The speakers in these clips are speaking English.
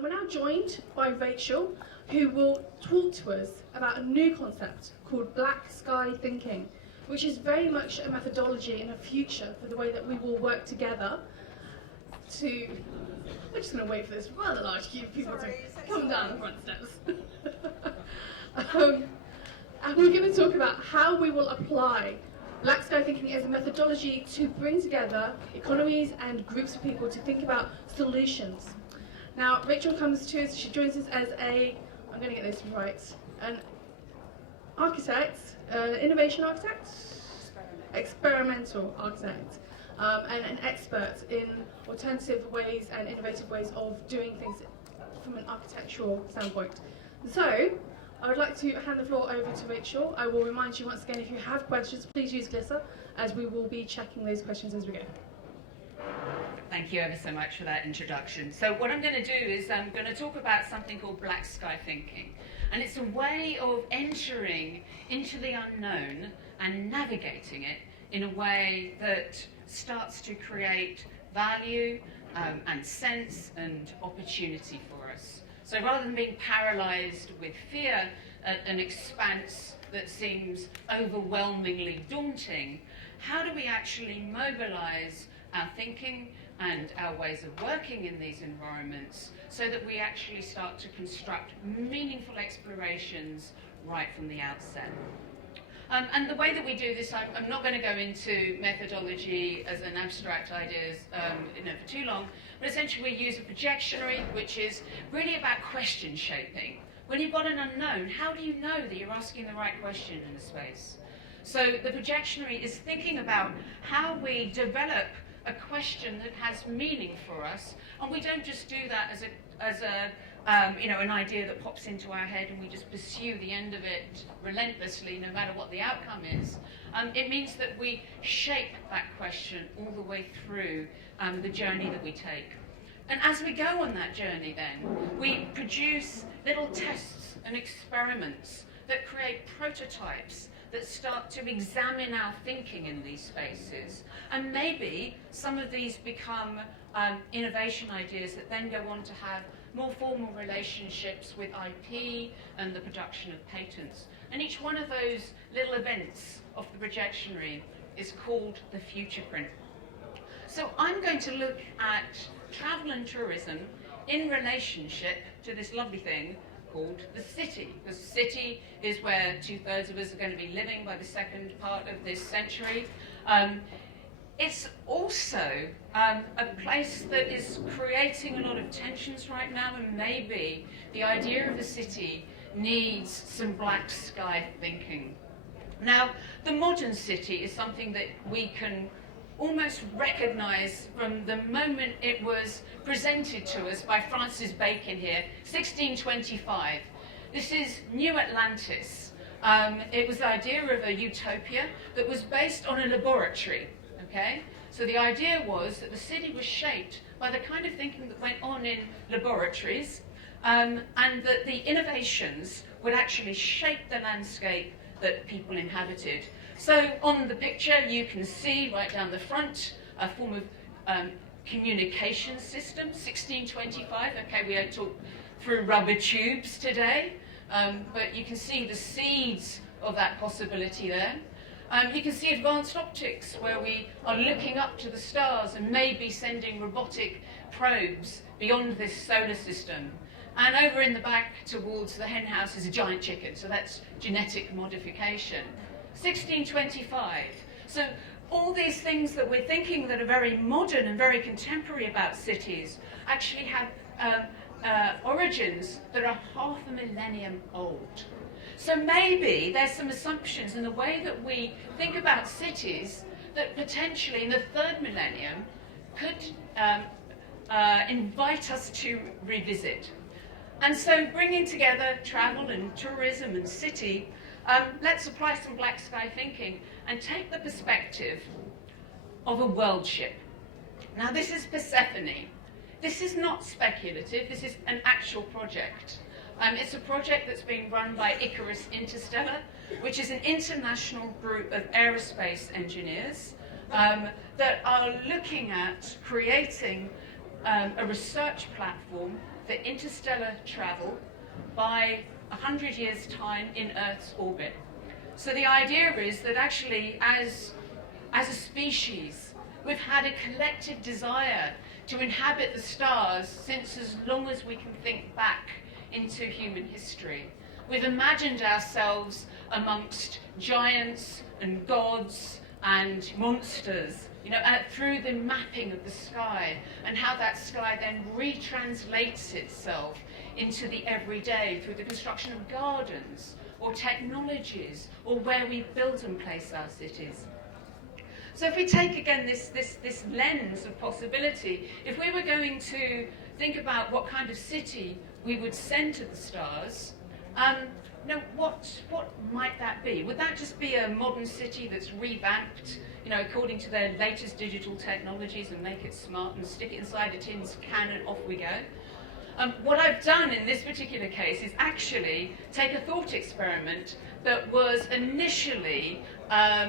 And we're now joined by Rachel, who will talk to us about a new concept called black sky thinking, which is very much a methodology and a future for the way that we will work together to... We're just going to wait for this rather large queue of people to come down the front steps. And we're going to talk about how we will apply black sky thinking as a methodology to bring together economies and groups of people to think about solutions. Now, Rachel comes to us, she joins us as I'm going to get this right, an architect, innovation architect? Experimental architect, and an expert in alternative ways and innovative ways of doing things from an architectural standpoint. So, I would like to hand the floor over to Rachel. I will remind you once again, if you have questions, please use Glyssa, as we will be checking those questions as we go. Thank you ever so much for that introduction. So what I'm going to do is I'm going to talk about something called black sky thinking. And it's a way of entering into the unknown and navigating it in a way that starts to create value and sense and opportunity for us. So rather than being paralyzed with fear at an expanse that seems overwhelmingly daunting, how do we actually mobilize our thinking and our ways of working in these environments so that we actually start to construct meaningful explorations right from the outset? And the way that we do this, I'm not going to go into methodology as an abstract idea for too long, but essentially we use a projectionary, which is really about question shaping. When you've got an unknown, how do you know that you're asking the right question in a space? So the projectionary is thinking about how we develop a question that has meaning for us, and we don't just do that as an idea that pops into our head and we just pursue the end of it relentlessly no matter what the outcome is. It means that we shape that question all the way through the journey that we take. And as we go on that journey then, we produce little tests and experiments that create prototypes that start to examine our thinking in these spaces. And maybe some of these become innovation ideas that then go on to have more formal relationships with IP and the production of patents. And each one of those little events of the projectionary is called the future print. So I'm going to look at travel and tourism in relationship to this lovely thing called the city. The city is where 2/3 of us are going to be living by the second part of this century. It's also a place that is creating a lot of tensions right now, and maybe the idea of the city needs some black sky thinking. Now, the modern city is something that we can almost recognize from the moment it was presented to us by Francis Bacon here, 1625. This is New Atlantis. It was the idea of a utopia that was based on a laboratory. Okay? So the idea was that the city was shaped by the kind of thinking that went on in laboratories, and that the innovations would actually shape the landscape that people inhabited. So on the picture you can see right down the front a form of communication system, 1625. Okay, we had talked through rubber tubes today, but you can see the seeds of that possibility there. You can see advanced optics, where we are looking up to the stars and maybe sending robotic probes beyond this solar system. And over in the back towards the hen house is a giant chicken, so that's genetic modification. 1625. So all these things that we're thinking that are very modern and very contemporary about cities actually have origins that are half a millennium old. So maybe there's some assumptions in the way that we think about cities that potentially in the third millennium could invite us to revisit. And so bringing together travel and tourism and city, let's apply some black sky thinking and take the perspective of a world ship. Now this is Persephone. This is not speculative, this is an actual project. It's a project that's being run by Icarus Interstellar, which is an international group of aerospace engineers that are looking at creating a research platform for interstellar travel by 100 years' time in Earth's orbit. So the idea is that actually, as a species, we've had a collective desire to inhabit the stars since as long as we can think back into human history. We've imagined ourselves amongst giants and gods and monsters, through the mapping of the sky, and how that sky then retranslates itself into the everyday through the construction of gardens or technologies or where we build and place our cities. So if we take again this lens of possibility, if we were going to think about what kind of city we would send to the stars, what might that be? Would that just be a modern city that's revamped, according to their latest digital technologies, and make it smart and stick it inside a tin can and off we go? What I've done in this particular case is actually take a thought experiment that was initially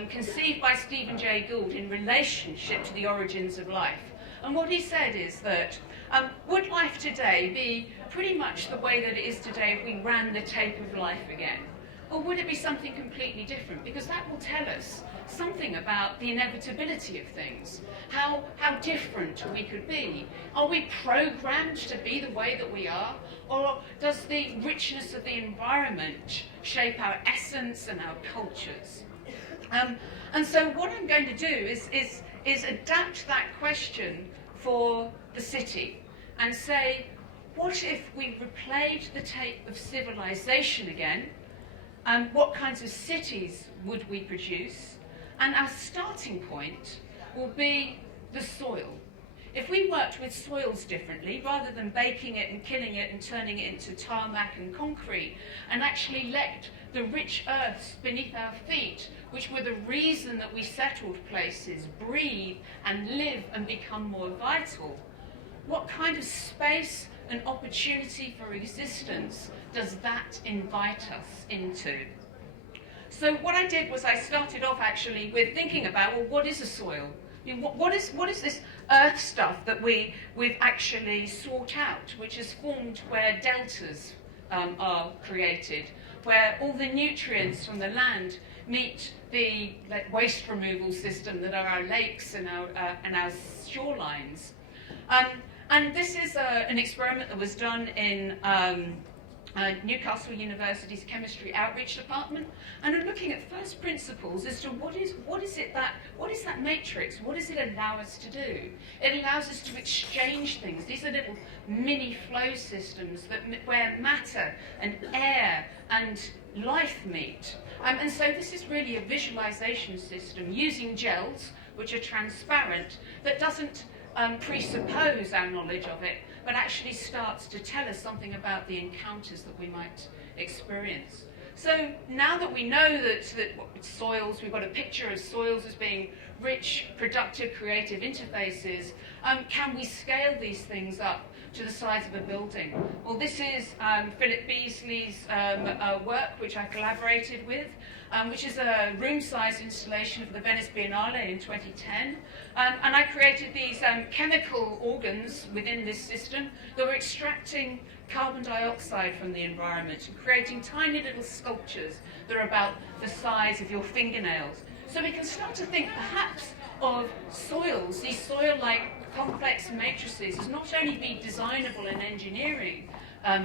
conceived by Stephen Jay Gould in relationship to the origins of life. And what he said is that would life today be pretty much the way that it is today if we ran the tape of life again? Or would it be something completely different? Because that will tell us something about the inevitability of things, how different we could be. Are we programmed to be the way that we are? Or does the richness of the environment shape our essence and our cultures? And so what I'm going to do is adapt that question for the city and say, what if we replayed the tape of civilization again? What kinds of cities would we produce? And our starting point will be the soil. If we worked with soils differently, rather than baking it and killing it and turning it into tarmac and concrete, and actually let the rich earths beneath our feet, which were the reason that we settled places, breathe and live and become more vital, what kind of space and opportunity for existence does that invite us into? So what I did was I started off actually with thinking about, well, what is a soil? I mean, what is this earth stuff that we've actually sought out, which is formed where deltas are created, where all the nutrients from the land meet the waste removal system that are our lakes and our shorelines. And this is an experiment that was done in Newcastle University's Chemistry Outreach Department, and I'm looking at first principles as to what is that matrix? What does it allow us to do? It allows us to exchange things. These are little mini flow systems where matter and air and life meet. And so this is really a visualization system using gels, which are transparent, that doesn't presuppose our knowledge of it, but actually starts to tell us something about the encounters that we might experience. So now that we know that soils, we've got a picture of soils as being rich, productive, creative interfaces, can we scale these things up to the size of a building? Well, this is Philip Beasley's work, which I collaborated with, which is a room-sized installation for the Venice Biennale in 2010. And I created these chemical organs within this system that were extracting carbon dioxide from the environment and creating tiny little sculptures that are about the size of your fingernails. So we can start to think perhaps of soils, these soil-like complex matrices, as not only be designable and engineering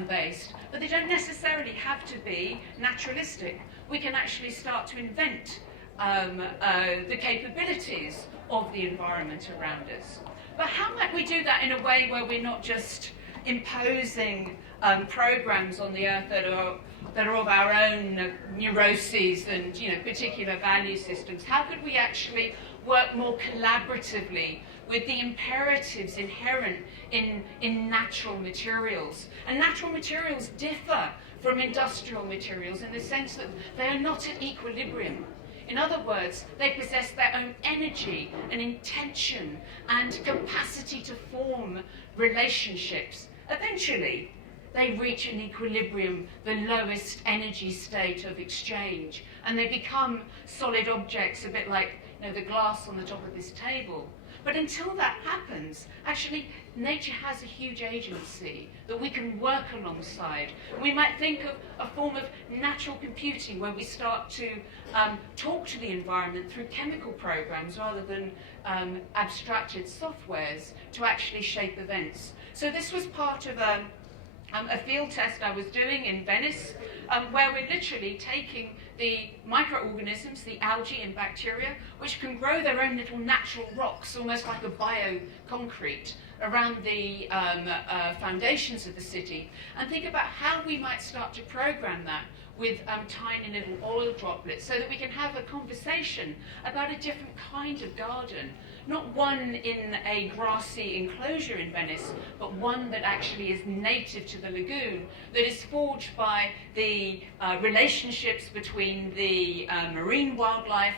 based, but they don't necessarily have to be naturalistic. We can actually start to invent the capabilities of the environment around us. But how might we do that in a way where we're not just imposing programs on the earth that are of our own neuroses and particular value systems? How could we actually work more collaboratively with the imperatives inherent in natural materials? And natural materials differ from industrial materials in the sense that they are not at equilibrium. In other words, they possess their own energy and intention and capacity to form relationships. Eventually, they reach an equilibrium, the lowest energy state of exchange, and they become solid objects, a bit like the glass on the top of this table. But until that happens, actually, nature has a huge agency that we can work alongside. We might think of a form of natural computing where we start to talk to the environment through chemical programs rather than abstracted softwares to actually shape events. So this was part of a field test I was doing in Venice, where we're literally taking the microorganisms, the algae and bacteria, which can grow their own little natural rocks, almost like a bioconcrete, around the foundations of the city, and think about how we might start to program that with tiny little oil droplets so that we can have a conversation about a different kind of garden. Not one in a grassy enclosure in Venice, but one that actually is native to the lagoon, that is forged by the relationships between the marine wildlife,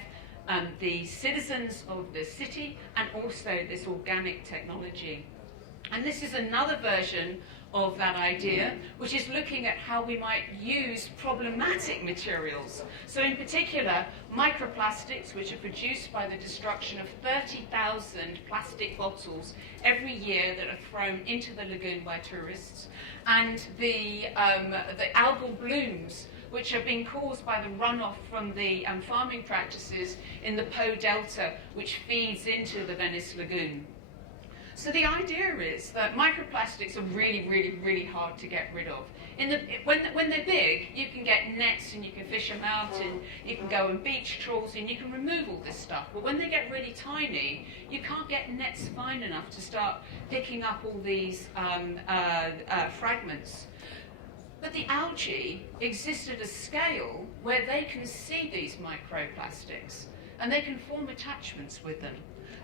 the citizens of the city, and also this organic technology. And this is another version of that idea, which is looking at how we might use problematic materials. So in particular, microplastics, which are produced by the destruction of 30,000 plastic bottles every year that are thrown into the lagoon by tourists, and the algal blooms, which are being caused by the runoff from the farming practices in the Po Delta, which feeds into the Venice lagoon. So the idea is that microplastics are really, really, really hard to get rid of. When they're big, you can get nets and you can fish them out and you can go on beach trawls and you can remove all this stuff. But when they get really tiny, you can't get nets fine enough to start picking up all these fragments. But the algae exist at a scale where they can see these microplastics and they can form attachments with them.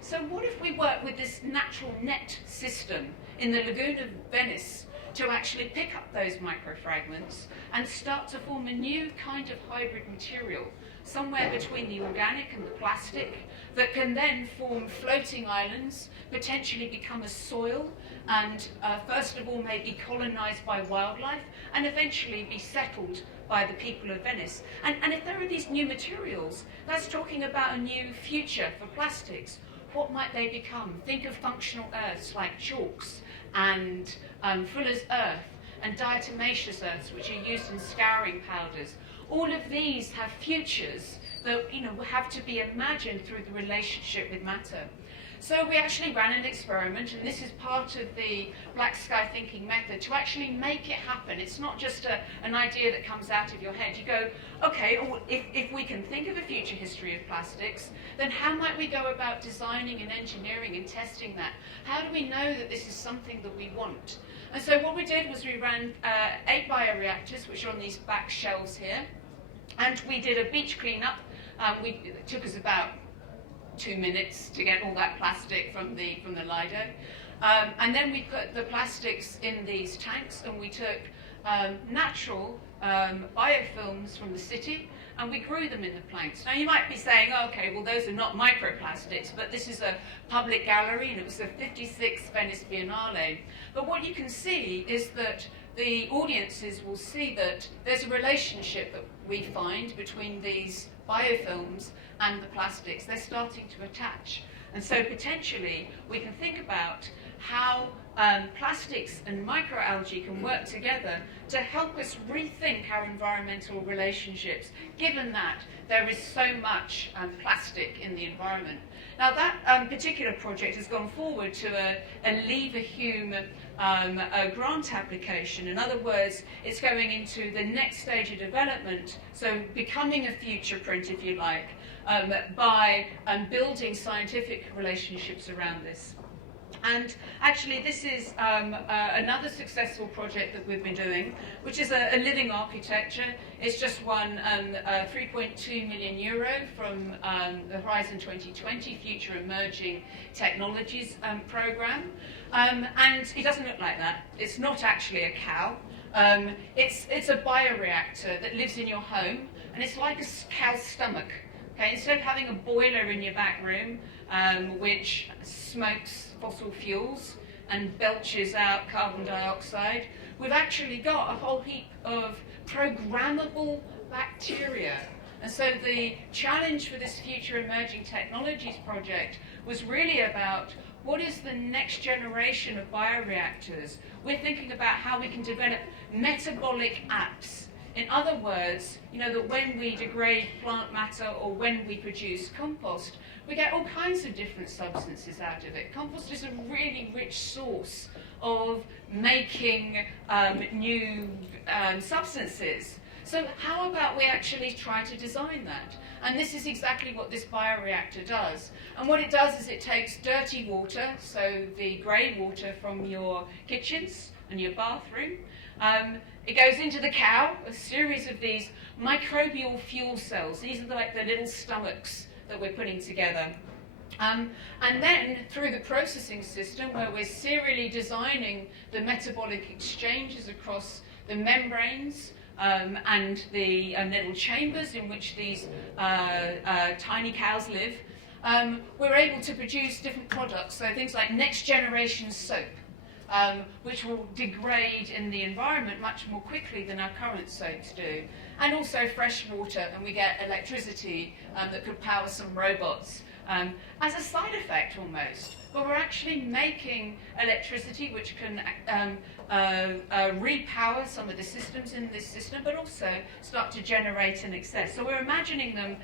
So what if we work with this natural net system in the lagoon of Venice to actually pick up those microfragments and start to form a new kind of hybrid material, somewhere between the organic and the plastic, that can then form floating islands, potentially become a soil, and first of all may be colonized by wildlife, and eventually be settled by the people of Venice. And if there are these new materials, that's talking about a new future for plastics. What might they become? Think of functional earths like chalks and fuller's earth and diatomaceous earths, which are used in scouring powders. All of these have futures that have to be imagined through the relationship with matter. So we actually ran an experiment, and this is part of the black sky thinking method, to actually make it happen. It's not just an idea that comes out of your head. You go, okay, if we can think of a future history of plastics, then how might we go about designing and engineering and testing that? How do we know that this is something that we want? And so what we did was we ran 8 bioreactors, which are on these back shelves here, and we did a beach cleanup. It took us about 2 minutes to get all that plastic from the Lido. And then we put the plastics in these tanks, and we took natural biofilms from the city, and we grew them in the planks. Now you might be saying, oh, okay, well those are not microplastics, but this is a public gallery, and it was the 56th Venice Biennale. But what you can see is that the audiences will see that there's a relationship that we find between these biofilms and the plastics. They're starting to attach. And so potentially we can think about how plastics and microalgae can work together to help us rethink our environmental relationships, given that there is so much plastic in the environment. Now that particular project has gone forward to a Leave a Hume grant application. In other words, it's going into the next stage of development, so becoming a future print, if you like, by building scientific relationships around this. And actually this is another successful project that we've been doing, which is a living architecture. It's just won 3.2 million euro from the Horizon 2020 Future Emerging Technologies programme. And it doesn't look like that. It's not actually a cow. It's a bioreactor that lives in your home, and it's like a cow's stomach. Okay, instead of having a boiler in your back room, which smokes fossil fuels and belches out carbon dioxide, we've actually got a whole heap of programmable bacteria And so the challenge for this Future Emerging Technologies project was really about what is the next generation of bioreactors. We're thinking about how we can develop metabolic apps. In other words, that when we degrade plant matter or when we produce compost, we get all kinds of different substances out of it. Compost is a really rich source of making new substances. So how about we actually try to design that? And this is exactly what this bioreactor does. And what it does is it takes dirty water, so the grey water from your kitchens and your bathroom. It goes into the cow, a series of these microbial fuel cells. These are like the little stomachs that we're putting together. And then through the processing system, where we're serially designing the metabolic exchanges across the membranes and the little chambers in which these tiny cows live, we're able to produce different products. So things like next generation soap, which will degrade in the environment much more quickly than our current soaps do. And also fresh water, and we get electricity that could power some robots as a side effect almost. But we're actually making electricity which can repower some of the systems in this system, but also start to generate in excess. So we're imagining them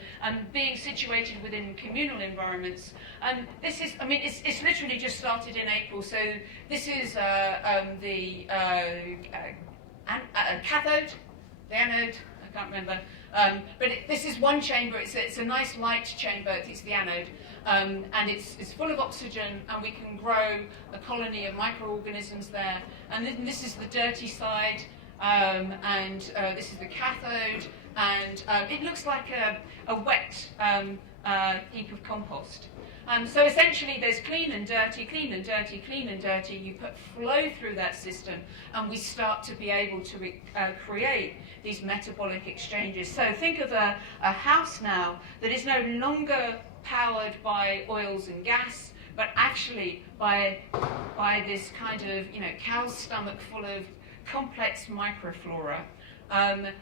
being situated within communal environments. This is, it's literally just started in April. So this is the cathode, the anode, I can't remember. But this is one chamber. It's a nice light chamber. It's the anode, and it's full of oxygen, and we can grow a colony of microorganisms there. And then this is the dirty side, and this is the cathode, and it looks like a wet heap of compost. So essentially there's clean and dirty, clean and dirty, clean and dirty. You put flow through that system, and we start to be able to create these metabolic exchanges. So think of a house now that is no longer powered by oils and gas, but actually by this kind of cow's stomach full of complex microflora. And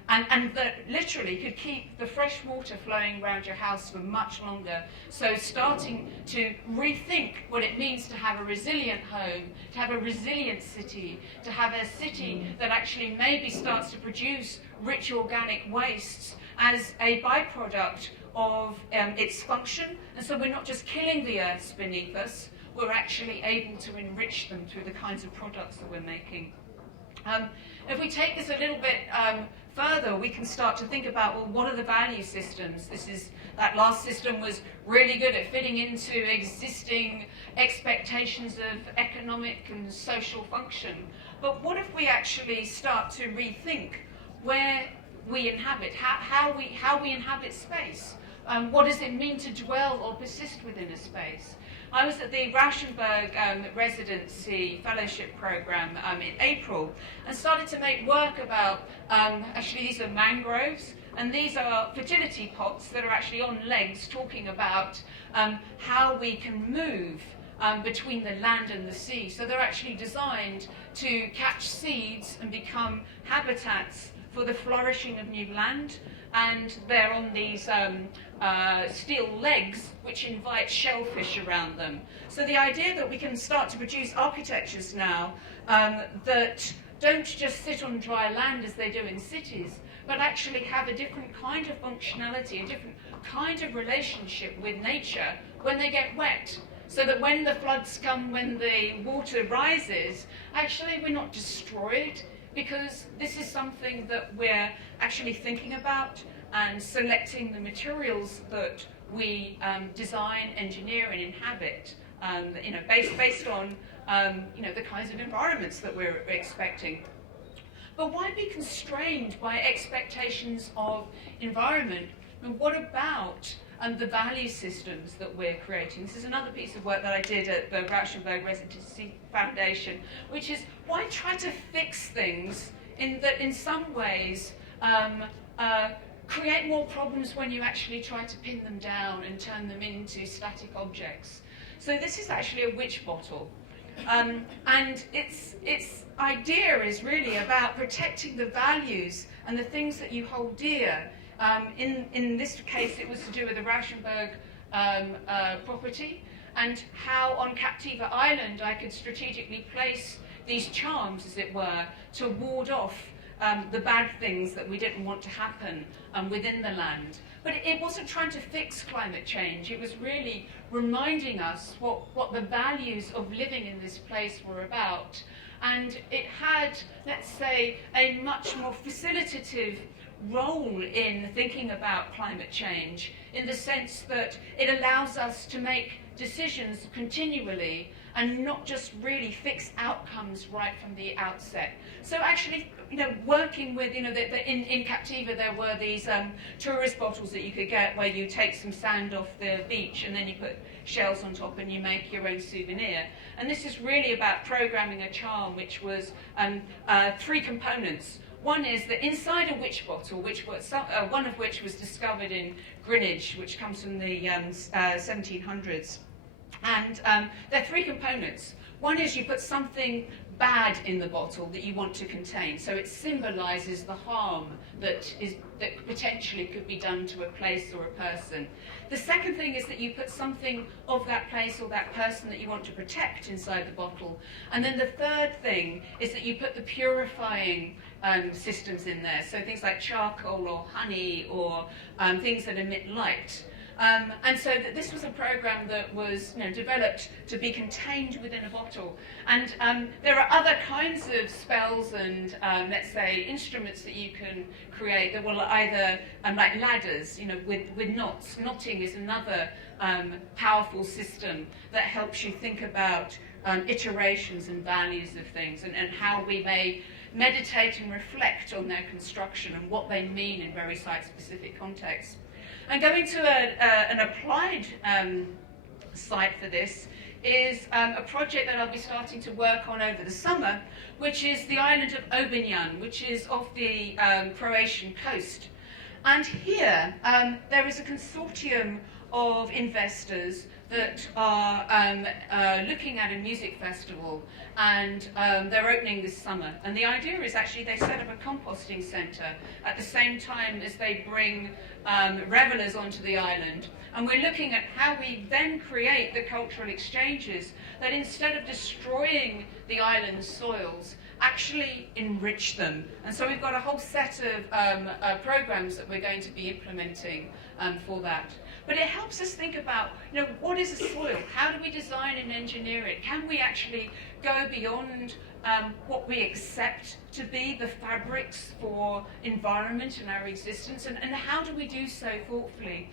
that literally could keep the fresh water flowing around your house for much longer. So starting to rethink what it means to have a resilient home, to have a resilient city, to have a city that actually maybe starts to produce rich organic wastes as a byproduct of its function. And so we're not just killing the earths beneath us, we're actually able to enrich them through the kinds of products that we're making. If we take this a little bit further, we can start to think about, well, what are the value systems? That last system was really good at fitting into existing expectations of economic and social function. But what if we actually start to rethink where we inhabit, how we inhabit space? What does it mean to dwell or persist within a space? I was at the Rauschenberg residency fellowship program in April and started to make work about, actually these are mangroves, and these are fertility pots that are actually on legs, talking about how we can move between the land and the sea. So they're actually designed to catch seeds and become habitats for the flourishing of new land. And they're on these steel legs which invite shellfish around them. So the idea that we can start to produce architectures now that don't just sit on dry land as they do in cities, but actually have a different kind of functionality, a different kind of relationship with nature when they get wet. So that when the floods come, when the water rises, actually we're not destroyed, because this is something that we're actually thinking about and selecting the materials that we design, engineer, and inhabit, based on the kinds of environments that we're expecting. But why be constrained by expectations of environment? And what about the value systems that we're creating? This is another piece of work that I did at the Rauschenberg Residency Foundation, which is why try to fix things that in some ways create more problems when you actually try to pin them down and turn them into static objects. So this is actually a witch bottle. And its idea is really about protecting the values and the things that you hold dear In this case, it was to do with the Rauschenberg property, and how on Captiva Island I could strategically place these charms, as it were, to ward off the bad things that we didn't want to happen within the land. But it wasn't trying to fix climate change. It was really reminding us what the values of living in this place were about. And it had, let's say, a much more facilitative role in thinking about climate change, in the sense that it allows us to make decisions continually and not just really fix outcomes right from the outset. So actually, working with, in Captiva there were these tourist bottles that you could get where you take some sand off the beach and then you put shells on top and you make your own souvenir. And this is really about programming a charm which was 3 components. One is that inside a witch bottle, one of which was discovered in Greenwich, which comes from the 1700s. And there are 3 components. One is you put something bad in the bottle that you want to contain, so it symbolises the harm that potentially could be done to a place or a person. The second thing is that you put something of that place or that person that you want to protect inside the bottle. And then the third thing is that you put the purifying systems in there, so things like charcoal or honey or things that emit light. And so this was a program that was developed to be contained within a bottle. And there are other kinds of spells and, let's say, instruments that you can create that will either, like ladders, with knots. Knotting is another powerful system that helps you think about iterations and values of things, and how we may meditate and reflect on their construction and what they mean in very site-specific contexts. And going to an applied site for this is a project that I'll be starting to work on over the summer, which is the island of Obinjan, which is off the Croatian coast. And here there is a consortium of investors that are looking at a music festival, and they're opening this summer. And the idea is actually they set up a composting centre at the same time as they bring revellers onto the island. And we're looking at how we then create the cultural exchanges that, instead of destroying the island's soils, actually enrich them. And so we've got a whole set of programs that we're going to be implementing for that. But it helps us think about, what is a soil? How do we design and engineer it? Can we actually go beyond what we accept to be the fabrics for environment and our existence? And how do we do so thoughtfully?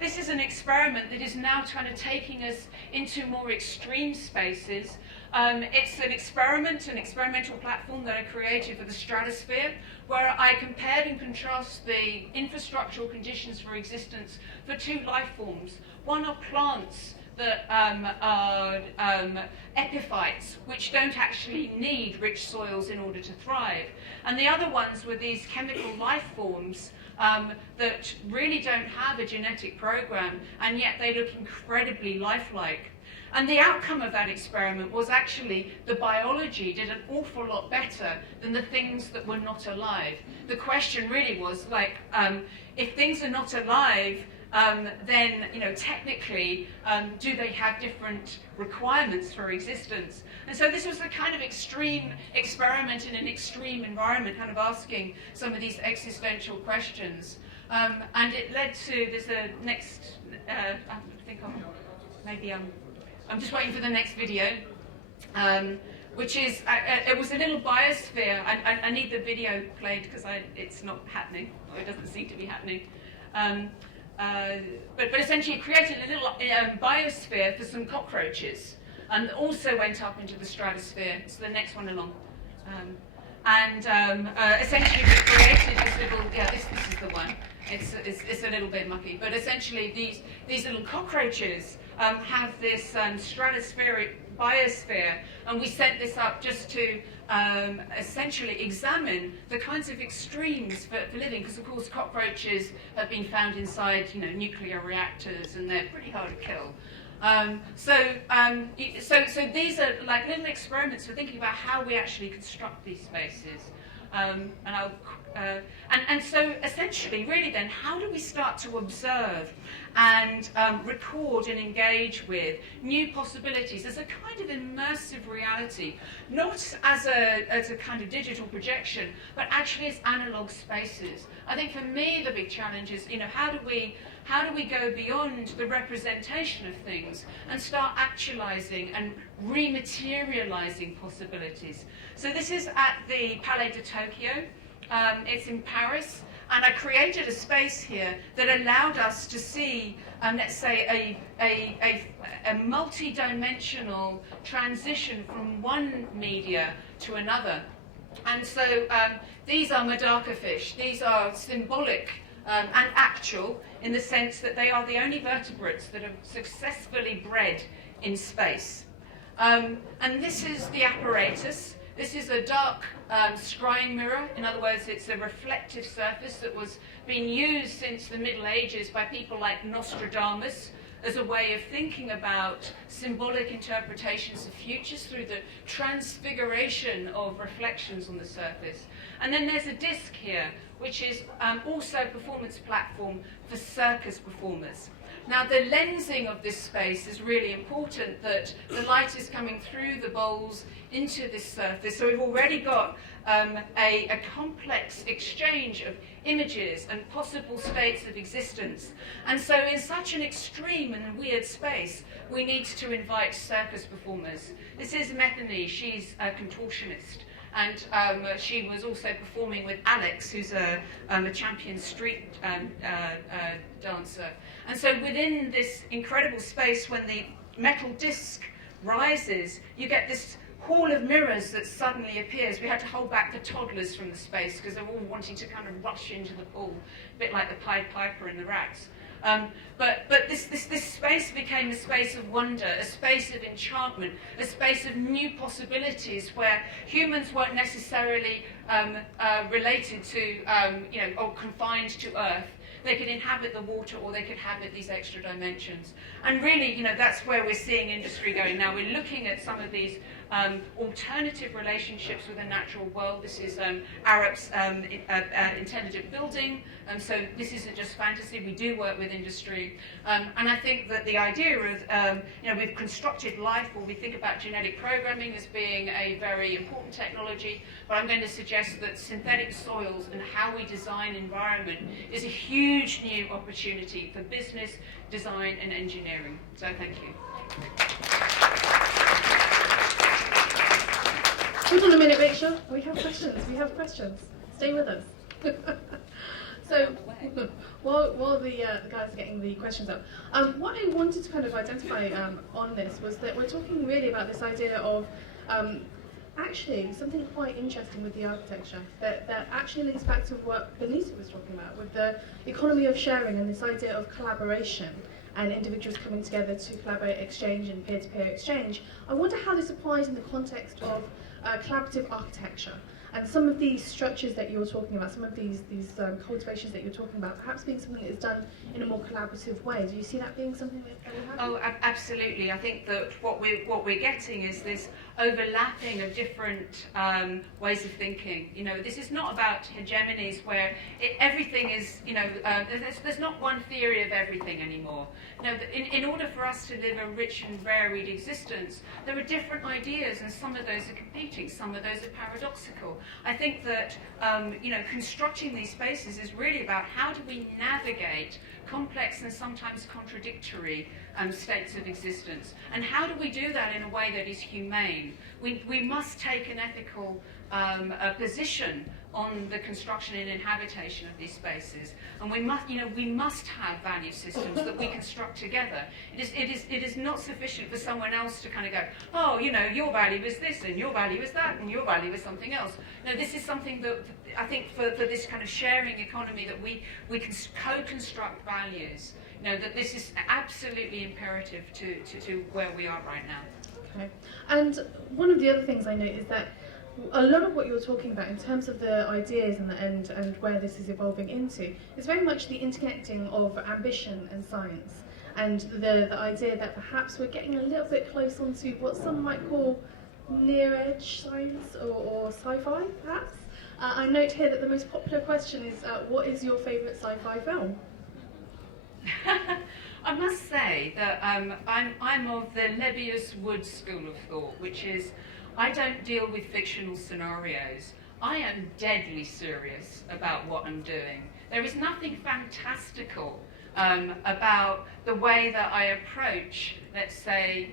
This is an experiment that is now kind of taking us into more extreme spaces. It's an experimental platform that I created for the stratosphere, where I compared and contrast the infrastructural conditions for existence for 2 life forms. One are plants that are epiphytes, which don't actually need rich soils in order to thrive. And the other ones were these chemical life forms that really don't have a genetic program, and yet they look incredibly lifelike. And the outcome of that experiment was actually the biology did an awful lot better than the things that were not alive. The question really was, if things are not alive, then, technically, do they have different requirements for existence? And so this was a kind of extreme experiment in an extreme environment, kind of asking some of these existential questions. And it led to, there's a next, I think I'm just waiting for the next video, which is, it was a little biosphere. I need the video played because it's not happening, or it doesn't seem to be happening. But essentially it created a little biosphere for some cockroaches, and also went up into the stratosphere. So the next one along. Essentially we created this little, this is the one. It's a little bit mucky, but essentially these little cockroaches have this stratospheric biosphere, and we sent this up just to essentially examine the kinds of extremes for living, because of course cockroaches have been found inside nuclear reactors, and they're pretty hard to kill. So these are like little experiments for thinking about how we actually construct these spaces. And I'll And so essentially, really then, how do we start to observe and record and engage with new possibilities as a kind of immersive reality, not as a kind of digital projection, but actually as analog spaces? I think for me the big challenge is, how do we go beyond the representation of things and start actualizing and rematerializing possibilities? So this is at the Palais de Tokyo. It's in Paris, and I created a space here that allowed us to see, let's say, a multi-dimensional transition from one media to another. And so these are Medaka fish. These are symbolic and actual in the sense that they are the only vertebrates that have successfully bred in space. And this is the apparatus. This is a dark scrying mirror. In other words, it's a reflective surface that was being used since the Middle Ages by people like Nostradamus as a way of thinking about symbolic interpretations of futures through the transfiguration of reflections on the surface. And then there's a disc here, which is also a performance platform for circus performers. Now, the lensing of this space is really important, that the light is coming through the bowls into this surface. So we've already got a complex exchange of images and possible states of existence. And so in such an extreme and weird space, we need to invite circus performers. This is Methany. She's a contortionist. And she was also performing with Alex, who's a champion street dancer. And so within this incredible space, when the metal disc rises, you get this hall of mirrors that suddenly appears. We had to hold back the toddlers from the space because they were all wanting to kind of rush into the pool, a bit like the Pied Piper and the rats. But this space became a space of wonder, a space of enchantment, a space of new possibilities where humans weren't necessarily related to, or confined to Earth. They could inhabit the water, or they could inhabit these extra dimensions. And really, that's where we're seeing industry going now. We're looking at some of these alternative relationships with the natural world. This is Arup's intelligent building. So this isn't just fantasy. We do work with industry. And I think that the idea of, we've constructed life, or we think about genetic programming as being a very important technology, but I'm going to suggest that synthetic soils and how we design environment is a huge new opportunity for business, design, and engineering. So thank you. Hold on a minute, Rachel. We have questions. Stay with us. So, while the guys are getting the questions up, what I wanted to kind of identify on this was that we're talking really about this idea of actually something quite interesting with the architecture that actually links back to what Benita was talking about with the economy of sharing and this idea of collaboration and individuals coming together to collaborate, exchange, and peer-to-peer exchange. I wonder how this applies in the context of collaborative architecture and some of these structures that you're talking about, some of these cultivations that you're talking about, perhaps being something that is done in a more collaborative way. Do you see that being something that will happen? Oh, absolutely. I think that what we're getting is this overlapping of different ways of thinking. This is not about hegemonies where everything is, there's not one theory of everything anymore. In order for us to live a rich and varied existence, there are different ideas, and some of those are competing, some of those are paradoxical. I think that, constructing these spaces is really about how do we navigate complex and sometimes contradictory states of existence, and how do we do that in a way that is humane? We must take an ethical position on the construction and inhabitation of these spaces, and we must have value systems that we construct together. It is not sufficient for someone else to kind of go, oh, your value is this, and your value is that, and your value is something else. No, this is something that I think for this kind of sharing economy that we can co-construct values. That this is absolutely imperative to where we are right now. Okay. And one of the other things I know is that a lot of what you're talking about in terms of the ideas and where this is evolving into is very much the interconnecting of ambition and science, and the idea that perhaps we're getting a little bit close onto what some might call near-edge science or sci-fi, perhaps. I note here that the most popular question is, what is your favourite sci-fi film? I must say that I'm of the Lebbeus Woods school of thought, which is I don't deal with fictional scenarios. I am deadly serious about what I'm doing. There is nothing fantastical about the way that I approach, let's say,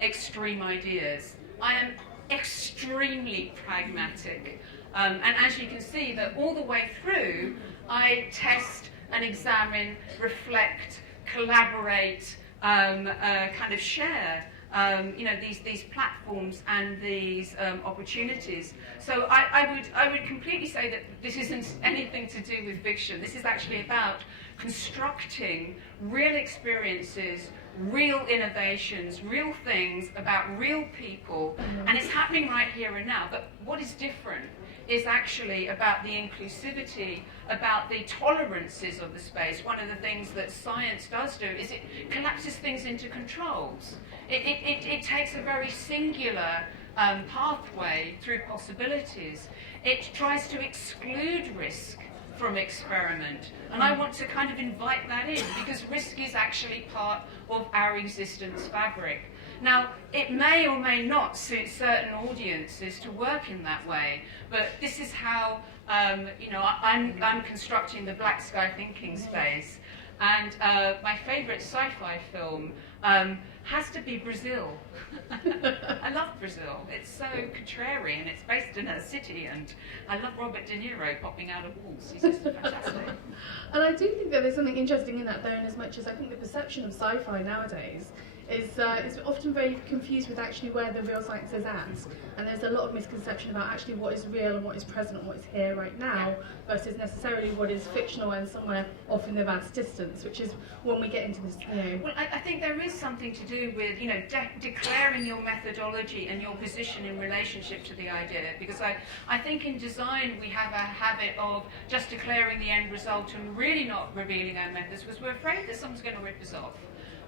extreme ideas. I am extremely pragmatic. And as you can see, that all the way through, I test and examine, reflect, collaborate, kind of share, these platforms and these opportunities. So I would completely say that this isn't anything to do with fiction. This is actually about constructing real experiences, real innovations, real things about real people, and it's happening right here and now. But what is different is actually about the inclusivity, about the tolerances of the space. One of the things that science does do is it collapses things into controls. It takes a very singular pathway through possibilities. It tries to exclude risk from experiment. And I want to kind of invite that in, because risk is actually part of our existence fabric. Now, it may or may not suit certain audiences to work in that way, but this is how, I'm constructing the black sky thinking space. And my favourite sci-fi film has to be Brazil. I love Brazil. It's so contrarian. It's based in a city, and I love Robert De Niro popping out of walls. He's just fantastic. And I do think that there's something interesting in that, though, in as much as I think the perception of sci-fi nowadays is often very confused with actually where the real science is at. And there's a lot of misconception about actually what is real and what is present and what is here right now versus necessarily what is fictional and somewhere off in the vast distance, which is when we get into this, Well, I think there is something to do with, declaring your methodology and your position in relationship to the idea, because I think in design we have a habit of just declaring the end result and really not revealing our methods because we're afraid that someone's going to rip us off.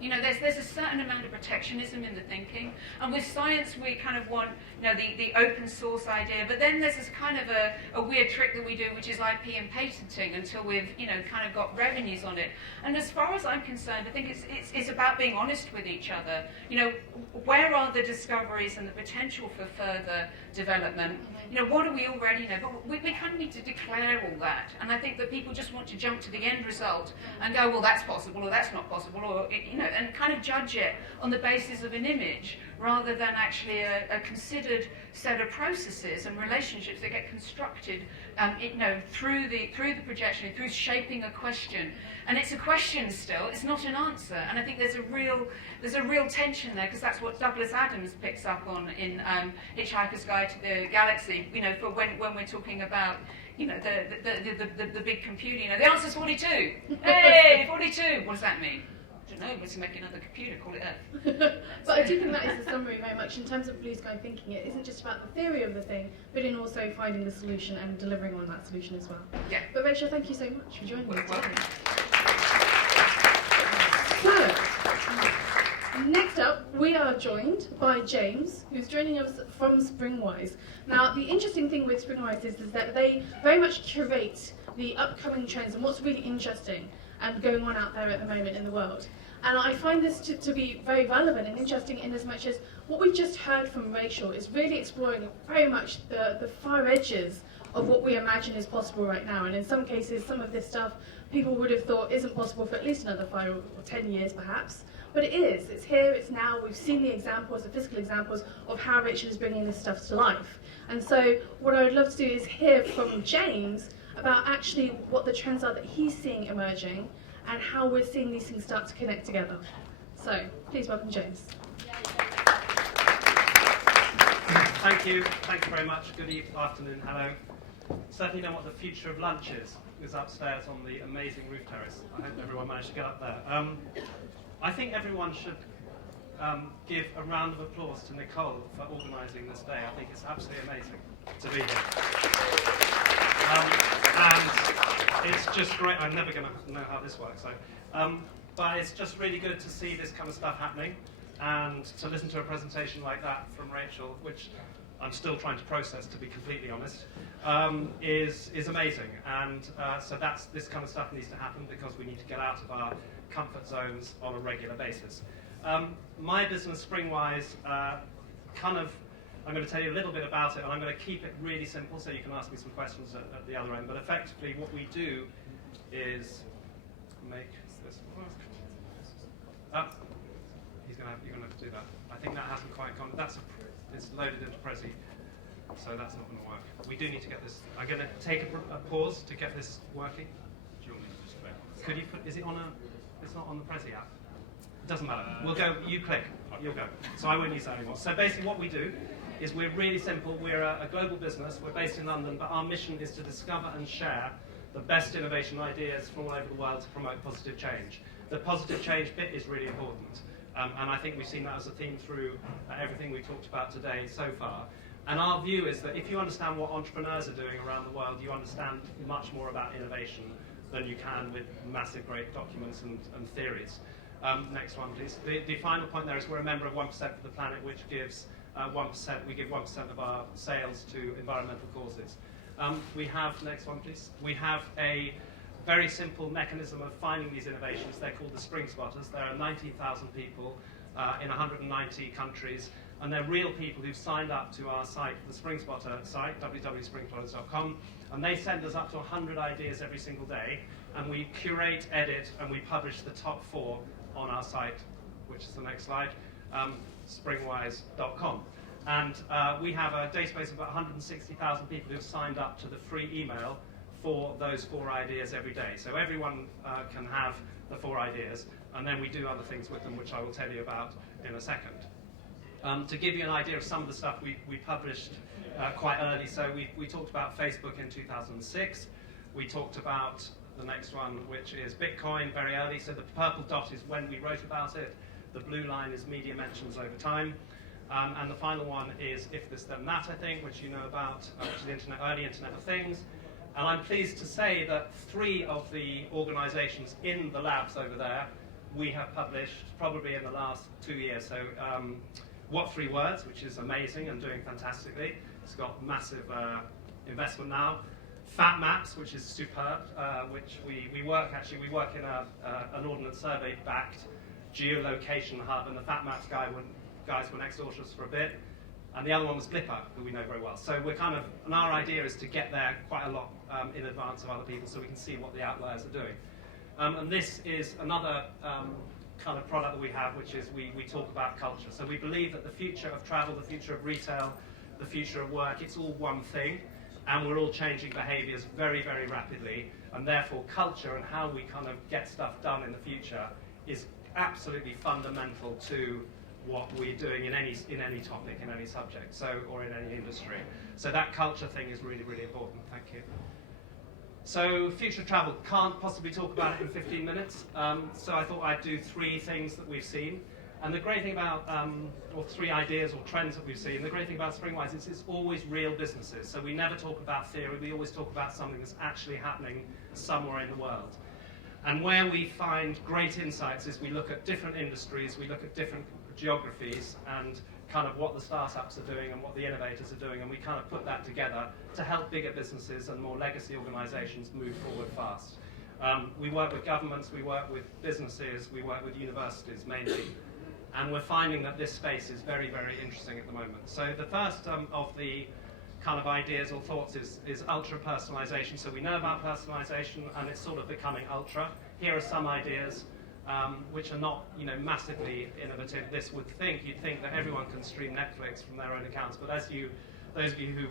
There's a certain amount of protectionism in the thinking, and with science we kind of want, the open source idea, but then there's this kind of a weird trick that we do, which is IP and patenting until we've, kind of got revenues on it. And as far as I'm concerned, I think it's about being honest with each other. Where are the discoveries and the potential for further development? What do we already know? But we kind of need to declare all that, and I think that people just want to jump to the end result and go, well, that's possible, or that's not possible, or, and kind of judge it on the basis of an image rather than actually a considered set of processes and relationships that get constructed, through the projection, through shaping a question. And it's a question still; it's not an answer. And I think there's a real tension there, because that's what Douglas Adams picks up on in Hitchhiker's Guide to the Galaxy. For when we're talking about the big computer. The answer's 42. Hey, 42. What does that mean? I don't know, let's make another computer, call it Earth. But I do think that is the summary very much in terms of blue sky thinking. It isn't just about the theory of the thing, but in also finding the solution and delivering on that solution as well. Yeah. But Rachel, thank you so much for joining us today. Welcome. So, next up, we are joined by James, who's joining us from Springwise. Now, the interesting thing with Springwise is that they very much curate the upcoming trends and what's really interesting and going on out there at the moment in the world. And I find this to be very relevant and interesting in as much as what we've just heard from Rachel is really exploring very much the far edges of what we imagine is possible right now. And in some cases, some of this stuff people would have thought isn't possible for at least another 5 or 10 years perhaps. But it is. It's here, it's now. We've seen the examples, the physical examples of how Rachel is bringing this stuff to life. And so what I would love to do is hear from James about actually what the trends are that he's seeing emerging and how we're seeing these things start to connect together. So, please welcome James. Thank you very much. Good afternoon, hello. Certainly know what the future of lunch is upstairs on the amazing roof terrace. I hope everyone managed to get up there. I think everyone should give a round of applause to Nicole for organising this day. I think it's absolutely amazing to be here. And it's just great. I'm never going to know how this works. But it's just really good to see this kind of stuff happening and to listen to a presentation like that from Rachel, which I'm still trying to process, to be completely honest, is amazing. And so this kind of stuff needs to happen because we need to get out of our comfort zones on a regular basis. My business, Springwise, I'm going to tell you a little bit about it, and I'm going to keep it really simple so you can ask me some questions at the other end. But effectively, what we do is make this work. You're going to have to do that. I think that hasn't quite gone. It's loaded into Prezi, so that's not going to work. We do need to get this. I'm going to take a pause to get this working. Do you want me to just click? Could you put? Is it on a? It's not on the Prezi app. It doesn't matter. We'll go. You click. You'll go. So I won't use that anymore. So basically, what we do is we're really simple. We're a global business. We're based in London, but our mission is to discover and share the best innovation ideas from all over the world to promote positive change. The positive change bit is really important. And I think we've seen that as a theme through everything we talked about today so far. And our view is that if you understand what entrepreneurs are doing around the world, you understand much more about innovation than you can with massive great documents and theories. Next one, please. The final point there is we're a member of 1% for the Planet, which gives 1%. We give 1% of our sales to environmental causes. We have, next one, please. We have a very simple mechanism of finding these innovations. They're called the Spring Spotters. There are 19,000 people in 190 countries, and they're real people who've signed up to our site, the Spring Spotter site, www.springspotters.com, and they send us up to 100 ideas every single day, and we curate, edit, and we publish the top 4 on our site, which is the next slide, springwise.com. And we have a database of about 160,000 people who've signed up to the free email for those 4 ideas every day. So everyone can have the 4 ideas, and then we do other things with them, which I will tell you about in a second. To give you an idea of some of the stuff we published quite early, so we talked about Facebook in 2006. We talked about the next one, which is Bitcoin, very early. So the purple dot is when we wrote about it. The blue line is media mentions over time. And the final one is If This Then That, I think, which you know about, which is the early Internet of Things. And I'm pleased to say that 3 of the organizations in the labs over there we have published probably in the last 2 years. So What 3 Words, which is amazing and doing fantastically. It's got massive investment now. Fat Maps, which is superb, which we work in an Ordnance Survey backed geolocation hub, and the Fat Maps guys were next door to us for a bit. And the other one was Blipper, who we know very well. So we're and our idea is to get there quite a lot in advance of other people so we can see what the outliers are doing. And this is another kind of product that we have, which is we talk about culture. So we believe that the future of travel, the future of retail, the future of work, it's all one thing. And we're all changing behaviors very, very rapidly. And therefore, culture and how we kind of get stuff done in the future is absolutely fundamental to what we're doing in any topic, in any subject, or in any industry. So that culture thing is really, really important. Thank you. So future travel, can't possibly talk about it in 15 minutes. So I thought I'd do 3 things that we've seen. And the great thing about, or 3 ideas or trends that we've seen, the great thing about Springwise is it's always real businesses. So we never talk about theory, we always talk about something that's actually happening somewhere in the world. And where we find great insights is we look at different industries, we look at different geographies, and kind of what the startups are doing and what the innovators are doing, and we kind of put that together to help bigger businesses and more legacy organizations move forward fast. We work with governments, we work with businesses, we work with universities mainly, and we're finding that this space is very, very interesting at the moment. So the first of the kind of ideas or thoughts is ultra-personalization. So we know about personalization, and it's sort of becoming ultra. Here are some ideas which are not, massively innovative. You'd think that everyone can stream Netflix from their own accounts, but those of you who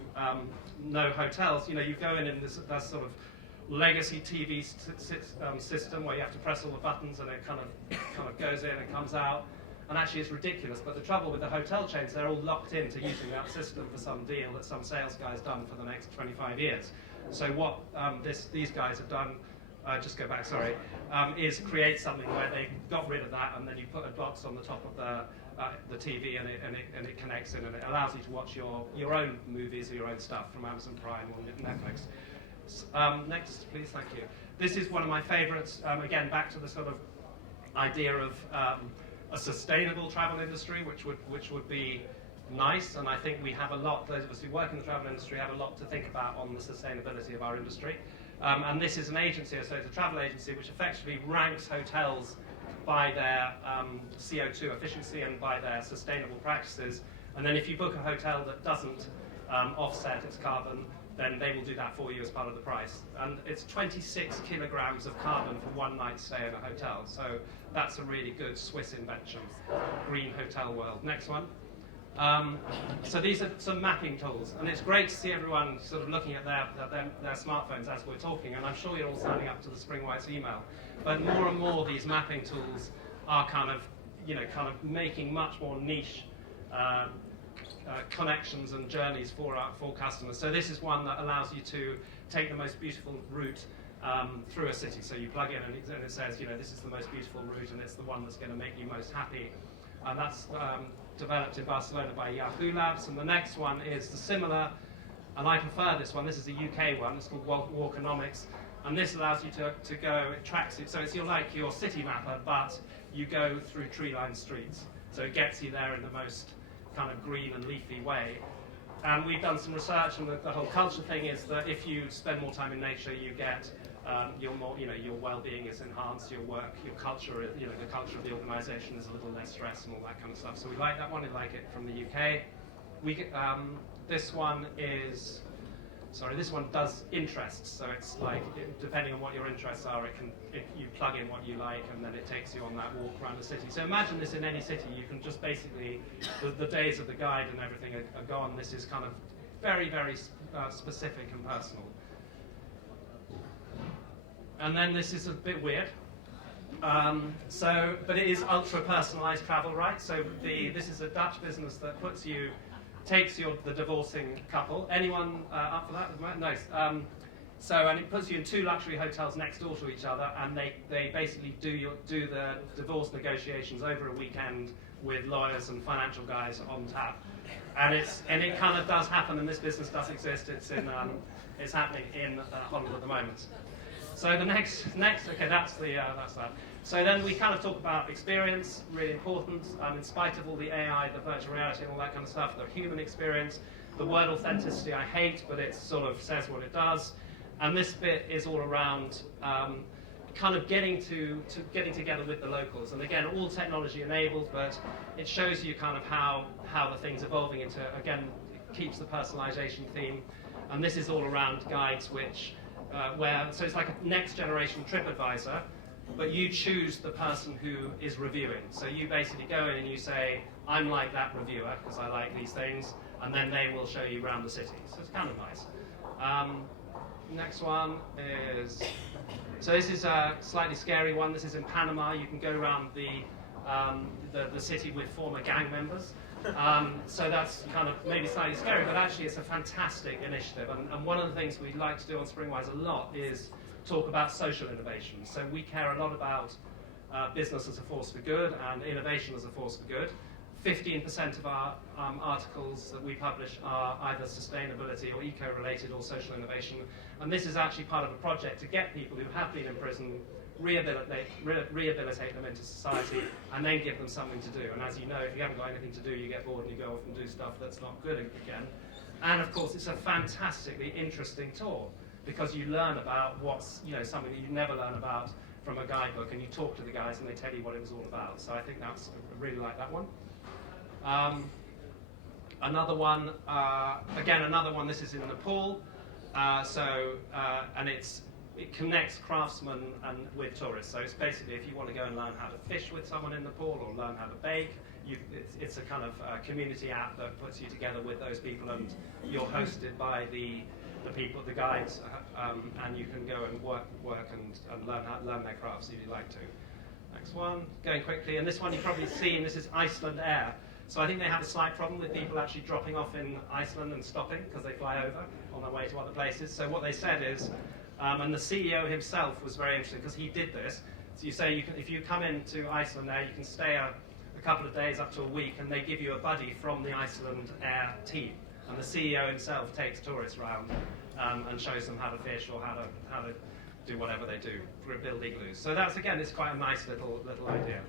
know hotels, you go in this sort of legacy TV system where you have to press all the buttons and it kind of goes in and comes out. And actually it's ridiculous, but the trouble with the hotel chains, they're all locked into using that system for some deal that some sales guy's done for the next 25 years. So what these guys have done, just go back, sorry, is create something where they got rid of that, and then you put a box on the top of the TV, and it connects in, and it allows you to watch your own movies or your own stuff from Amazon Prime or Netflix. Next, please, thank you. This is one of my favorites, again, back to the sort of idea of a sustainable travel industry, which would be nice, and I think we have a lot, those of us who work in the travel industry have a lot to think about on the sustainability of our industry. And this is an agency, so it's a travel agency, which effectively ranks hotels by their CO2 efficiency and by their sustainable practices. And then if you book a hotel that doesn't offset its carbon, then they will do that for you as part of the price. And it's 26 kilograms of carbon for one night stay in a hotel. So that's a really good Swiss invention, green hotel world. Next one. So these are some mapping tools, and it's great to see everyone sort of looking at their smartphones as we're talking, and I'm sure you're all signing up to the Springwise email. But more and more these mapping tools are kind of making much more niche connections and journeys for customers. So this is one that allows you to take the most beautiful route through a city. So you plug in and it says, this is the most beautiful route and it's the one that's going to make you most happy. And that's developed in Barcelona by Ogilvy Labs. And the next one is the similar, and I prefer this one. This is a UK one. It's called Walkonomics. And this allows you to go, it tracks it. So it's like your city mapper, but you go through tree-lined streets. So it gets you there in the most kind of green and leafy way. And we've done some research, and the whole culture thing is that if you spend more time in nature, you get your well-being is enhanced, your work, your culture, the culture of the organisation is a little less stress and all that kind of stuff. So we like that one. We like it from the UK. This one does interests. So it's like, depending on what your interests are, you plug in what you like, and then it takes you on that walk around the city. So imagine this in any city. You can just basically, the days of the guide and everything are gone. This is kind of very, very specific and personal. And then this is a bit weird. But it is ultra personalised travel, right? So this is a Dutch business that takes the divorcing couple. Anyone up for that? Nice. And it puts you in 2 luxury hotels next door to each other, and they basically do the divorce negotiations over a weekend with lawyers and financial guys on tap. And it kind of does happen, and this business does exist. It's happening in Holland at the moment. So the next, okay, that's that. So then we kind of talk about experience, really important, in spite of all the AI, the virtual reality and all that kind of stuff, the human experience. The word authenticity I hate, but it sort of says what it does. And this bit is all around kind of getting together with the locals. And again, all technology enabled, but it shows you kind of how the thing's evolving into, again, it keeps the personalization theme. And this is all around guides so it's like a next generation TripAdvisor, but you choose the person who is reviewing. So you basically go in and you say, I'm like that reviewer because I like these things, and then they will show you around the city. So it's kind of nice. Next one is, so this is a slightly scary one. This is in Panama. You can go around the city with former gang members. So that's kind of maybe slightly scary, but actually it's a fantastic initiative. And one of the things we like to do on Springwise a lot is talk about social innovation. So we care a lot about business as a force for good and innovation as a force for good. 15% of our articles that we publish are either sustainability or eco-related or social innovation. And this is actually part of a project to get people who have been in prison, rehabilitate them into society, and then give them something to do. And as you know, if you haven't got anything to do, you get bored and you go off and do stuff that's not good again. And of course, it's a fantastically interesting tour because you learn about what's, something that you never learn about from a guidebook, and you talk to the guys and they tell you what it was all about. So I think I really like that one. Another one, this is in Nepal. And it connects craftsmen with tourists. So it's basically if you want to go and learn how to fish with someone in Nepal or learn how to bake, it's a kind of community app that puts you together with those people, and you're hosted by the people, the guides, and you can go and work and learn their crafts if you'd like to. Next one, going quickly, and this one you've probably seen. This is Iceland Air. So I think they have a slight problem with people actually dropping off in Iceland and stopping because they fly over on their way to other places. So what they said is, and the CEO himself was very interesting because he did this. So you say if you come into Iceland Air, you can stay a couple of days up to a week, and they give you a buddy from the Iceland Air team. And the CEO himself takes tourists around and shows them how to fish or how to do whatever they do, build igloos. So that's, again, it's quite a nice little idea.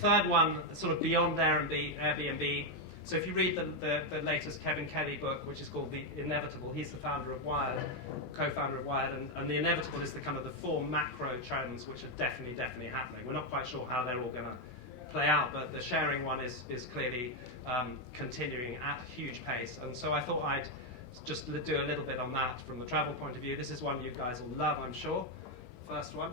Third one, sort of beyond Airbnb. So if you read the latest Kevin Kelly book, which is called The Inevitable, he's the founder of Wired, co-founder of Wired, and The Inevitable is the kind of the 4 macro trends which are definitely happening. We're not quite sure how they're all going to play out, but the sharing one is clearly continuing at a huge pace. And so I thought I'd just do a little bit on that from the travel point of view. This is one you guys will love, I'm sure. First one.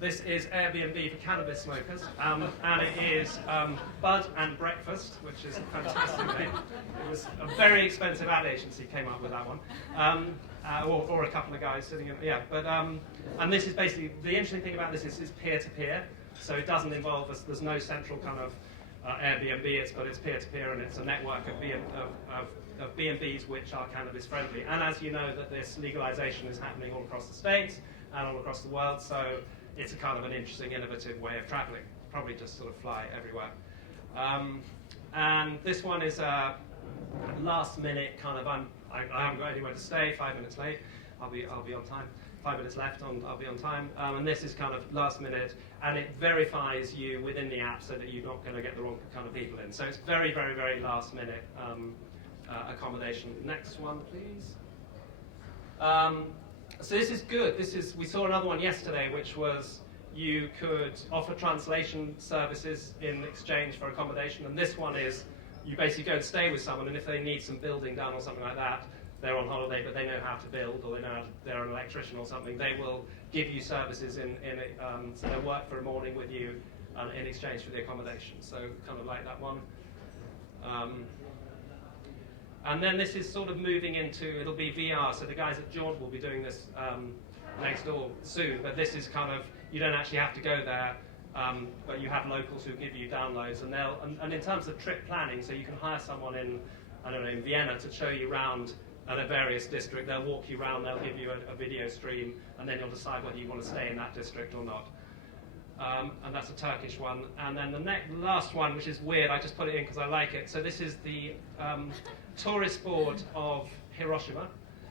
This is Airbnb for cannabis smokers, and it is Bud and Breakfast, which is a fantastic name. It was a very expensive ad agency came up with that one, or a couple of guys sitting in, yeah. But and this is basically, the interesting thing about this is peer-to-peer, so it doesn't involve us. There's no central kind of Airbnb, but it's peer-to-peer, and it's a network of B&Bs which are cannabis friendly. And as you know, that this legalization is happening all across the States and all across the world, so it's a kind of an interesting, innovative way of traveling. Probably just sort of fly everywhere. And this one is a last minute kind of, I haven't got anywhere to stay, 5 minutes late, I'll be on time. 5 minutes left, I'll be on time. And this is kind of last minute, and it verifies you within the app so that you're not going to get the wrong kind of people in. So it's very last minute accommodation. Next one, please. So this is good. We saw another one yesterday, which was you could offer translation services in exchange for accommodation, and this one is you basically go and stay with someone, and if they need some building done or something like that, they're on holiday but they know how to build, or they're an electrician or something, they will give you services so they'll work for a morning with you in exchange for the accommodation. So kind of like that one. And then this is sort of moving into, it'll be VR, so the guys at Jaunt will be doing this next door soon, but this is kind of, you don't actually have to go there, but you have locals who give you downloads, and in terms of trip planning, so you can hire someone in, I don't know, in Vienna to show you around at a various district. They'll walk you around, they'll give you a video stream, and then you'll decide whether you want to stay in that district or not. And that's a Turkish one. And then the last one, which is weird, I just put it in because I like it. So this is the tourist board of Hiroshima.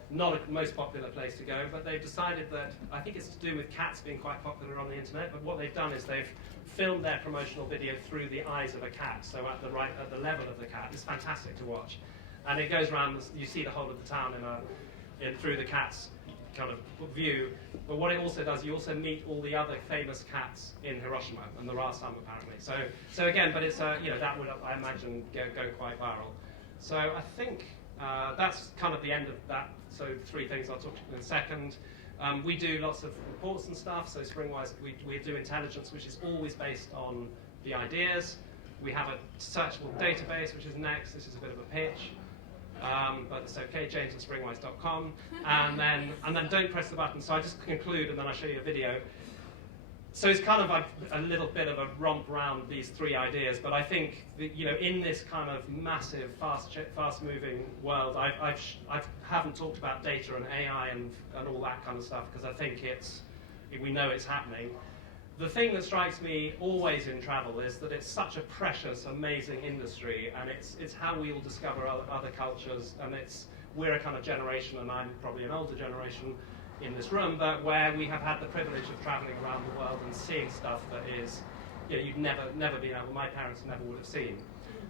Not the most popular place to go, but they've decided that, I think it's to do with cats being quite popular on the internet, but what they've done is they've filmed their promotional video through the eyes of a cat, so at the level of the cat. It's fantastic to watch. And it goes around, you see the whole of the town through the cat's kind of view. But what it also does, you also meet all the other famous cats in Hiroshima, and there are some apparently. So again, but it's that would, I imagine, go quite viral. So I think that's kind of the end of that. So 3 things I'll talk to you in a second. We do lots of reports and stuff. So Springwise, we do intelligence, which is always based on the ideas. We have a searchable database, which is next. This is a bit of a pitch. But it's okay, James at springwise.com. And then don't press the button. So I just conclude, and then I'll show you a video. So it's kind of like a little bit of a romp around these 3 ideas, but I think that, in this kind of massive, fast-moving world, I haven't talked about data and AI and all that kind of stuff, because I think we know it's happening. The thing that strikes me always in travel is that it's such a precious, amazing industry, and it's how we all discover other cultures, and we're a kind of generation, and I'm probably an older generation in this room, but where we have had the privilege of traveling around the world and seeing stuff that is, you'd never been able, my parents never would have seen.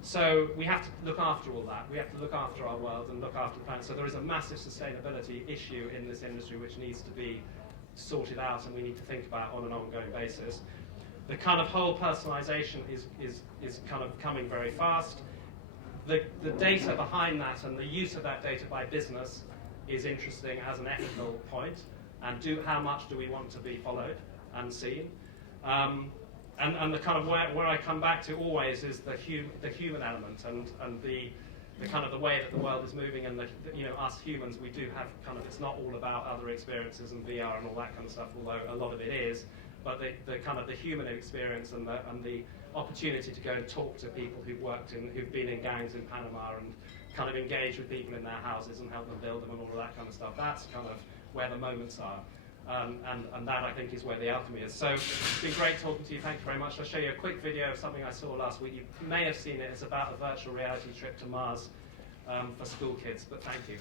So we have to look after all that. We have to look after our world and look after the planet. So there is a massive sustainability issue in this industry which needs to be sorted out, and we need to think about on an ongoing basis. The kind of whole personalization is kind of coming very fast. The data behind that and the use of that data by business is interesting as an ethical point, and how much do we want to be followed and seen? And the kind of where I come back to always is the human element and the kind of the way that the world is moving, and us humans, we do have kind of, it's not all about other experiences and VR and all that kind of stuff, although a lot of it is, but the kind of the human experience and the opportunity to go and talk to people who've been in gangs in Panama and kind of engage with people in their houses and help them build them and all of that kind of stuff. That's kind of where the moments are. And that, I think, is where the alchemy is. So it's been great talking to you. Thank you very much. I'll show you a quick video of something I saw last week. You may have seen it. It's about a virtual reality trip to Mars for school kids, but thank you.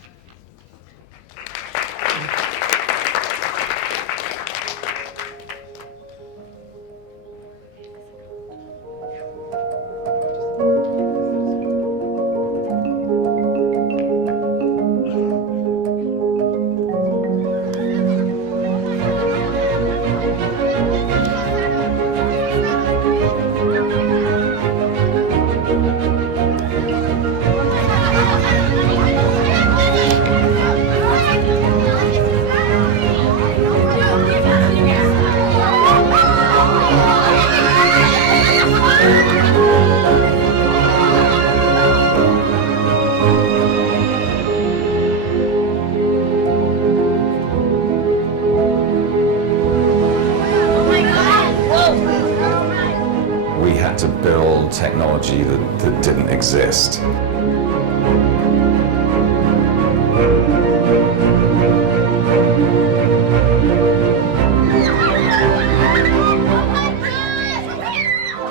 to build technology that didn't exist.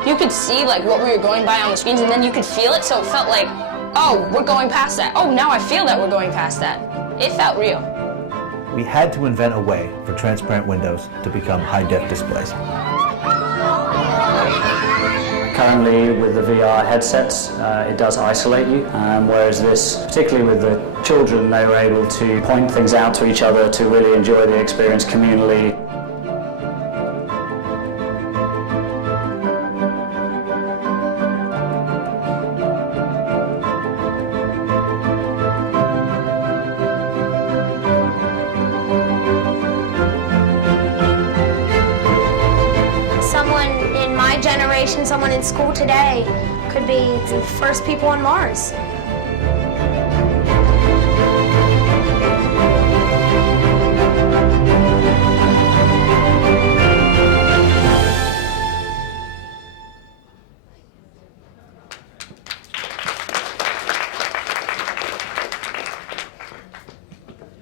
You could see like what we were going by on the screens, and then you could feel it, so it felt like, oh, we're going past that. Oh, now I feel that we're going past that. It felt real. We had to invent a way for transparent windows to become high-def displays. Currently, with the VR headsets, it does isolate you, whereas this, particularly with the children, they were able to point things out to each other to really enjoy the experience communally. Someone in school today could be the first people on Mars.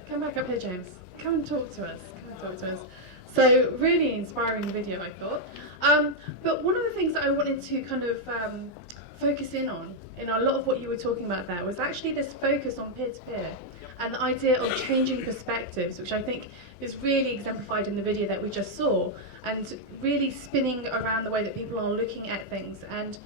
Come back up here, James. Come and talk to us. So, really inspiring video, I thought. But one of the things that I wanted to kind of focus in on, in a lot of what you were talking about there, was actually this focus on peer-to-peer and the idea of changing perspectives, which I think is really exemplified in the video that we just saw, and really spinning around the way that people are looking at things, and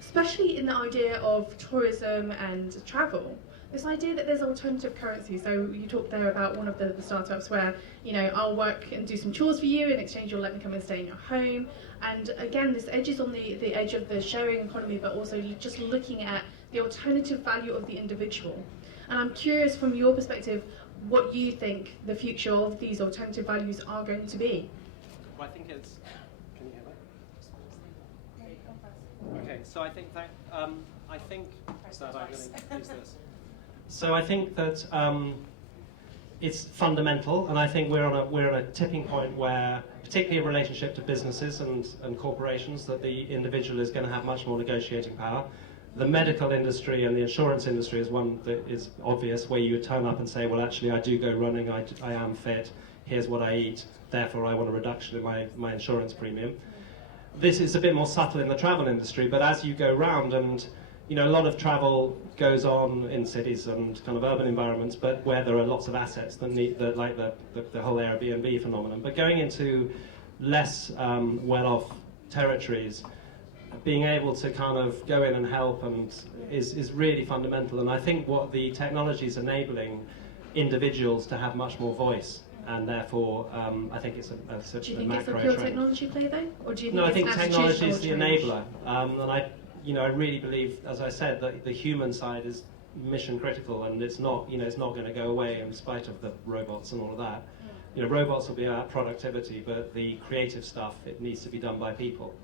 especially in the idea of tourism and travel. This idea that there's alternative currency. So you talked there about one of the startups where, you know, I'll work and do some chores for you, in exchange you'll let me come and stay in your home. And again, this edges on the edge of the sharing economy, but also just looking at the alternative value of the individual. And I'm curious from your perspective, what you think the future of these alternative values are going to be. Well, I think it's... Can you hear that? Okay, so I think that... I think that I'm going to use this. So I think that it's fundamental, and I think we're on a tipping point where, particularly in relationship to businesses and corporations, that the individual is going to have much more negotiating power. The medical industry and the insurance industry is one that is obvious, where you would turn up and say, well, actually, I do go running, I am fit, here's what I eat, therefore I want a reduction in my insurance premium. This is a bit more subtle in the travel industry, but as you go round, and you know, a lot of travel goes on in cities and kind of urban environments, but where there are lots of assets that need, like the whole Airbnb phenomenon. But going into less well-off territories, being able to kind of go in and help is really fundamental. And I think what the technology is enabling individuals to have much more voice. And therefore, I think it's a macro trend. Do you think it's a pure technology play though? Or do you think no, I think it's technology is the change? enabler. And I really believe, as I said, that the human side is mission critical, and it's not going to go away in spite of the robots and all of that. You know, robots will be about productivity, but the creative stuff, it needs to be done by people.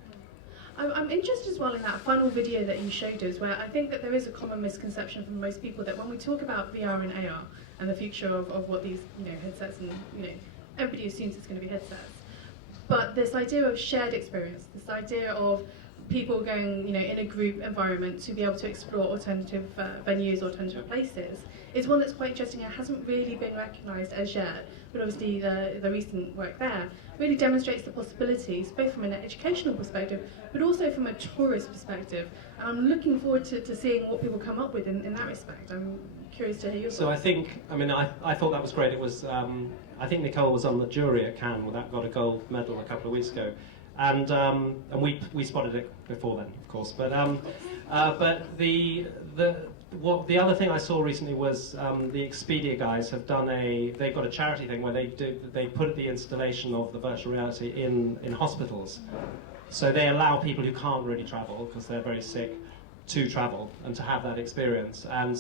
I'm interested as well in that final video that you showed us, where I think that there is a common misconception from most people that when we talk about VR and AR and the future of what these headsets and everybody assumes it's going to be headsets, but this idea of shared experience, this idea of people going in a group environment to be able to explore alternative venues, alternative places, is one that's quite interesting and hasn't really been recognised as yet. But obviously the recent work there really demonstrates the possibilities, both from an educational perspective, but also from a tourist perspective. And I'm looking forward to seeing what people come up with in that respect. I'm curious to hear your thoughts. So I thought that was great. It was, I think Nicole was on the jury at Cannes, that got a gold medal a couple of weeks ago. And we spotted it before then, of course. But the other thing I saw recently was the Expedia guys have done they've got a charity thing where they put the installation of the virtual reality in hospitals. So they allow people who can't really travel because they're very sick to travel and to have that experience. And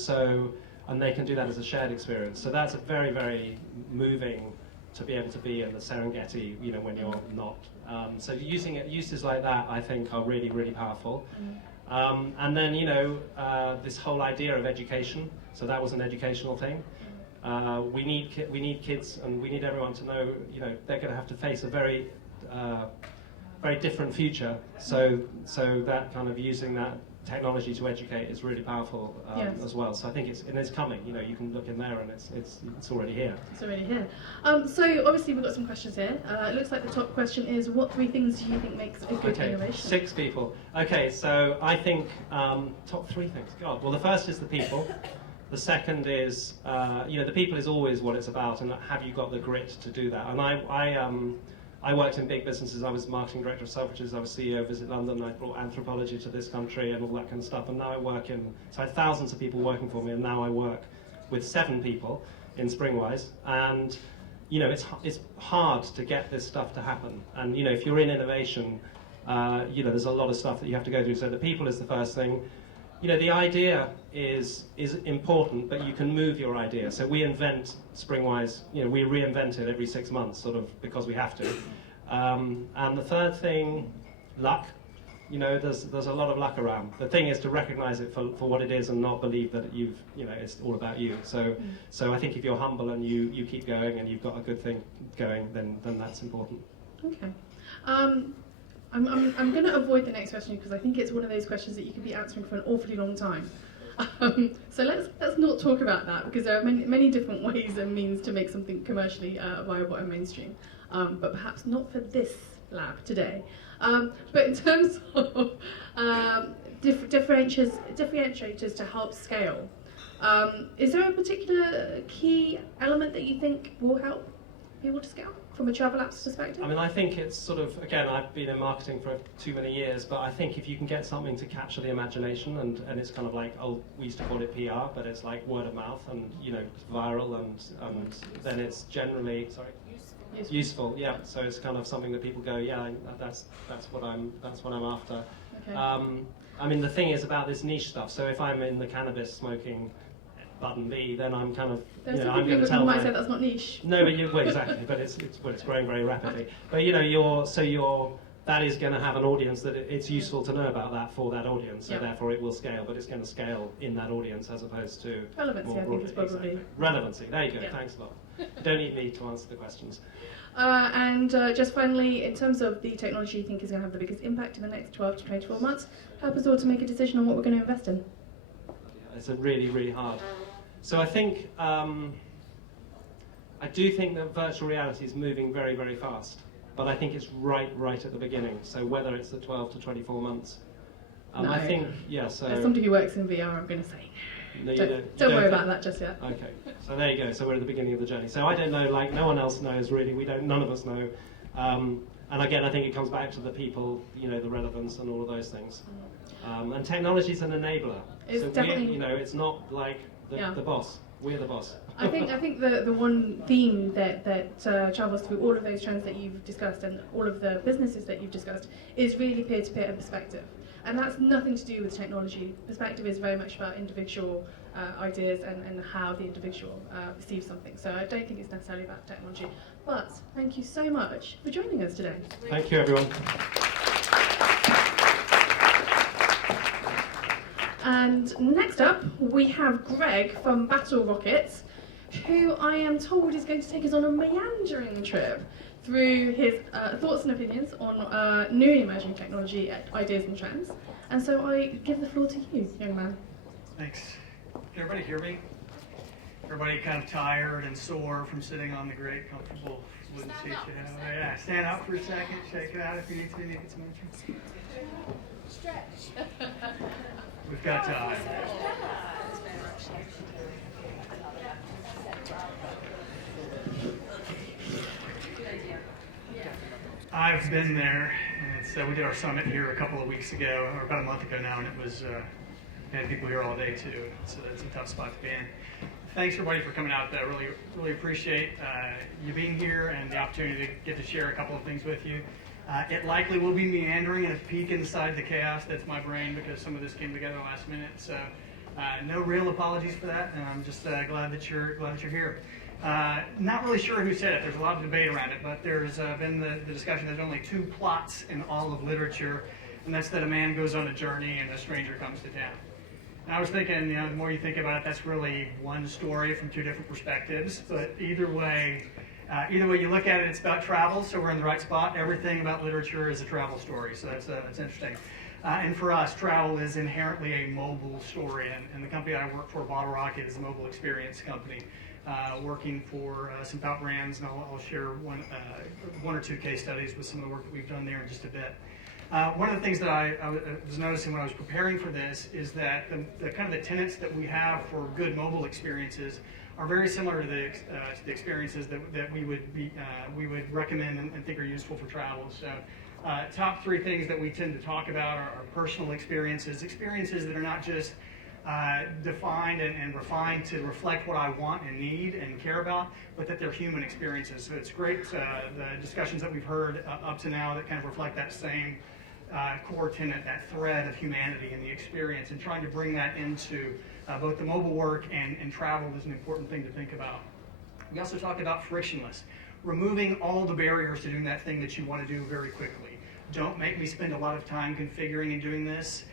they can do that as a shared experience. So that's a very, very moving to be able to be in the Serengeti, when you're not. So uses like that, I think, are really, really powerful. And then, this whole idea of education. So that was an educational thing. We need kids, and we need everyone to know, they're going to have to face a very very different future. So that kind of using that technology to educate is really powerful as well. So I think it's coming. You know, you can look in there and it's already here. It's already here. So obviously we've got some questions here. It looks like the top question is, what 3 things do you think makes a good innovation? 6 people. Okay, so I think top 3 things. God, well, the first is the people. The second is, the people is always what it's about, and have you got the grit to do that? And I worked in big businesses. I was marketing director of Selfridges. I was CEO of Visit London. I brought anthropology to this country and all that kind of stuff. And now I work so I had thousands of people working for me, and now I work with 7 people in Springwise. And it's hard to get this stuff to happen. And if you're in innovation, there's a lot of stuff that you have to go through. So the people is the first thing. The idea is important, but you can move your idea. So we invent Springwise, we reinvent it every 6 months, sort of, because we have to. And the third thing, luck. There's a lot of luck around. The thing is to recognize it for what it is and not believe that it's all about you. So I think if you're humble and you keep going and you've got a good thing going, then that's important. Okay. I'm going to avoid the next question because I think it's one of those questions that you could be answering for an awfully long time. So let's not talk about that, because there are many different ways and means to make something commercially viable and mainstream, but perhaps not for this lab today. But in terms of differentiators to help scale, is there a particular key element that you think will help people to scale from a travel app's perspective? I mean, I think it's sort of, again, I've been in marketing for too many years, but I think if you can get something to capture the imagination, and it's kind of like, we used to call it PR, but it's like word of mouth and, viral, and then it's generally, useful, yeah. So it's kind of something that people go, yeah, that's what I'm after. Okay. I mean, the thing is about this niche stuff. So if I'm in the cannabis smoking button B, then I'm kind of, I'm going to tell. You might say that's not niche. No, but exactly. But it's growing very rapidly. But that is going to have an audience that it's useful to know about that for that audience. So therefore it will scale, but it's going to scale in that audience as opposed to relevancy. More broadly. I think it's probably exactly. Relevancy. There you go. Yeah. Thanks a lot. Don't need me to answer the questions. And just finally, in terms of the technology you think is going to have the biggest impact in the next 12 to 24 months, help us all to make a decision on what we're going to invest in. It's a really, really hard. So I think, I do think that virtual reality is moving very, very fast, but I think it's right at the beginning. So whether it's the 12 to 24 months, no. I think, so... As somebody who works in VR, I'm going to say, no, don't worry about that just yet. Okay, so there you go. So we're at the beginning of the journey. So I don't know, no one else knows really. None of us know. And again, I think it comes back to the people, the relevance and all of those things. And technology is an enabler. It's definitely... it's not like the boss. We're the boss. I think the one theme that travels through all of those trends that you've discussed and all of the businesses that you've discussed is really peer-to-peer and perspective. And that's nothing to do with technology. Perspective is very much about individual ideas and how the individual perceives something. So I don't think it's necessarily about technology. But thank you so much for joining us today. Thank you, everyone. And next up, we have Greg from Battle Rockets, who I am told is going to take us on a meandering trip through his thoughts and opinions on new emerging technology ideas and trends. And so I give the floor to you, young man. Thanks. Can everybody hear me? Everybody kind of tired and sore from sitting on the great, comfortable wooden seats you have? Yeah, stand up for a second, shake it out if you need to, get some action. Stretch. We've got time. I've been there, and we did our summit here a couple of weeks ago, or about a month ago now, and it was, we had people here all day too, so it's a tough spot to be in. Thanks everybody for coming out. Really, really appreciate you being here and the opportunity to get to share a couple of things with you. It likely will be meandering and a peek inside the chaos that's my brain, because some of this came together last minute. So no real apologies for that, and I'm just glad that you're here. Not really sure who said it. There's a lot of debate around it, but there's been the discussion. There's only 2 plots in all of literature, and that's that a man goes on a journey and a stranger comes to town. And I was thinking, the more you think about it, that's really one story from 2 different perspectives. But either way, Either way you look at it, it's about travel, so we're in the right spot. Everything about literature is a travel story, so that's interesting. And for us, travel is inherently a mobile story, and the company I work for, Bottle Rocket, is a mobile experience company, working for some top brands, and I'll share one or two case studies with some of the work that we've done there in just a bit. One of the things that I was noticing when I was preparing for this is that the kind of the tenets that we have for good mobile experiences are very similar to the experiences that we would recommend and think are useful for travel. So, top three things that we tend to talk about are personal experiences that are not just defined and refined to reflect what I want and need and care about, but that they're human experiences. So it's great the discussions that we've heard up to now that kind of reflect that same core tenet, that thread of humanity in the experience, and trying to bring that into both the mobile work and travel is an important thing to think about. We also talked about frictionless, removing all the barriers to doing that thing that you want to do very quickly. Don't make me spend a lot of time configuring and doing this.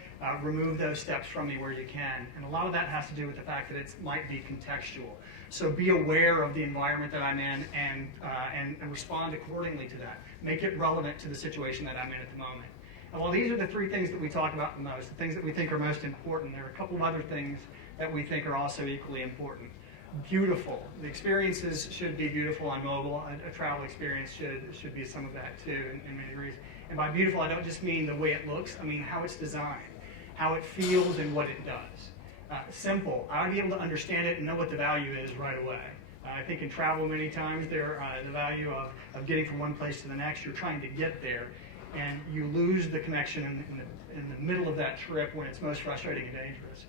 Remove those steps from me where you can. And a lot of that has to do with the fact that it might be contextual. So be aware of the environment that I'm in and respond accordingly to that. Make it relevant to the situation that I'm in at the moment. And while these are the three things that we talk about the most, the things that we think are most important, there are a couple of other things that we think are also equally important. Beautiful. The experiences should be beautiful on mobile. A travel experience should be some of that too in many degrees. And by beautiful, I don't just mean the way it looks, I mean how it's designed, how it feels, and what it does. Simple. I ought to be able to understand it and know what the value is right away. I think in travel many times the value of getting from one place to the next, you're trying to get there, and you lose the connection in the middle of that trip when it's most frustrating and dangerous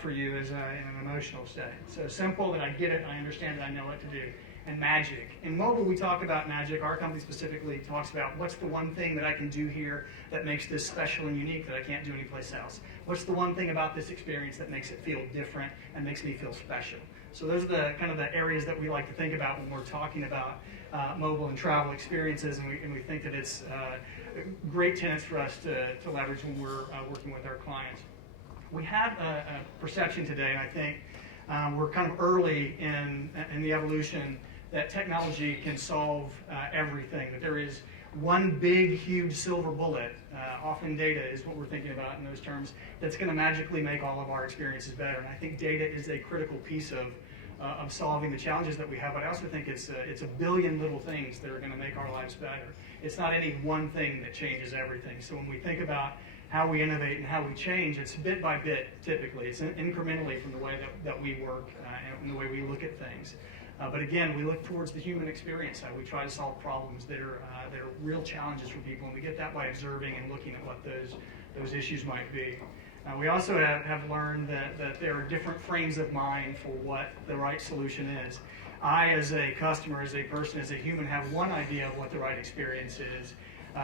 for you as in an emotional state. So simple, that I get it, I understand it, I know what to do. And magic. In mobile, we talk about magic. Our company specifically talks about what's the one thing that I can do here that makes this special and unique that I can't do anyplace else. What's the one thing about this experience that makes it feel different and makes me feel special? So those are the kind of the areas that we like to think about when we're talking about mobile and travel experiences, and we think that it's great tenets for us to leverage when we're working with our clients. We have a perception today, and I think we're kind of early in the evolution that technology can solve everything, that there is one big, huge silver bullet, often data is what we're thinking about in those terms, that's going to magically make all of our experiences better. And I think data is a critical piece of solving the challenges that we have, but I also think it's a billion little things that are going to make our lives better. It's not any one thing that changes everything. So when we think about how we innovate and how we change, it's bit by bit typically. It's incrementally from the way that we work and the way we look at things. But again, we look towards the human experience. We try to solve problems that are real challenges for people, and we get that by observing and looking at what those issues might be. We also have learned that there are different frames of mind for what the right solution is. I, as a customer, as a person, as a human, have one idea of what the right experience is.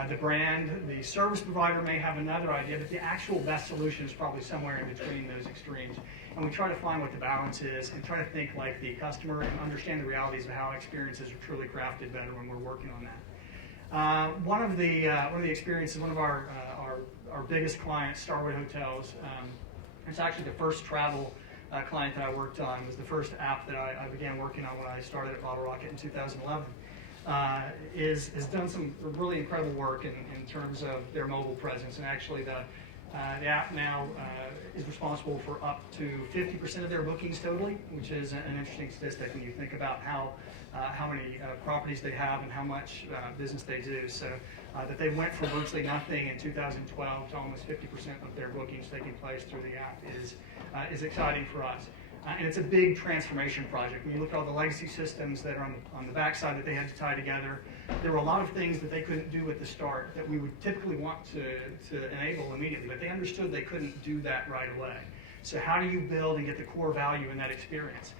The brand, the service provider may have another idea, but the actual best solution is probably somewhere in between those extremes. And we try to find what the balance is and try to think like the customer and understand the realities of how experiences are truly crafted better when we're working on that. One of the experiences, one of our biggest clients, Starwood Hotels, it's actually the first travel client that I worked on. It was the first app that I began working on when I started at Bottle Rocket in 2011. Has done some really incredible work in terms of their mobile presence, and actually the app now is responsible for up to 50% of their bookings totally, which is an interesting statistic when you think about how many properties they have and how much business they do. So that they went from virtually nothing in 2012 to almost 50% of their bookings taking place through the app is exciting for us. And it's a big transformation project. When you look at all the legacy systems that are on the backside that they had to tie together, there were a lot of things that they couldn't do at the start that we would typically want to enable immediately, but they understood they couldn't do that right away. So how do you build and get the core value in that experience?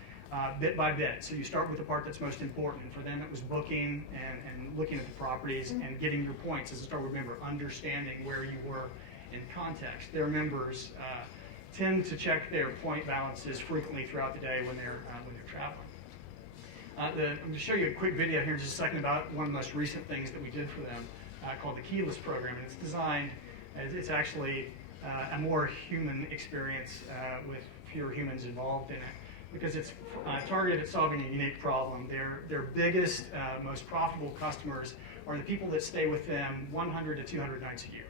Bit by bit. So you start with the part that's most important. For them, it was booking and looking at the properties and getting your points as a Starwood member, understanding where you were in context. Their members tend to check their point balances frequently throughout the day when they're traveling. I'm going to show you a quick video here in just a second about one of the most recent things that we did for them called the Keyless program. And it's designed, it's actually a more human experience with fewer humans involved in it. because it's targeted at solving a unique problem. Their biggest, most profitable customers are the people that stay with them 100 to 200 nights a year.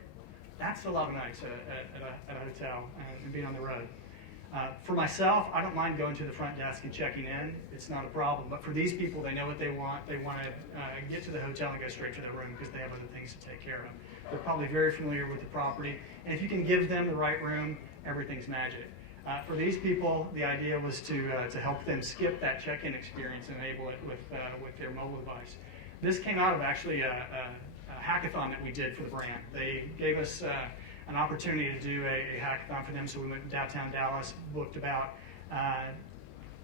That's a lot of nights at a hotel and being on the road. For myself, I don't mind going to the front desk and checking in. It's not a problem. But for these people, they know what they want. They want to get to the hotel and go straight to their room because they have other things to take care of. They're probably very familiar with the property. And if you can give them the right room, everything's magic. For these people, the idea was to help them skip that check-in experience and enable it with their mobile device. This came out of actually a hackathon that we did for the brand. They gave us an opportunity to do a hackathon for them, so we went to downtown Dallas, booked about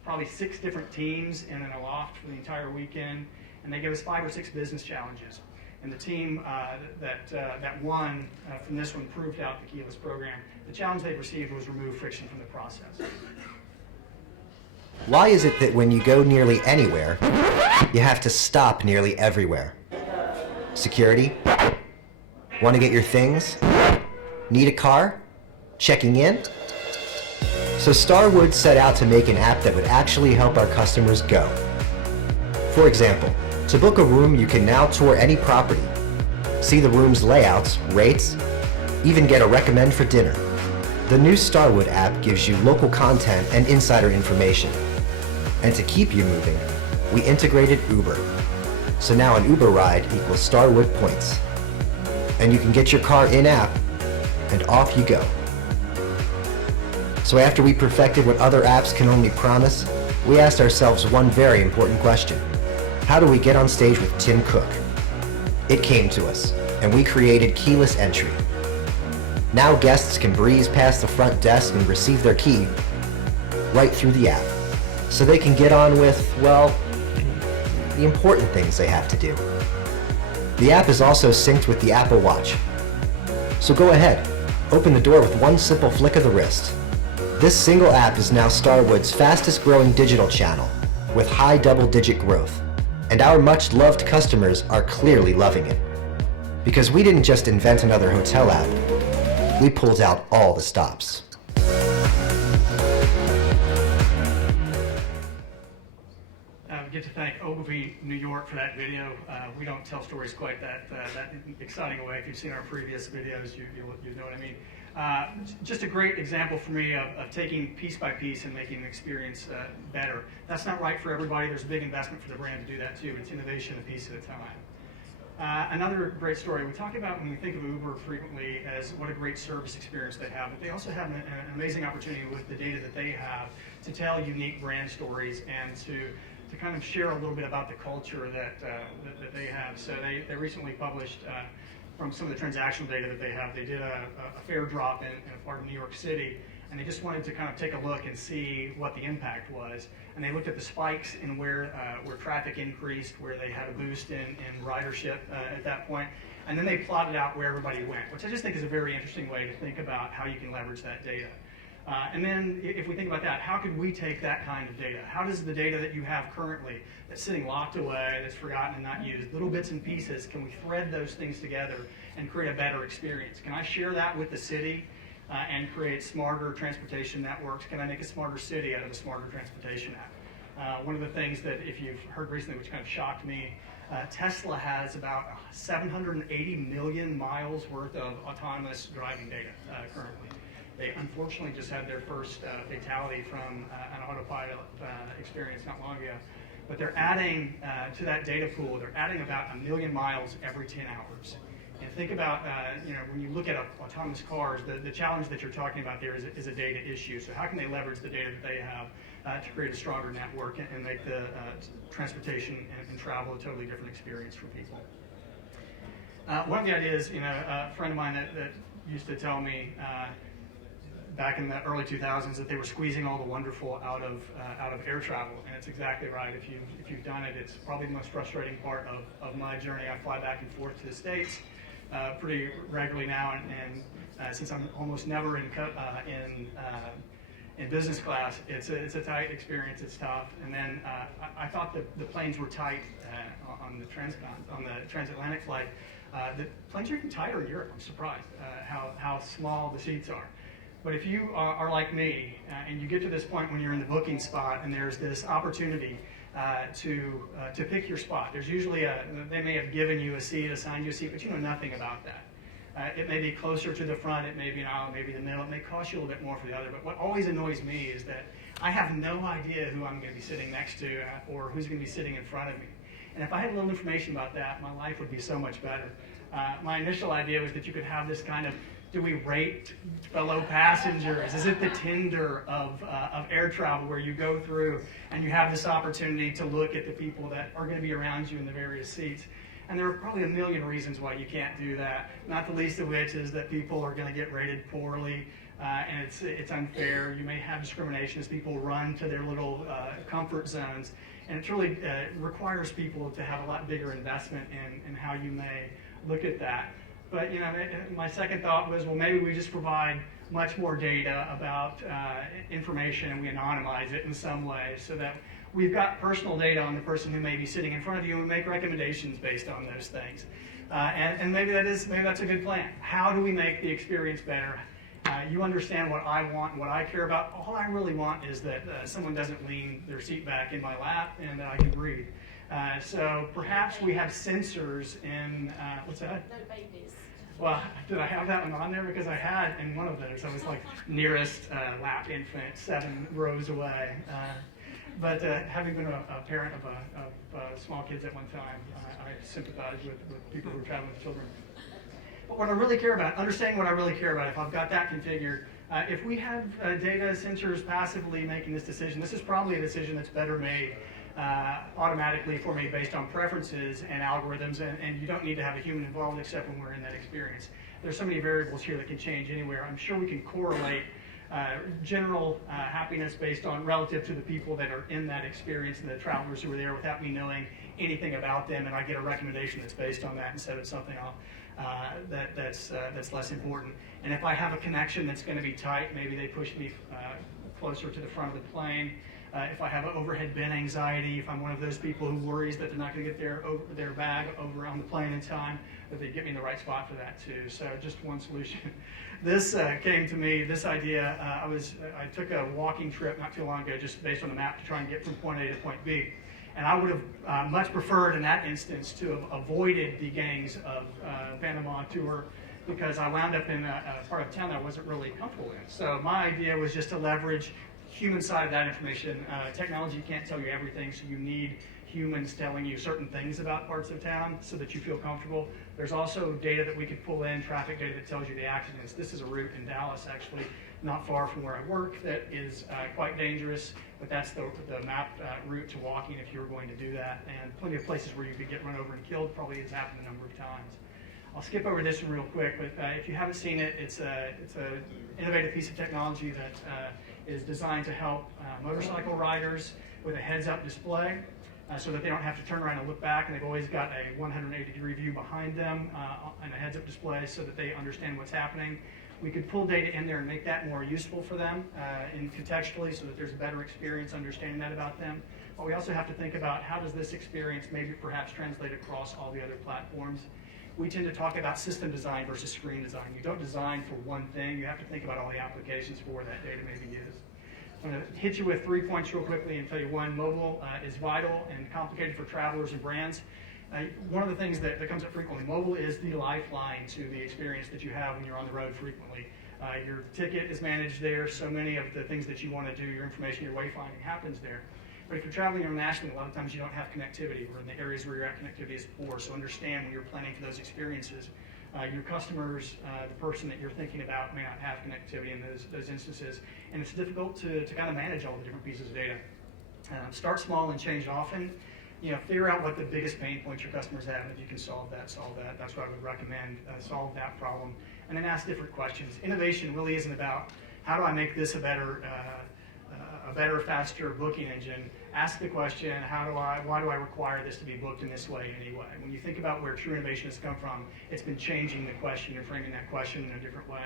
probably 6 different teams in a loft for the entire weekend, and they gave us 5 or 6 business challenges. And the team that won from this one proved out the keyless program. The challenge they received was remove friction from the process. Why is it that when you go nearly anywhere, you have to stop nearly everywhere? Security? Want to get your things? Need a car? Checking in? So Starwood set out to make an app that would actually help our customers go. For example, to book a room, you can now tour any property, see the room's layouts, rates, even get a recommend for dinner. The new Starwood app gives you local content and insider information. And to keep you moving, we integrated Uber. So now an Uber ride equals Starwood points. And you can get your car in-app, and off you go. So after we perfected what other apps can only promise, we asked ourselves one very important question. How do we get on stage with Tim Cook? It came to us, and we created keyless entry. Now guests can breeze past the front desk and receive their key right through the app, so they can get on with, well, the important things they have to do. The app is also synced with the Apple Watch. So go ahead, open the door with one simple flick of the wrist. This single app is now Starwood's fastest growing digital channel, with high double-digit growth. And our much-loved customers are clearly loving it. Because we didn't just invent another hotel app, we pulled out all the stops. I get to thank Ogilvy, New York for that video. We don't tell stories quite that exciting way. If you've seen our previous videos, you know what I mean. Just a great example for me of taking piece by piece and making the experience better. That's not right for everybody. There's a big investment for the brand to do that too. It's innovation a piece at a time. Another great story. We talk about when we think of Uber frequently as what a great service experience they have, but they also have an amazing opportunity with the data that they have to tell unique brand stories and to kind of share a little bit about the culture that they have. So they recently published from some of the transactional data that they have. They did a fare drop in a part of New York City, and they just wanted to kind of take a look and see what the impact was. And they looked at the spikes in where traffic increased, where they had a boost in ridership at that point, and then they plotted out where everybody went, which I just think is a very interesting way to think about how you can leverage that data. And then if we think about that, how could we take that kind of data? How does the data that you have currently that's sitting locked away, that's forgotten and not used, little bits and pieces, can we thread those things together and create a better experience? Can I share that with the city and create smarter transportation networks? Can I make a smarter city out of a smarter transportation app? One of the things that, if you've heard recently, which kind of shocked me, Tesla has about 780 million miles worth of autonomous driving data currently. They unfortunately just had their first fatality from an autopilot experience not long ago. But they're adding to that data pool, they're adding about 1 million miles every 10 hours. And think about, when you look at autonomous cars, the challenge that you're talking about there is a data issue. So how can they leverage the data that they have to create a stronger network and make the transportation and travel a totally different experience for people? One of the ideas, a friend of mine that used to tell me back in the early 2000s that they were squeezing all the wonderful out of air travel, and it's exactly right. If you've done it, it's probably the most frustrating part of my journey. I fly back and forth to the States pretty regularly now, and since I'm almost never in business class, it's a tight experience. It's tough. And then I thought that the planes were tight on the transatlantic flight. The planes are even tighter in Europe. I'm surprised how small the seats are. But if you are like me, and you get to this point when you're in the booking spot and there's this opportunity to pick your spot, there's usually they may have given you a seat, assigned you a seat, but you know nothing about that. It may be closer to the front, it may be an aisle, maybe the middle, it may cost you a little bit more for the other, but what always annoys me is that I have no idea who I'm going to be sitting next to or who's going to be sitting in front of me. And if I had a little information about that, my life would be so much better. My initial idea was that you could have this kind of, do we rate fellow passengers? Is it the Tinder of air travel where you go through and you have this opportunity to look at the people that are going to be around you in the various seats? And there are probably a million reasons why you can't do that, not the least of which is that people are going to get rated poorly, and it's unfair. You may have discrimination as people run to their little comfort zones, and it really requires people to have a lot bigger investment in how you may look at that. But you know, my second thought was, well, maybe we just provide much more data about information and we anonymize it in some way so that we've got personal data on the person who may be sitting in front of you and we make recommendations based on those things. And maybe that's a good plan. How do we make the experience better? You understand what I want, what I care about. All I really want is that someone doesn't lean their seat back in my lap and that I can breathe. So perhaps we have sensors in, what's that? No babies. Well, did I have that one on there? Because I had in one of those. I was like nearest lap infant, 7 rows away. But having been a parent of small kids at one time, I sympathize with people who are traveling with children. But what I really care about, understanding what I really care about, if I've got that configured, if we have data sensors passively making this decision, this is probably a decision that's better made automatically for me based on preferences and algorithms, and you don't need to have a human involved except when we're in that experience. There's so many variables here that can change anywhere. I'm sure we can correlate general happiness based on relative to the people that are in that experience and the travelers who are there without me knowing anything about them, and I get a recommendation that's based on that instead of something that's less important. And if I have a connection that's going to be tight, maybe they push me closer to the front of the plane. If I have overhead bin anxiety, if I'm one of those people who worries that they're not going to get their bag over on the plane in time, that they get me in the right spot for that too. So just one solution. This came to me, this idea, I took a walking trip not too long ago just based on the map to try and get from point A to point B. And I would have much preferred in that instance to have avoided the gangs of Panama tour because I wound up in a part of town that I wasn't really comfortable in. So my idea was just to leverage human side of that information. Technology can't tell you everything, so you need humans telling you certain things about parts of town so that you feel comfortable. There's also data that we could pull in, traffic data that tells you the accidents. This is a route in Dallas, actually, not far from where I work, that is quite dangerous, but that's the mapped route to walking if you were going to do that. And plenty of places where you could get run over and killed, probably has happened a number of times. I'll skip over this one real quick, but if you haven't seen it, it's an innovative piece of technology that is designed to help motorcycle riders with a heads-up display so that they don't have to turn around and look back, and they've always got a 180-degree view behind them and a heads-up display so that they understand what's happening. We could pull data in there and make that more useful for them contextually so that there's a better experience understanding that about them. But we also have to think about how does this experience maybe perhaps translate across all the other platforms. We tend to talk about system design versus screen design. You don't design for one thing. You have to think about all the applications for where that data may be used. I'm going to hit you with 3 points real quickly and tell you one, mobile is vital and complicated for travelers and brands. One of the things that comes up frequently, mobile is the lifeline to the experience that you have when you're on the road frequently. Your ticket is managed there. So many of the things that you want to do, your information, your wayfinding happens there. But if you're traveling internationally, a lot of times you don't have connectivity, or in the areas where you're at, connectivity is poor. So understand when you're planning for those experiences, your customers, the person that you're thinking about may not have connectivity in those instances. And it's difficult to kind of manage all the different pieces of data. Start small and change often. Figure out what the biggest pain points your customers have, and if you can solve that, solve that. That's what I would recommend, solve that problem. And then ask different questions. Innovation really isn't about how do I make this a better, faster booking engine. Ask the question, why do I require this to be booked in this way anyway? When you think about where true innovation has come from, it's been changing the question and framing that question in a different way.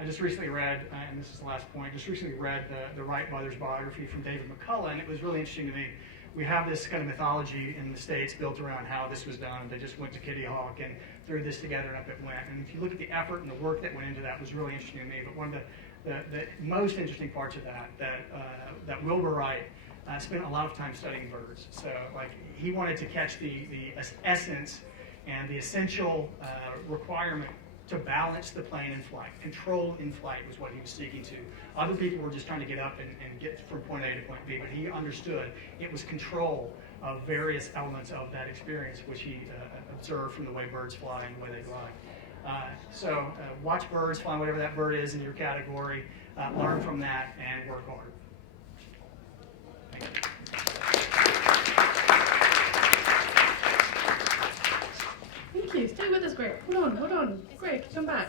I just recently read, and this is the last point, the Wright brothers biography from David McCullough, and it was really interesting to me. we have this kind of mythology in the States built around how this was done. They just went to Kitty Hawk and threw this together and up it went. And if you look at the effort and the work that went into that, was really interesting to me. But one of the most interesting parts of that Wilbur Wright spent a lot of time studying birds. So like he wanted to catch the essence and the essential requirement to balance the plane in flight. Control in flight was what he was seeking to. Other people were just trying to get up and get from point A to point B, but he understood it was control of various elements of that experience, which he observed from the way birds fly and the way they glide. So watch birds, find whatever that bird is in your category, learn from that, and work hard. Thank you. Thank you. Stay with us, Greg. Hold on. Greg, come back.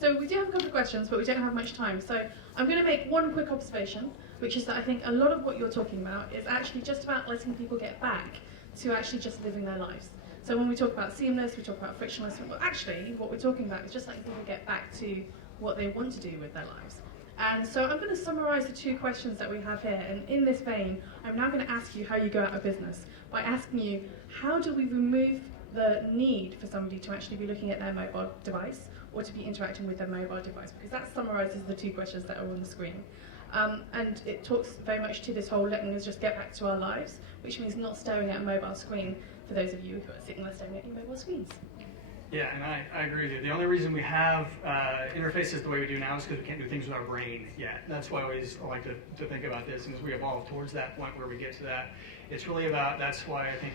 So we do have a couple of questions, but we don't have much time. So I'm going to make one quick observation, which is that I think a lot of what you're talking about is actually just about letting people get back to actually just living their lives. So when we talk about seamless, we talk about frictionless, well, actually what we're talking about is just letting people get back to what they want to do with their lives. And so I'm going to summarize the two questions that we have here. And in this vein, I'm now going to ask you how you go out of business by asking you, how do we remove the need for somebody to actually be looking at their mobile device or to be interacting with their mobile device? Because that summarizes the two questions that are on the screen. And it talks very much to this whole letting us just get back to our lives, which means not staring at a mobile screen for those of you who are sitting there staring at your mobile screens. Yeah, and I agree with you. The only reason we have interfaces the way we do now is because we can't do things with our brain yet. That's why I always like to think about this. And as we evolve towards that point where we get to that, it's really about, that's why I think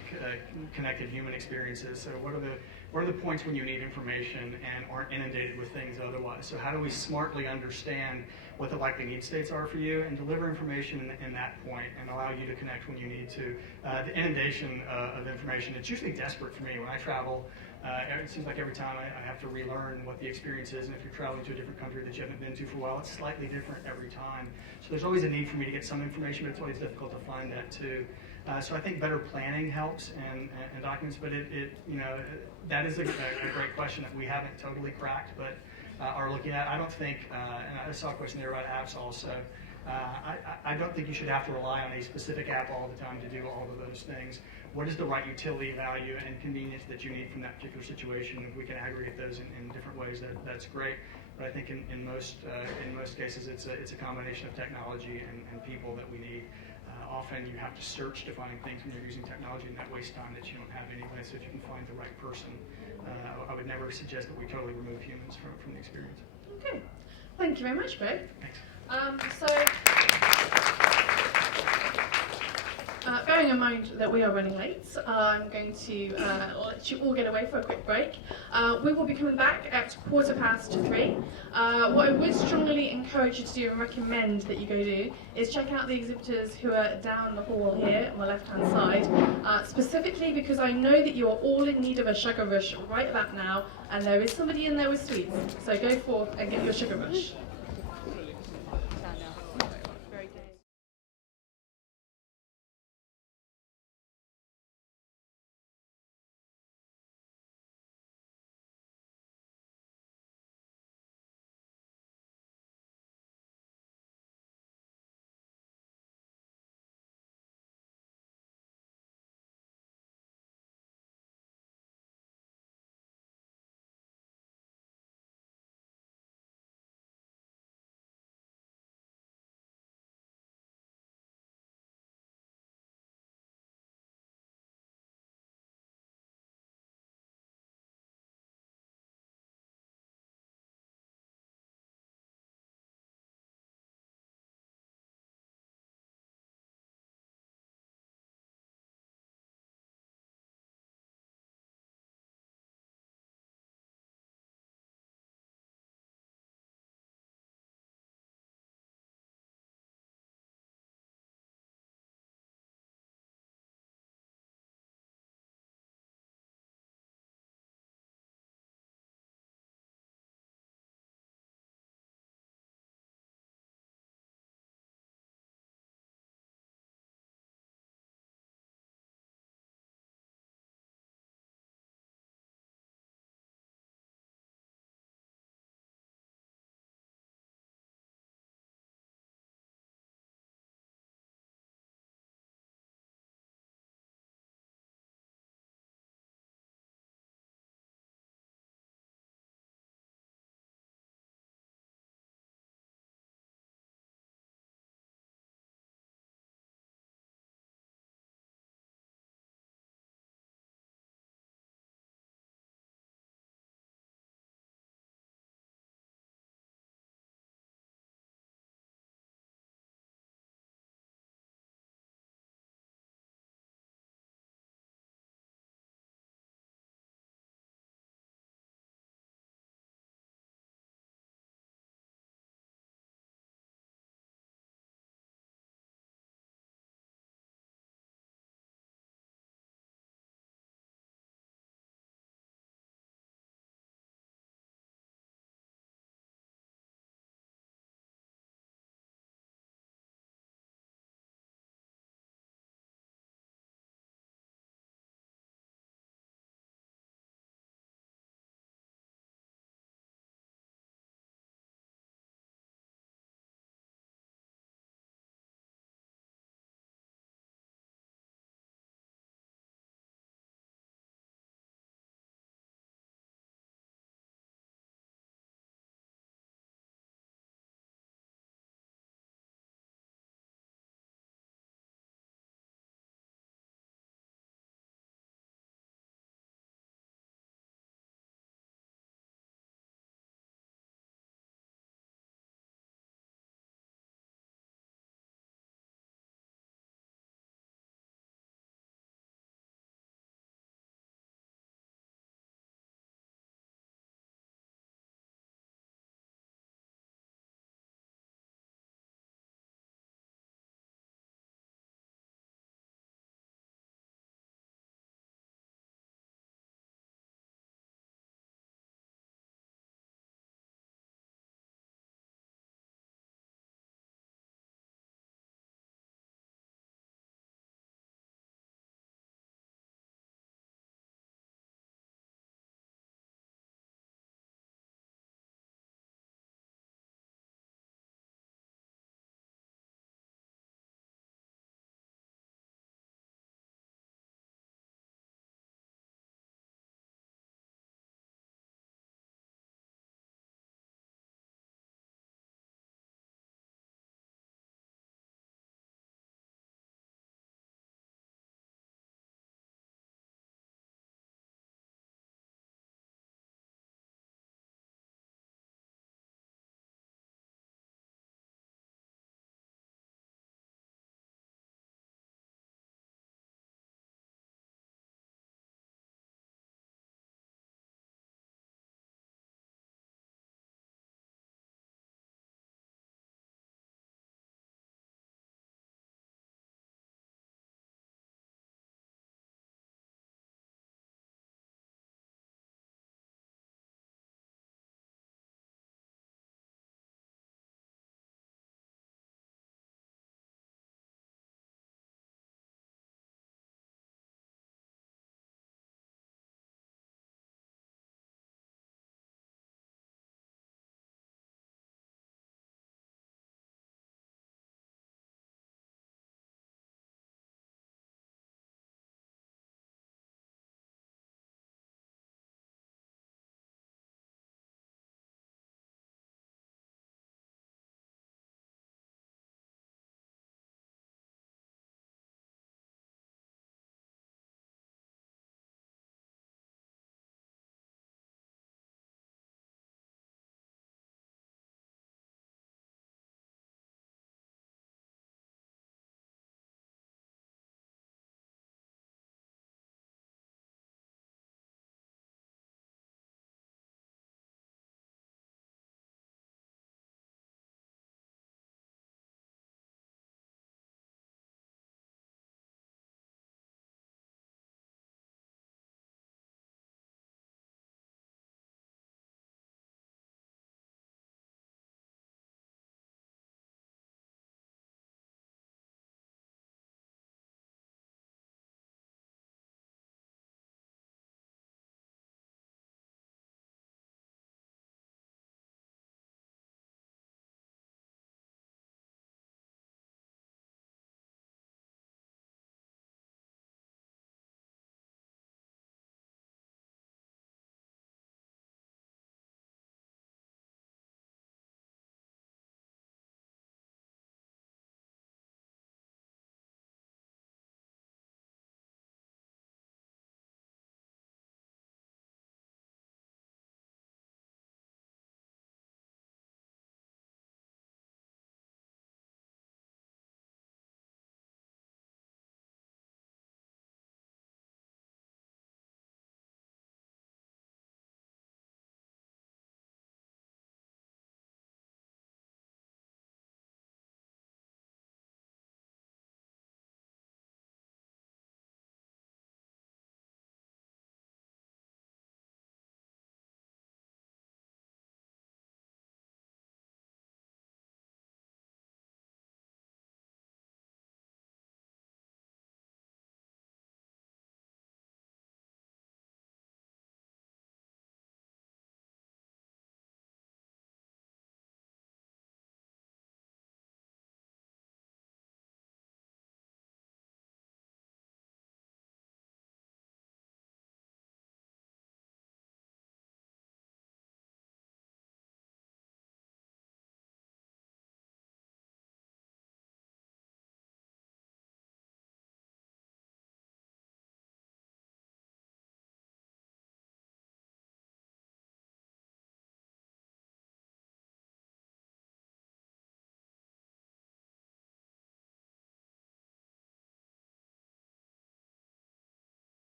connected human experiences. So what are the points when you need information and aren't inundated with things otherwise? So how do we smartly understand what the likely need states are for you and deliver information in that point and allow you to connect when you need to? The inundation of information, it's usually desperate for me. When I travel, it seems like every time I have to relearn what the experience is, and if you're traveling to a different country that you haven't been to for a while, it's slightly different every time. So there's always a need for me to get some information, but it's always difficult to find that too. So I think better planning helps and documents, but that is a great question that we haven't totally cracked, but are looking at. I don't think, and I saw a question there about apps also. I don't think you should have to rely on a specific app all the time to do all of those things. What is the right utility value and convenience that you need from that particular situation? If we can aggregate those in different ways, that's great. But I think in most cases, it's a combination of technology and people that we need. Often you have to search to find things when you're using technology, and that wastes time that you don't have anyway. So if you can find the right person, I would never suggest that we totally remove humans from the experience. Okay. Thank you very much, Greg. Thanks. Bearing in mind that we are running late, I'm going to let you all get away for a quick break. We will be coming back at 3:15. What I would strongly encourage you to do and recommend that you go do is check out the exhibitors who are down the hall here on the left-hand side, specifically because I know that you are all in need of a sugar rush right about now, and there is somebody in there with sweets. So go forth and get your sugar rush.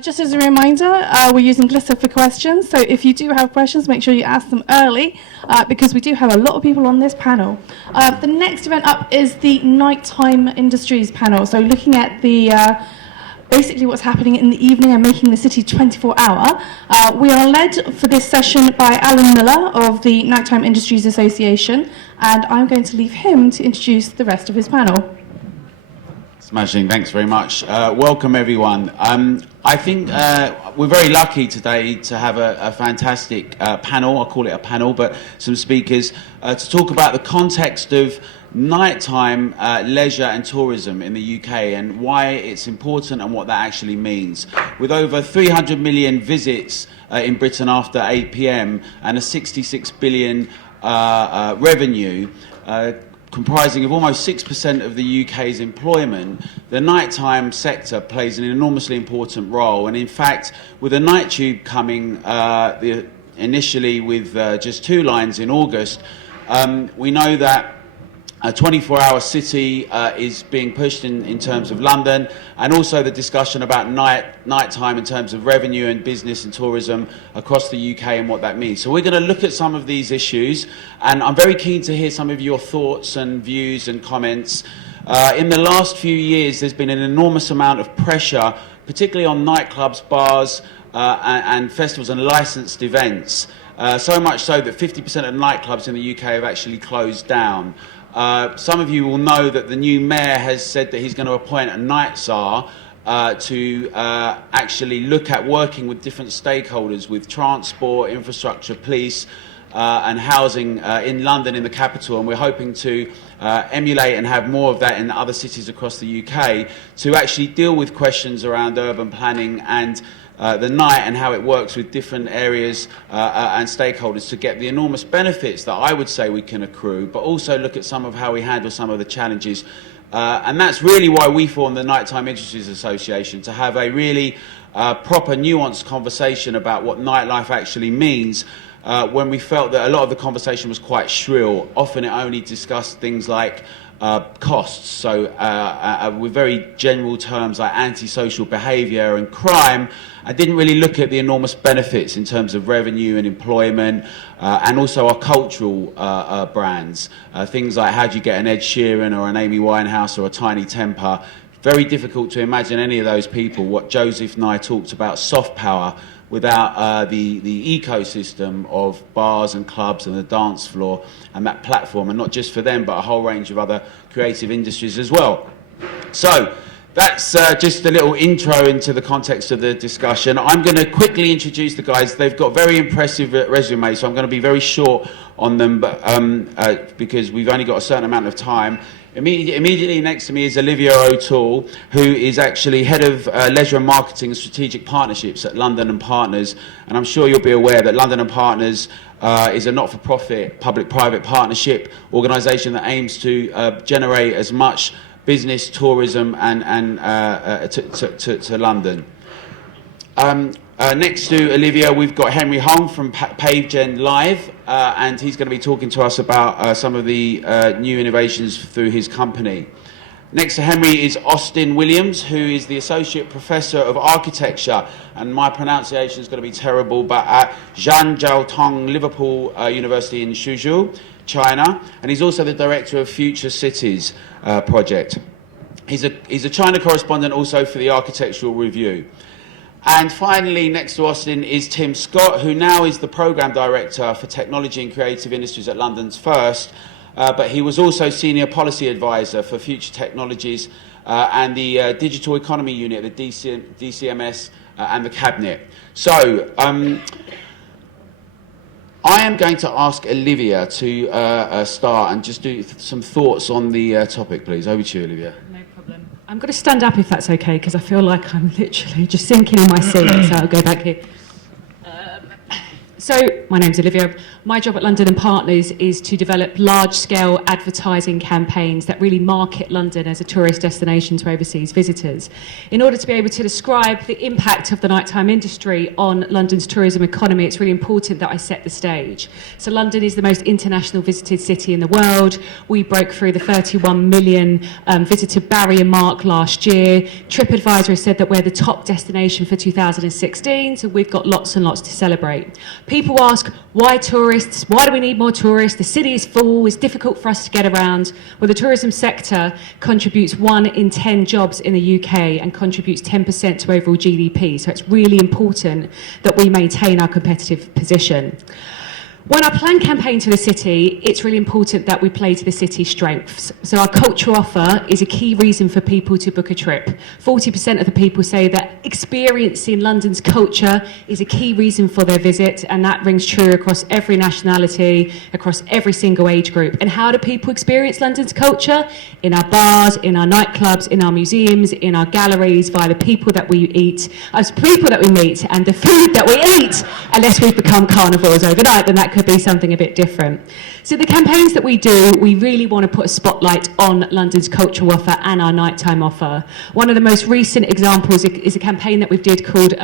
Just as a reminder, we're using Glitter for questions, so if you do have questions, make sure you ask them early, because we do have a lot of people on this panel. The next event up is the Nighttime Industries panel, so looking at the basically what's happening in the evening and making the city 24-hour. We are led for this session by Alan Miller of the Nighttime Industries Association, and I'm going to leave him to introduce the rest of his panel. Smashing, thanks very much. Welcome everyone. I think we're very lucky today to have a fantastic panel, I'll call it a panel, but some speakers to talk about the context of nighttime leisure and tourism in the UK and why it's important and what that actually means. With over 300 million visits in Britain after 8 p.m. and a 66 billion revenue, comprising of almost 6% of the UK's employment, the nighttime sector plays an enormously important role. And in fact, with the night tube coming initially with just 2 lines in August, we know that a 24-hour city is being pushed in terms of London, and also the discussion about nighttime in terms of revenue and business and tourism across the UK and what that means. So we're going to look at some of these issues, and I'm very keen to hear some of your thoughts and views and comments. In the last few years, there's been an enormous amount of pressure, particularly on nightclubs, bars, and festivals and licensed events. So much so that 50% of nightclubs in the UK have actually closed down. Some of you will know that the new mayor has said that he's going to appoint a night czar to actually look at working with different stakeholders, with transport, infrastructure, police and housing in London, in the capital, and we're hoping to emulate and have more of that in other cities across the UK to actually deal with questions around urban planning and the night and how it works with different areas and stakeholders to get the enormous benefits that I would say we can accrue, but also look at some of how we handle some of the challenges. And that's really why we formed the Nighttime Industries Association, to have a really proper, nuanced conversation about what nightlife actually means, when we felt that a lot of the conversation was quite shrill. Often it only discussed things like costs, so with very general terms like antisocial behaviour and crime. I didn't really look at the enormous benefits in terms of revenue and employment, and also our cultural brands. Things like how do you get an Ed Sheeran or an Amy Winehouse or a Tiny Temper. Very difficult to imagine any of those people, what Joseph and I talked about, soft power, without the ecosystem of bars and clubs and the dance floor and that platform, and not just for them, but a whole range of other creative industries as well. So that's just a little intro into the context of the discussion. I'm going to quickly introduce the guys. They've got very impressive resumes, so I'm going to be very short on them, but because we've only got a certain amount of time. Immediately next to me is Olivia O'Toole, who is actually Head of Leisure and Marketing and Strategic Partnerships at London and Partners. And I'm sure you'll be aware that London and Partners is a not-for-profit public-private partnership organisation that aims to generate as much business, tourism and to London. Next to Olivia, we've got Henry Holm from PaveGen Live, and he's going to be talking to us about some of the new innovations through his company. Next to Henry is Austin Williams, who is the Associate Professor of Architecture, and my pronunciation is going to be terrible, but at Zhangjiaotong Liverpool University in Suzhou, China, and he's also the Director of Future Cities project. He's a China correspondent also for the Architectural Review. And finally, next to Austin is Tim Scott, who now is the Programme Director for Technology and Creative Industries at London's First, but he was also Senior Policy Advisor for Future Technologies and the Digital Economy Unit, the DCMS, and the Cabinet. So, I am going to ask Olivia to start and just do some thoughts on the topic, please. Over to you, Olivia. No problem. I'm going to stand up if that's okay, because I feel like I'm literally just sinking in my seat, so I'll go back here. So, my name's Olivia. My job at London and Partners is to develop large-scale advertising campaigns that really market London as a tourist destination to overseas visitors. In order to be able to describe the impact of the nighttime industry on London's tourism economy, it's really important that I set the stage. So London is the most international visited city in the world. We broke through the 31 million visitor barrier mark last year. TripAdvisor has said that we're the top destination for 2016, so we've got lots and lots to celebrate. People ask, why tourists? Why do we need more tourists? The city is full, it's difficult for us to get around. Well, the tourism sector contributes 1 in 10 jobs in the UK and contributes 10% to overall GDP, so it's really important that we maintain our competitive position. When I plan campaign to the city, it's really important that we play to the city's strengths. So our cultural offer is a key reason for people to book a trip. 40% of the people say that experiencing London's culture is a key reason for their visit, and that rings true across every nationality, across every single age group. And how do people experience London's culture? In our bars, in our nightclubs, in our museums, in our galleries, via the people that we meet, and the food that we eat, unless we've become carnivores overnight, then that could be something a bit different. So the campaigns that we do, we really want to put a spotlight on London's cultural offer and our nighttime offer. One of the most recent examples is a campaign that we did called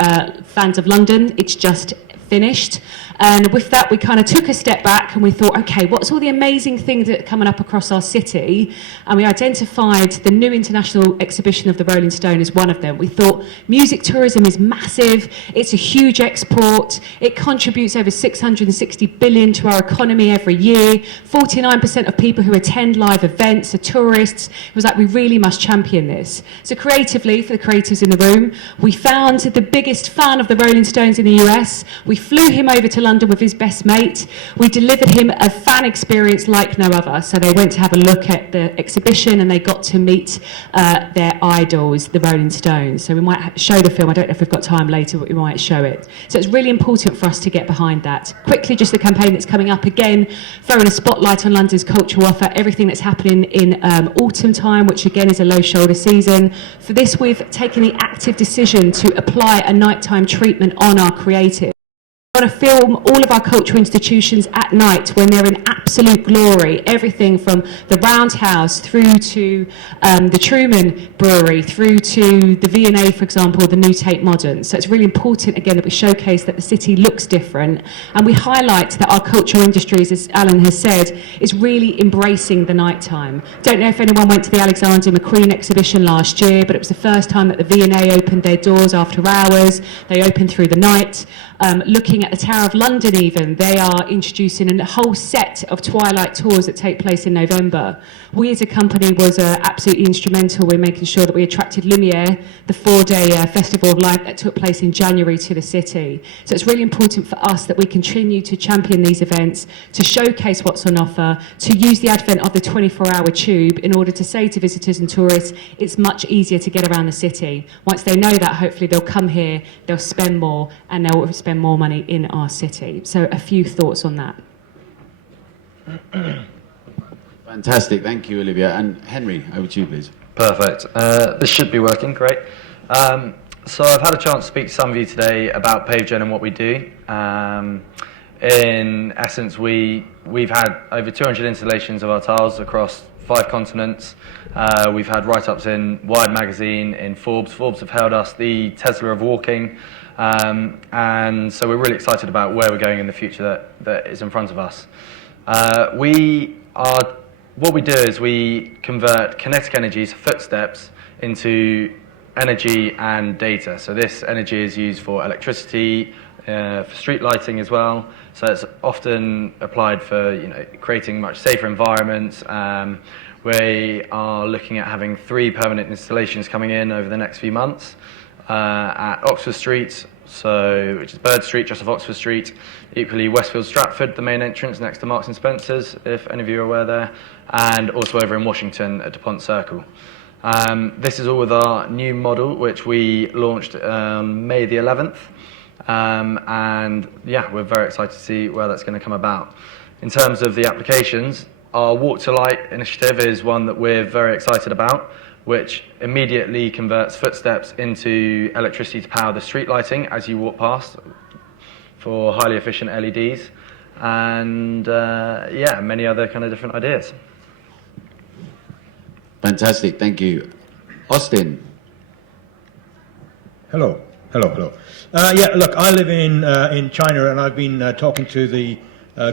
Fans of London. It's just finished. And with that, we kind of took a step back and we thought, okay, what's all the amazing things that are coming up across our city? And we identified the new international exhibition of the Rolling Stone as one of them. We thought music tourism is massive. It's a huge export. It contributes over 660 billion to our economy every year. 49% of people who attend live events are tourists. It was like, we really must champion this. So creatively, for the creatives in the room, we found the biggest fan of the Rolling Stones in the US. We flew him over to London with his best mate. We delivered him a fan experience like no other. So they went to have a look at the exhibition and they got to meet their idols, the Rolling Stones. So we might show the film. I don't know if we've got time later, but we might show it. So it's really important for us to get behind that. Quickly, just the campaign that's coming up again, throwing a spotlight on London's cultural offer, everything that's happening in autumn time, which again is a low shoulder season. For this, we've taken the active decision to apply a nighttime treatment on our creative. We want to film all of our cultural institutions at night when they're in absolute glory. Everything from the Roundhouse through to the Truman Brewery, through to the V&A, for example, the new Tate Modern. So it's really important, again, that we showcase that the city looks different, and we highlight that our cultural industries, as Alan has said, is really embracing the nighttime. Don't know if anyone went to the Alexander McQueen exhibition last year, but it was the first time that the V&A opened their doors after hours. They opened through the night. Looking at the Tower of London even, they are introducing a whole set of twilight tours that take place in November. We as a company was absolutely instrumental in making sure that we attracted Lumiere, the 4-day festival of light that took place in January, to the city. So it's really important for us that we continue to champion these events, to showcase what's on offer, to use the advent of the 24-hour tube in order to say to visitors and tourists, it's much easier to get around the city. Once they know that, hopefully they'll come here, they'll spend more, and they'll spend more money in our city. So a few thoughts on that. Fantastic, thank you, Olivia. And Henry, over to you, please. Perfect. This should be working, great. So I've had a chance to speak to some of you today about PaveGen and what we do. In essence, we've had over 200 installations of our tiles across 5 continents. We've had write-ups in Wired magazine, in Forbes. Forbes have hailed us the Tesla of walking. And so we're really excited about where we're going in the future that is in front of us. What we do is we convert kinetic energy, so footsteps, into energy and data. So this energy is used for electricity, for street lighting as well. So it's often applied for creating much safer environments. We are looking at having 3 permanent installations coming in over the next few months at Oxford Street, which is Bird Street, just off Oxford Street. Equally, Westfield Stratford, the main entrance next to Marks and Spencer's, if any of you are aware there, and also over in Washington at DuPont Circle. This is all with our new model, which we launched May the 11th, and yeah, we're very excited to see where that's going to come about. In terms of the applications, our Walk to Light initiative is one that we're very excited about, which immediately converts footsteps into electricity to power the street lighting as you walk past. for highly efficient LEDs, and many other kind of different ideas. Fantastic, thank you. Austin. Hello. Look, I live in China, and I've been talking to the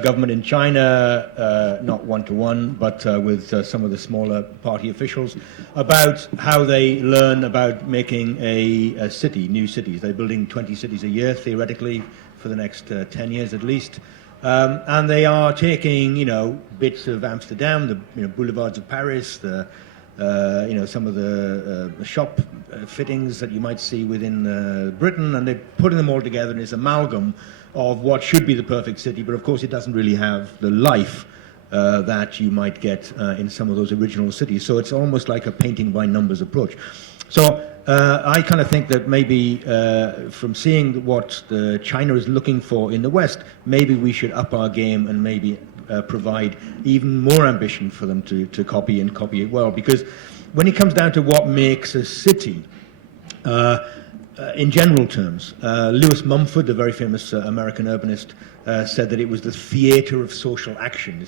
government in China, not one-to-one, but with some of the smaller party officials, about how they learn about making a city, new cities. They're building 20 cities a year, theoretically, for the next 10 years at least. And they are taking, bits of Amsterdam, the boulevards of Paris, some of the shop fittings that you might see within Britain, and they're putting them all together in this amalgam of what should be the perfect city, but of course it doesn't really have the life that you might get in some of those original cities. So it's almost like a painting by numbers approach. So I kind of think that maybe from seeing what China is looking for in the West, maybe we should up our game and maybe provide even more ambition for them to copy and copy it well. Because when it comes down to what makes a city, in general terms, Lewis Mumford, the very famous American urbanist, said that it was the theatre of social action,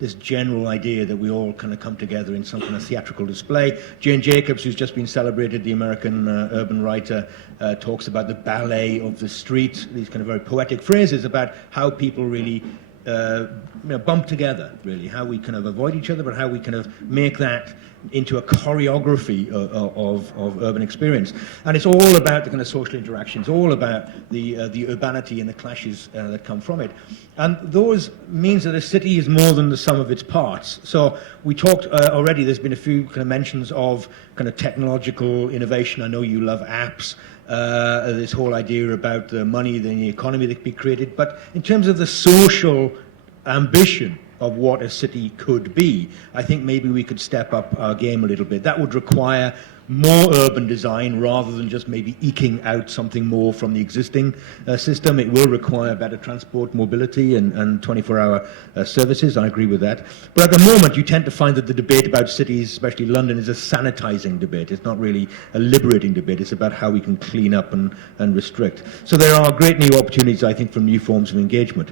this general idea that we all kind of come together in some kind of theatrical display. Jane Jacobs, who's just been celebrated, the American urban writer, talks about the ballet of the street, these kind of very poetic phrases about how people really bump together, really, how we kind of avoid each other, but how we kind of make that into a choreography of urban experience. And it's all about the kind of social interactions, all about the urbanity and the clashes that come from it. And those means that a city is more than the sum of its parts. So we talked already, there's been a few kind of mentions of kind of technological innovation. I know you love apps. This whole idea about the money, the economy that could be created. But in terms of the social ambition of what a city could be, I think maybe we could step up our game a little bit. That would require more urban design rather than just maybe eking out something more from the existing system. It will require better transport, mobility, and 24-hour services. I agree with that. But at the moment, you tend to find that the debate about cities, especially London, is a sanitizing debate. It's not really a liberating debate. It's about how we can clean up and restrict. So there are great new opportunities, I think, from new forms of engagement.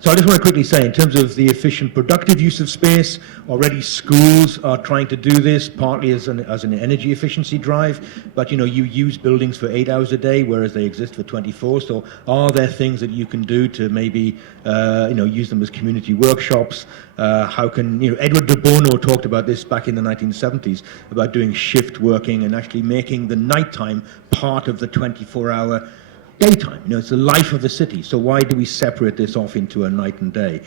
So I just want to quickly say, in terms of the efficient, productive use of space, already schools are trying to do this, partly as an energy efficiency drive, but you use buildings for 8 hours a day, whereas they exist for 24. So are there things that you can do to maybe, use them as community workshops? How can, Edward de Bono talked about this back in the 1970s, about doing shift working and actually making the nighttime part of the 24-hour daytime. It's the life of the city. So why do we separate this off into a night and day?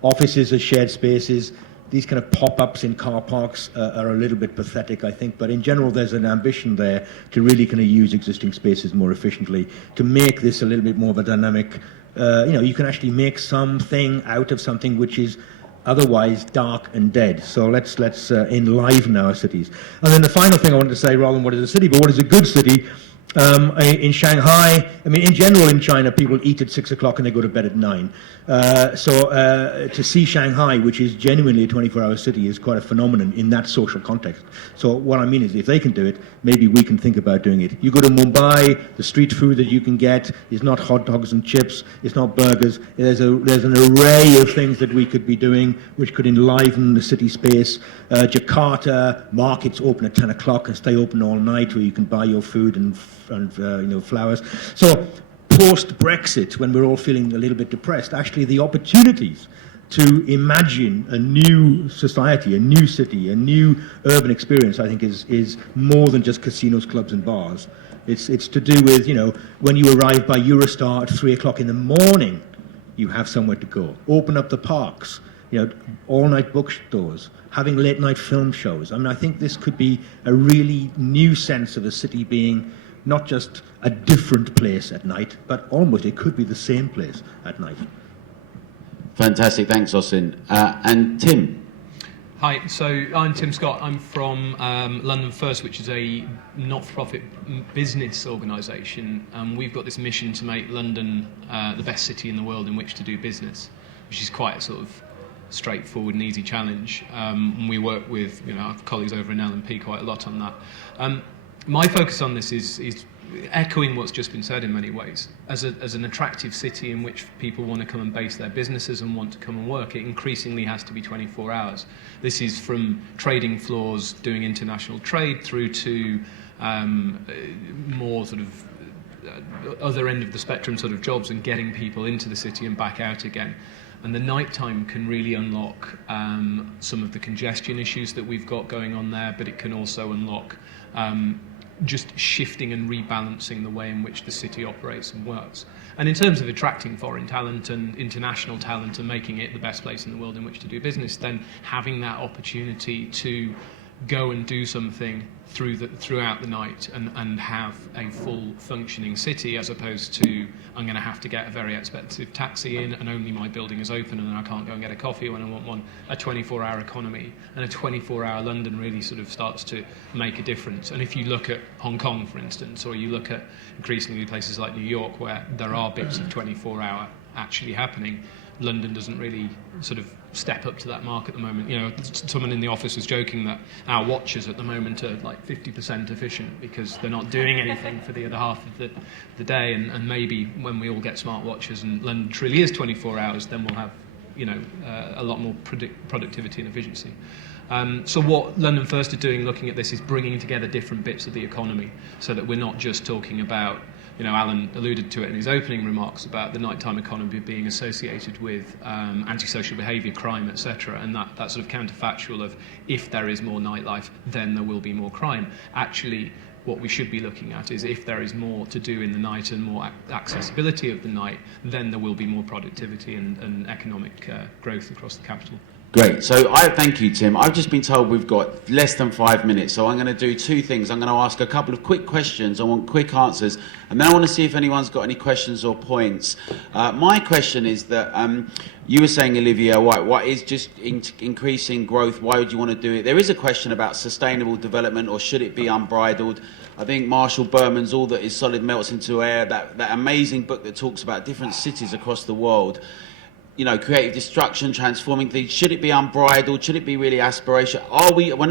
Offices are shared spaces. These kind of pop-ups in car parks are a little bit pathetic, I think. But in general, there's an ambition there to really kind of use existing spaces more efficiently, to make this a little bit more of a dynamic. You can actually make something out of something which is otherwise dark and dead. So let's enliven our cities. And then the final thing I wanted to say, rather than what is a city, but what is a good city? In Shanghai, in general in China, people eat at 6 o'clock and they go to bed at 9. To see Shanghai, which is genuinely a 24-hour city, is quite a phenomenon in that social context. So what I mean is, if they can do it, maybe we can think about doing it. You go to Mumbai, the street food that you can get is not hot dogs and chips, it's not burgers. There's an array of things that we could be doing which could enliven the city space. Jakarta, markets open at 10 o'clock and stay open all night, where you can buy your food and flowers. So post-Brexit, when we're all feeling a little bit depressed, actually the opportunities to imagine a new society, a new city, a new urban experience, I think is more than just casinos, clubs and bars. It's to do with, when you arrive by Eurostar at 3 o'clock in the morning, you have somewhere to go. Open up the parks, all-night bookstores, having late-night film shows. I think this could be a really new sense of a city being not just a different place at night, but almost it could be the same place at night. Fantastic, thanks, Austin. And Tim. Hi, so I'm Tim Scott. I'm from London First, which is a not-for-profit business organisation. We've got this mission to make London the best city in the world in which to do business, which is quite a sort of straightforward and easy challenge. And we work with our colleagues over in L&P quite a lot on that. My focus on this is echoing what's just been said in many ways, as an attractive city in which people want to come and base their businesses and want to come and work, it increasingly has to be 24 hours. This is from trading floors doing international trade through to more sort of other end of the spectrum sort of jobs and getting people into the city and back out again. And the nighttime can really unlock some of the congestion issues that we've got going on there, but it can also unlock just shifting and rebalancing the way in which the city operates and works. And in terms of attracting foreign talent and international talent and making it the best place in the world in which to do business, then having that opportunity to go and do something throughout the night and have a full functioning city, as opposed to I'm going to have to get a very expensive taxi in and only my building is open and then I can't go and get a coffee when I want one. A 24-hour economy and a 24-hour London really sort of starts to make a difference. And if you look at Hong Kong, for instance, or you look at increasingly places like New York where there are bits of 24-hour actually happening, London doesn't really sort of step up to that mark at the moment. You know, someone in the office was joking that our watches at the moment are like 50% efficient because they're not doing anything for the other half of the day. And maybe when we all get smart watches and London truly is 24 hours, then we'll have, you know, a lot more productivity and efficiency. So what London First are doing, looking at this, is bringing together different bits of the economy so that we're not just talking about, you know, Alan alluded to it in his opening remarks about the nighttime economy being associated with antisocial behaviour, crime, etc., and that sort of counterfactual of if there is more nightlife, then there will be more crime. Actually, what we should be looking at is if there is more to do in the night and more accessibility of the night, then there will be more productivity and economic growth across the capital. Great. So I thank you, Tim. I've just been told we've got less than 5 minutes, so I'm going to do two things. I'm going to ask a couple of quick questions. I want quick answers, and then I want to see if anyone's got any questions or points. My question is that you were saying, Olivia, what is just increasing growth? Why would you want to do it? There is a question about sustainable development, or should it be unbridled? I think Marshall Berman's All That Is Solid Melts Into Air, that amazing book that talks about different cities across the world. You know, creative destruction, transforming things. Should it be unbridled? Should it be really aspirational?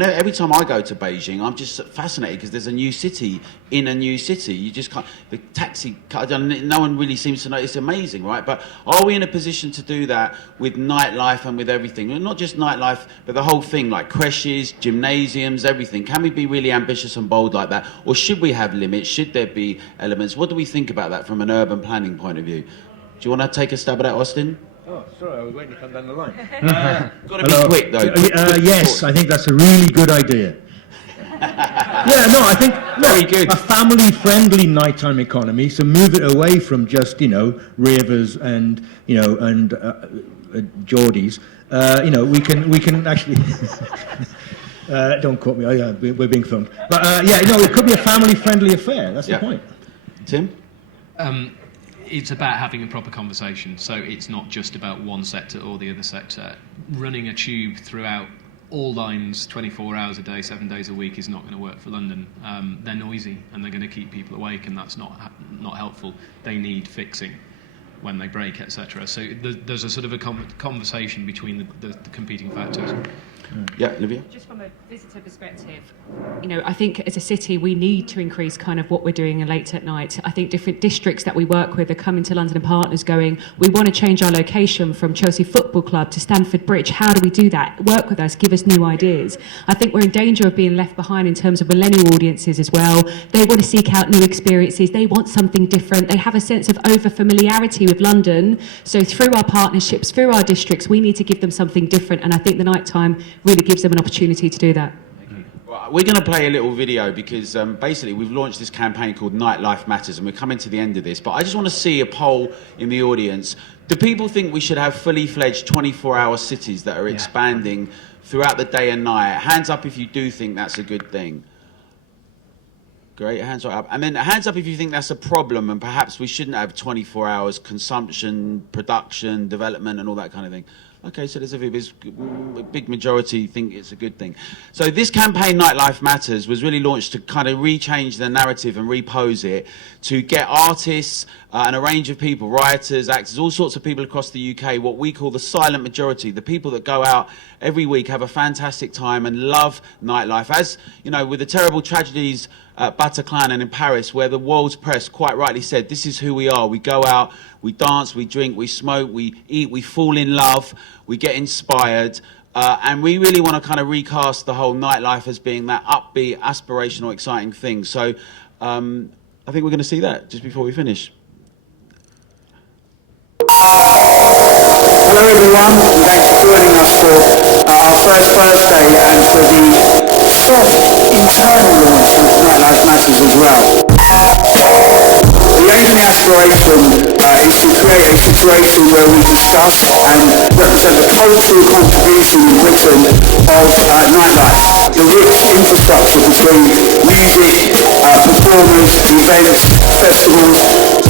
Every time I go to Beijing, I'm just fascinated because there's a new city in a new city. You just can't, the taxi, no one really seems to know. It's amazing, right? But are we in a position to do that with nightlife and with everything? Not just nightlife, but the whole thing, like creches, gymnasiums, everything. Can we be really ambitious and bold like that? Or should we have limits? Should there be elements? What do we think about that from an urban planning point of view? Do you want to take a stab at that, Austin? Oh, sorry, I was waiting to come down the line. Got to be quick, though. Yes, I think that's a really good idea. Yeah, no, I think very good. A family-friendly nighttime economy. So move it away from just ravers and Geordies. We can actually. Don't quote me. We're being filmed. But it could be a family-friendly affair. That's the point. Tim. It's about having a proper conversation, so it's not just about one sector or the other sector. Running a tube throughout all lines 24 hours a day, 7 days a week is not going to work for London. They're noisy and they're going to keep people awake, and that's not helpful. They need fixing when they break, etc. So there's a sort of a conversation between the competing factors. Yeah, Olivia? Just from a visitor perspective, I think as a city we need to increase kind of what we're doing late at night. I think different districts that we work with are coming to London and Partners going, we want to change our location from Chelsea Football Club to Stamford Bridge. How do we do that? Work with us, give us new ideas. I think we're in danger of being left behind in terms of millennial audiences as well. They want to seek out new experiences. They want something different. They have a sense of over-familiarity with London. So through our partnerships, through our districts, we need to give them something different. And I think the nighttime really gives them an opportunity to do that. We're going to play a little video because basically we've launched this campaign called Nightlife Matters, and we're coming to the end of this, but I just want to see a poll in the audience. Do people think we should have fully fledged 24-hour cities that are expanding throughout the day and night? Hands up if you do think that's a good thing. Great, hands right up. And then hands up if you think that's a problem and perhaps we shouldn't have 24 hours consumption, production, development and all that kind of thing. Okay, so there's a big majority think it's a good thing. So this campaign, Nightlife Matters, was really launched to kind of rechange the narrative and repose it, to get artists, and a range of people, writers, actors, all sorts of people across the UK, what we call the silent majority, the people that go out every week, have a fantastic time and love nightlife. As, you know, with the terrible tragedies at Bataclan and in Paris, where the world's press quite rightly said, this is who we are. We go out, we dance, we drink, we smoke, we eat, we fall in love, we get inspired. And we really want to kind of recast the whole nightlife as being that upbeat, aspirational, exciting thing. So I think we're going to see that just before we finish. Hello everyone, and thanks for joining us for our first Thursday and for the soft internal launch of NightTimeMatters as well. The aim and the aspiration is to create a situation where we discuss and represent the cultural contribution in Britain of nightlife, the rich infrastructure between music, performers, events, festivals,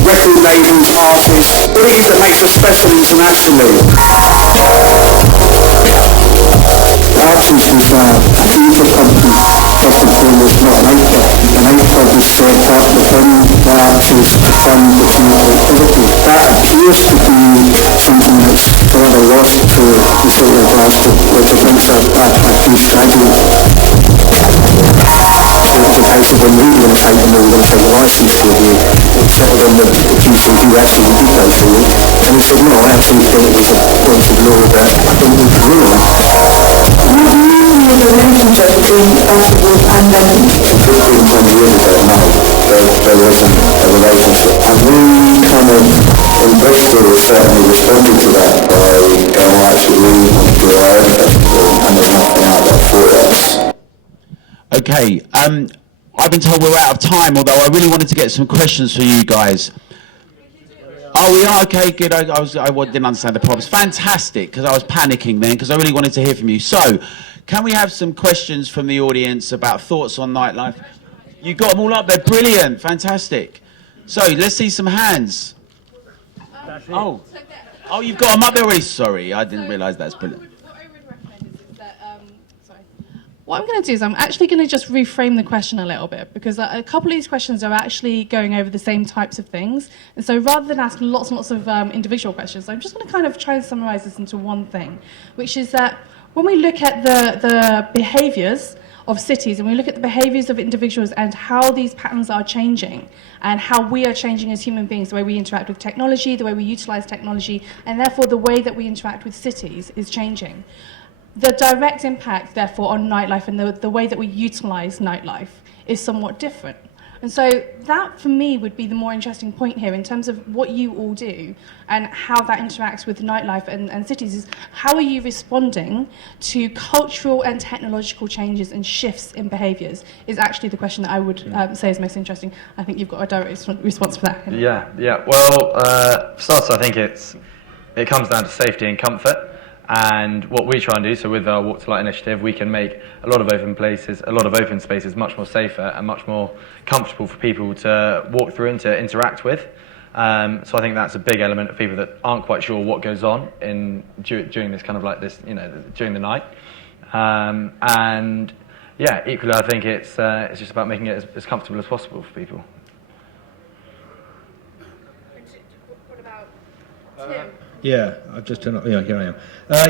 record labels, artists, what it is that makes us special internationally. Artists is a future company, first and foremost, not an output. An output is set up within the artists to fund the future activity. That appears to be something that's forever lost to the city of Glasgow, which brings a huge tragedy. It's a case of when we were going to take them, we were going to take the licence to you. It's sort of when the chief said, you actually did go for you. And he said, no, I actually think it was a point of law that I think we could rule on. The relationship between festivals and then 15, 20 years ago now, there wasn't a relationship. And we kind of, in Bristol, certainly responded to that by going, actually, we want to do our own festival, and there's nothing out there for us. Okay, I've been told we're out of time, although I really wanted to get some questions for you guys. Oh, we are? Okay, good. I didn't understand the problems. Fantastic, because I was panicking then, because I really wanted to hear from you. So, can we have some questions from the audience about thoughts on nightlife? You got them all up there. Brilliant. Fantastic. So, let's see some hands. Oh, you've got them up there already. Sorry, I didn't realise that's brilliant. What I'm going to do is I'm actually going to just reframe the question a little bit, because a couple of these questions are actually going over the same types of things. And so rather than asking lots and lots of individual questions, I'm just going to kind of try and summarize this into one thing, which is that when we look at the behaviors of cities and we look at the behaviors of individuals and how these patterns are changing and how we are changing as human beings, the way we interact with technology, the way we utilize technology, and therefore the way that we interact with cities is changing. The direct impact, therefore, on nightlife and the way that we utilize nightlife is somewhat different. And so that, for me, would be the more interesting point here in terms of what you all do and how that interacts with nightlife and cities is how are you responding to cultural and technological changes and shifts in behaviours is actually the question that I would say is most interesting. I think you've got a direct response for that. Yeah. Well, for starters, I think it comes down to safety and comfort. And what we try and do, so with our Walk to Light initiative, we can make a lot of open spaces much more safer and much more comfortable for people to walk through and to interact with. So I think that's a big element of people that aren't quite sure what goes on during this kind of like this, during the night. And yeah, equally, I think it's just about making it as comfortable as possible for people. What about Tim? Yeah, I've just turned up. Yeah, here I am.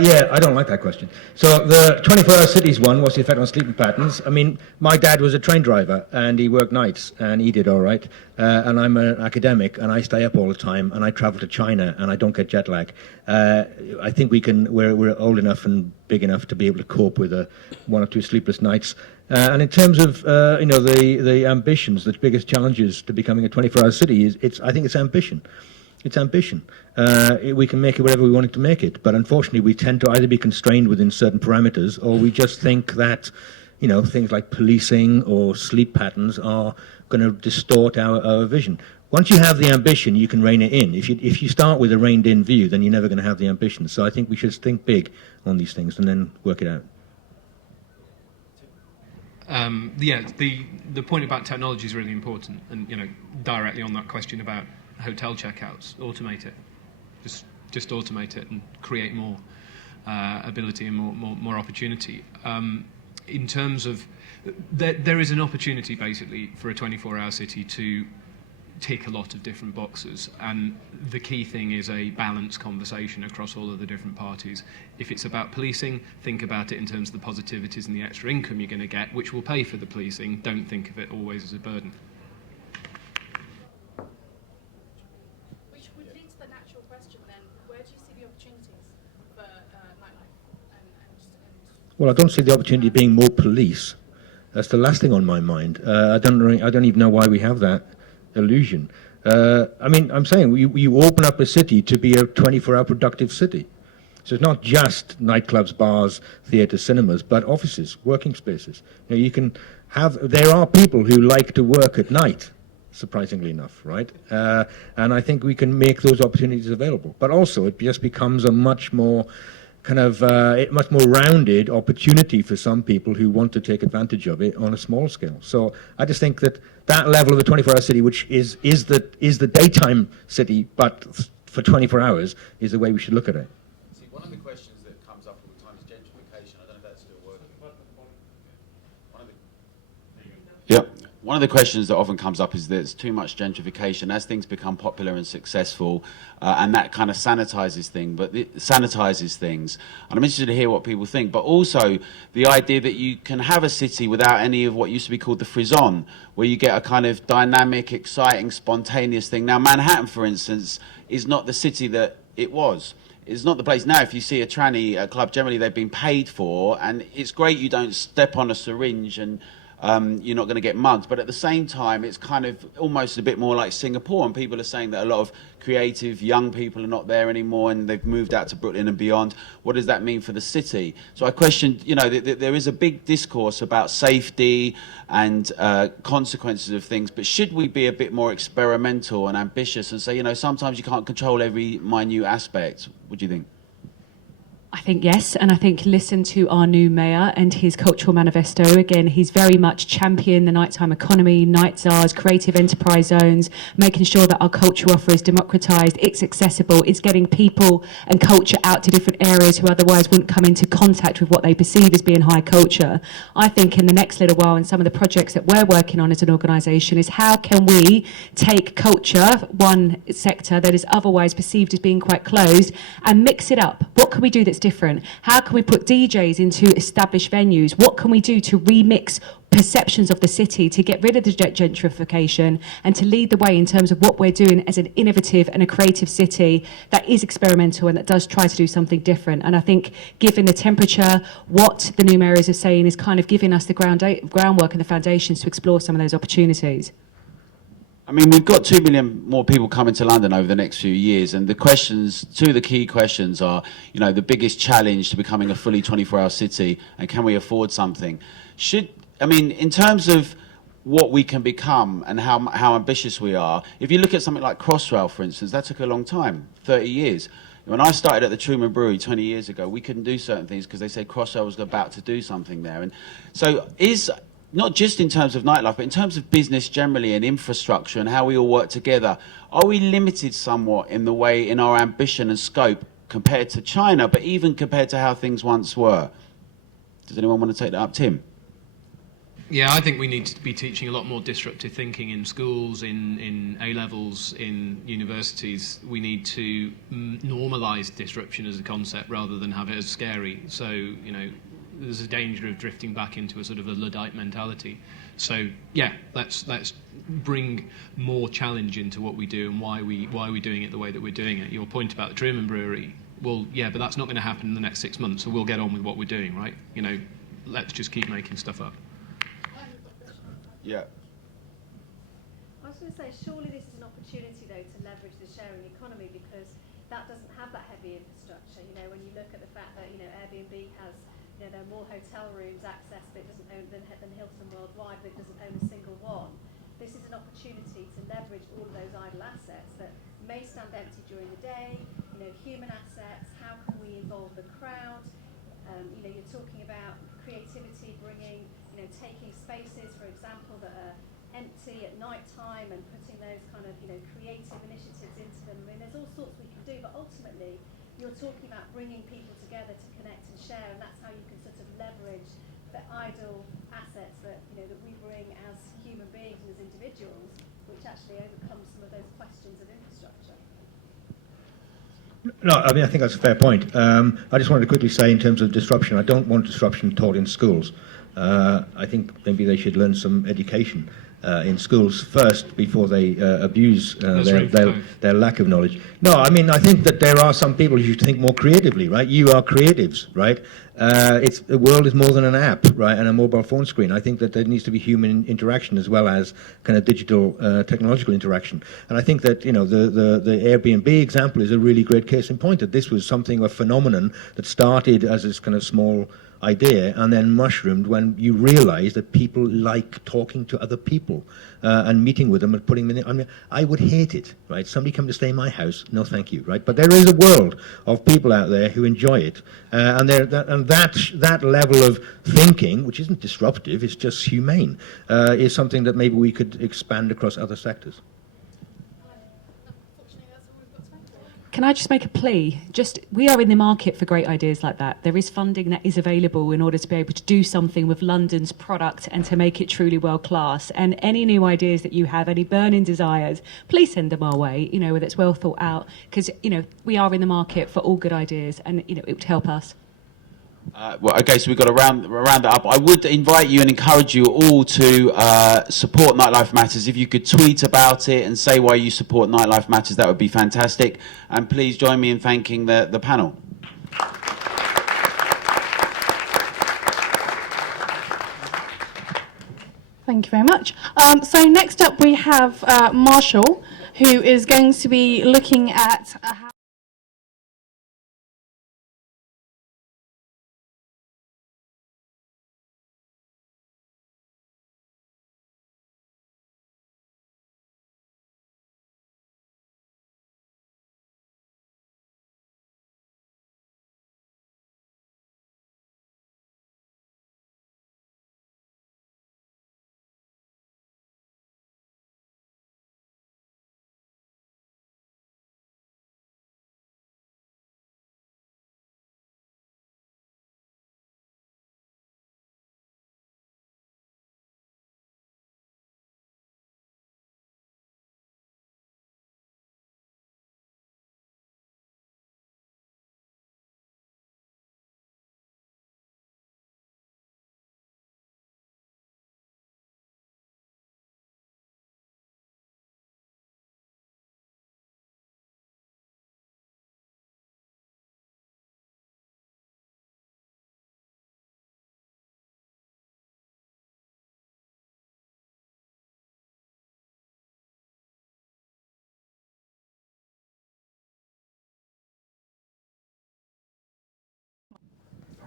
Yeah, I don't like that question. So the 24-hour cities one, what's the effect on sleeping patterns? I mean, my dad was a train driver, and he worked nights, and he did all right. And I'm an academic, and I stay up all the time, and I travel to China, and I don't get jet lag. I think we're old enough and big enough to be able to cope with one or two sleepless nights. And in terms of the ambitions, the biggest challenges to becoming a 24-hour city I think it's ambition. It's ambition. We can make it whatever we want it to make it, but unfortunately we tend to either be constrained within certain parameters, or we just think that things like policing or sleep patterns are going to distort our vision. Once you have the ambition, you can rein it in. If you start with a reined-in view, then you're never going to have the ambition. So I think we should think big on these things and then work it out. The point about technology is really important, and directly on that question about hotel checkouts, automate it. Just automate it and create more ability and more opportunity. In terms of there is an opportunity basically for a 24-hour city to tick a lot of different boxes, and the key thing is a balanced conversation across all of the different parties. If it's about policing, think about it in terms of the positivities and the extra income you're going to get, which will pay for the policing. Don't think of it always as a burden. Which would lead to the natural question then, where do you see the opportunities for nightlife? Well, I don't see the opportunity being more police. That's the last thing on my mind. I don't even know why we have that illusion. I mean, I'm saying you open up a city to be a 24-hour productive city. So it's not just nightclubs, bars, theatres, cinemas, but offices, working spaces. You know, you can have. There are people who like to work at night, surprisingly enough, right? And I think we can make those opportunities available. But also, it just becomes a much more kind of much more rounded opportunity for some people who want to take advantage of it on a small scale. So I just think that level of the 24-hour city, which is the daytime city, but for 24 hours, is the way we should look at it. See, one of the questions that comes up all the time is gentrification. I don't know if that's still working. One of the questions that often comes up is there's too much gentrification as things become popular and successful, and that kind of sanitizes things. And I'm interested to hear what people think, but also the idea that you can have a city without any of what used to be called the frisson, where you get a kind of dynamic, exciting, spontaneous thing. Now, Manhattan, for instance, is not the city that it was. It's not the place. Now, if you see a tranny club, generally they've been paid for, and it's great you don't step on a syringe and you're not going to get mugged, but at the same time it's kind of almost a bit more like Singapore, and people are saying that a lot of creative young people are not there anymore and they've moved out to Brooklyn and beyond. What does that mean for the city? So I questioned, there is a big discourse about safety and consequences of things, but should we be a bit more experimental and ambitious and say, sometimes you can't control every minute aspect? What do you think? I think yes, and I think listen to our new mayor and his cultural manifesto. Again, he's very much championed the nighttime economy, night czars, creative enterprise zones, making sure that our culture offer is democratised, it's accessible, it's getting people and culture out to different areas who otherwise wouldn't come into contact with what they perceive as being high culture. I think in the next little while, and some of the projects that we're working on as an organisation, is how can we take culture, one sector that is otherwise perceived as being quite closed, and mix it up. What can we do that's different? How can we put DJs into established venues? What can we do to remix perceptions of the city, to get rid of the gentrification and to lead the way in terms of what we're doing as an innovative and a creative city that is experimental and that does try to do something different? And I think given the temperature, what the new mayors are saying is kind of giving us the groundwork and the foundations to explore some of those opportunities. I mean, we've got 2 million more people coming to London over the next few years, and the key questions are, the biggest challenge to becoming a fully 24-hour city, and can we afford something? In terms of what we can become and how ambitious we are, if you look at something like Crossrail, for instance, that took a long time, 30 years. When I started at the Truman Brewery 20 years ago, we couldn't do certain things because they said Crossrail was about to do something there. And so not just in terms of nightlife, but in terms of business generally and infrastructure and how we all work together, are we limited somewhat in our ambition and scope compared to China, but even compared to how things once were? Does anyone want to take that up? Tim? Yeah, I think we need to be teaching a lot more disruptive thinking in schools, in A-levels, in universities. We need to normalise disruption as a concept rather than have it as scary. So, there's a danger of drifting back into a sort of a Luddite mentality. So yeah, let's bring more challenge into what we do and why we're doing it the way that we're doing it. Your point about the Truman Brewery, well, yeah, but that's not going to happen in the next 6 months, so we'll get on with what we're doing, right? Let's just keep making stuff up. Yeah. I was going to say, surely this is an opportunity, though, to leverage the sharing economy, because that doesn't have that heavy infrastructure. When you look at the fact that, Airbnb has there are more hotel rooms access, but it doesn't own than Hilton Worldwide, but it doesn't own a single one. This is an opportunity to leverage all of those idle assets that may stand empty during the day. Human assets. How can we involve the crowd? You're talking about creativity, bringing, taking spaces, for example, that are empty at night time and putting those kind of, creative initiatives into them. There's all sorts we can do, but ultimately, you're talking about bringing people together to connect and share, and that's how you can sort of leverage the idle assets that that we bring as human beings and as individuals, which actually overcomes No, I mean, I think that's a fair point. I just wanted to quickly say in terms of disruption, I don't want disruption taught in schools. I think maybe they should learn some education in schools first before they abuse their lack of knowledge. No, I mean, I think that there are some people who should think more creatively, right? You are creatives, right? The world is more than an app, right, and a mobile phone screen. I think that there needs to be human interaction as well as kind of digital technological interaction. And I think that, you know, the Airbnb example is a really great case in point, that this was something, a phenomenon that started as this kind of small idea and then mushroomed when you realize that people like talking to other people and meeting with them and putting them in. I mean, I would hate it, right? Somebody come to stay in my house, no thank you, right? But there is a world of people out there who enjoy it, and that level of thinking, which isn't disruptive, it's just humane, is something that maybe we could expand across other sectors. Can I just make a plea? We are in the market for great ideas like that. There is funding that is available in order to be able to do something with London's product and to make it truly world class. And any new ideas that you have, any burning desires, please send them our way, you know, whether it's well thought out, because, you know, we are in the market for all good ideas and, you know, it would help us. Well, okay, so we've got to round that up. I would invite you and encourage you all to support Nightlife Matters. If you could tweet about it and say why you support Nightlife Matters, that would be fantastic. And please join me in thanking the panel. Thank you very much. So next up we have Marshall, who is going to be looking at how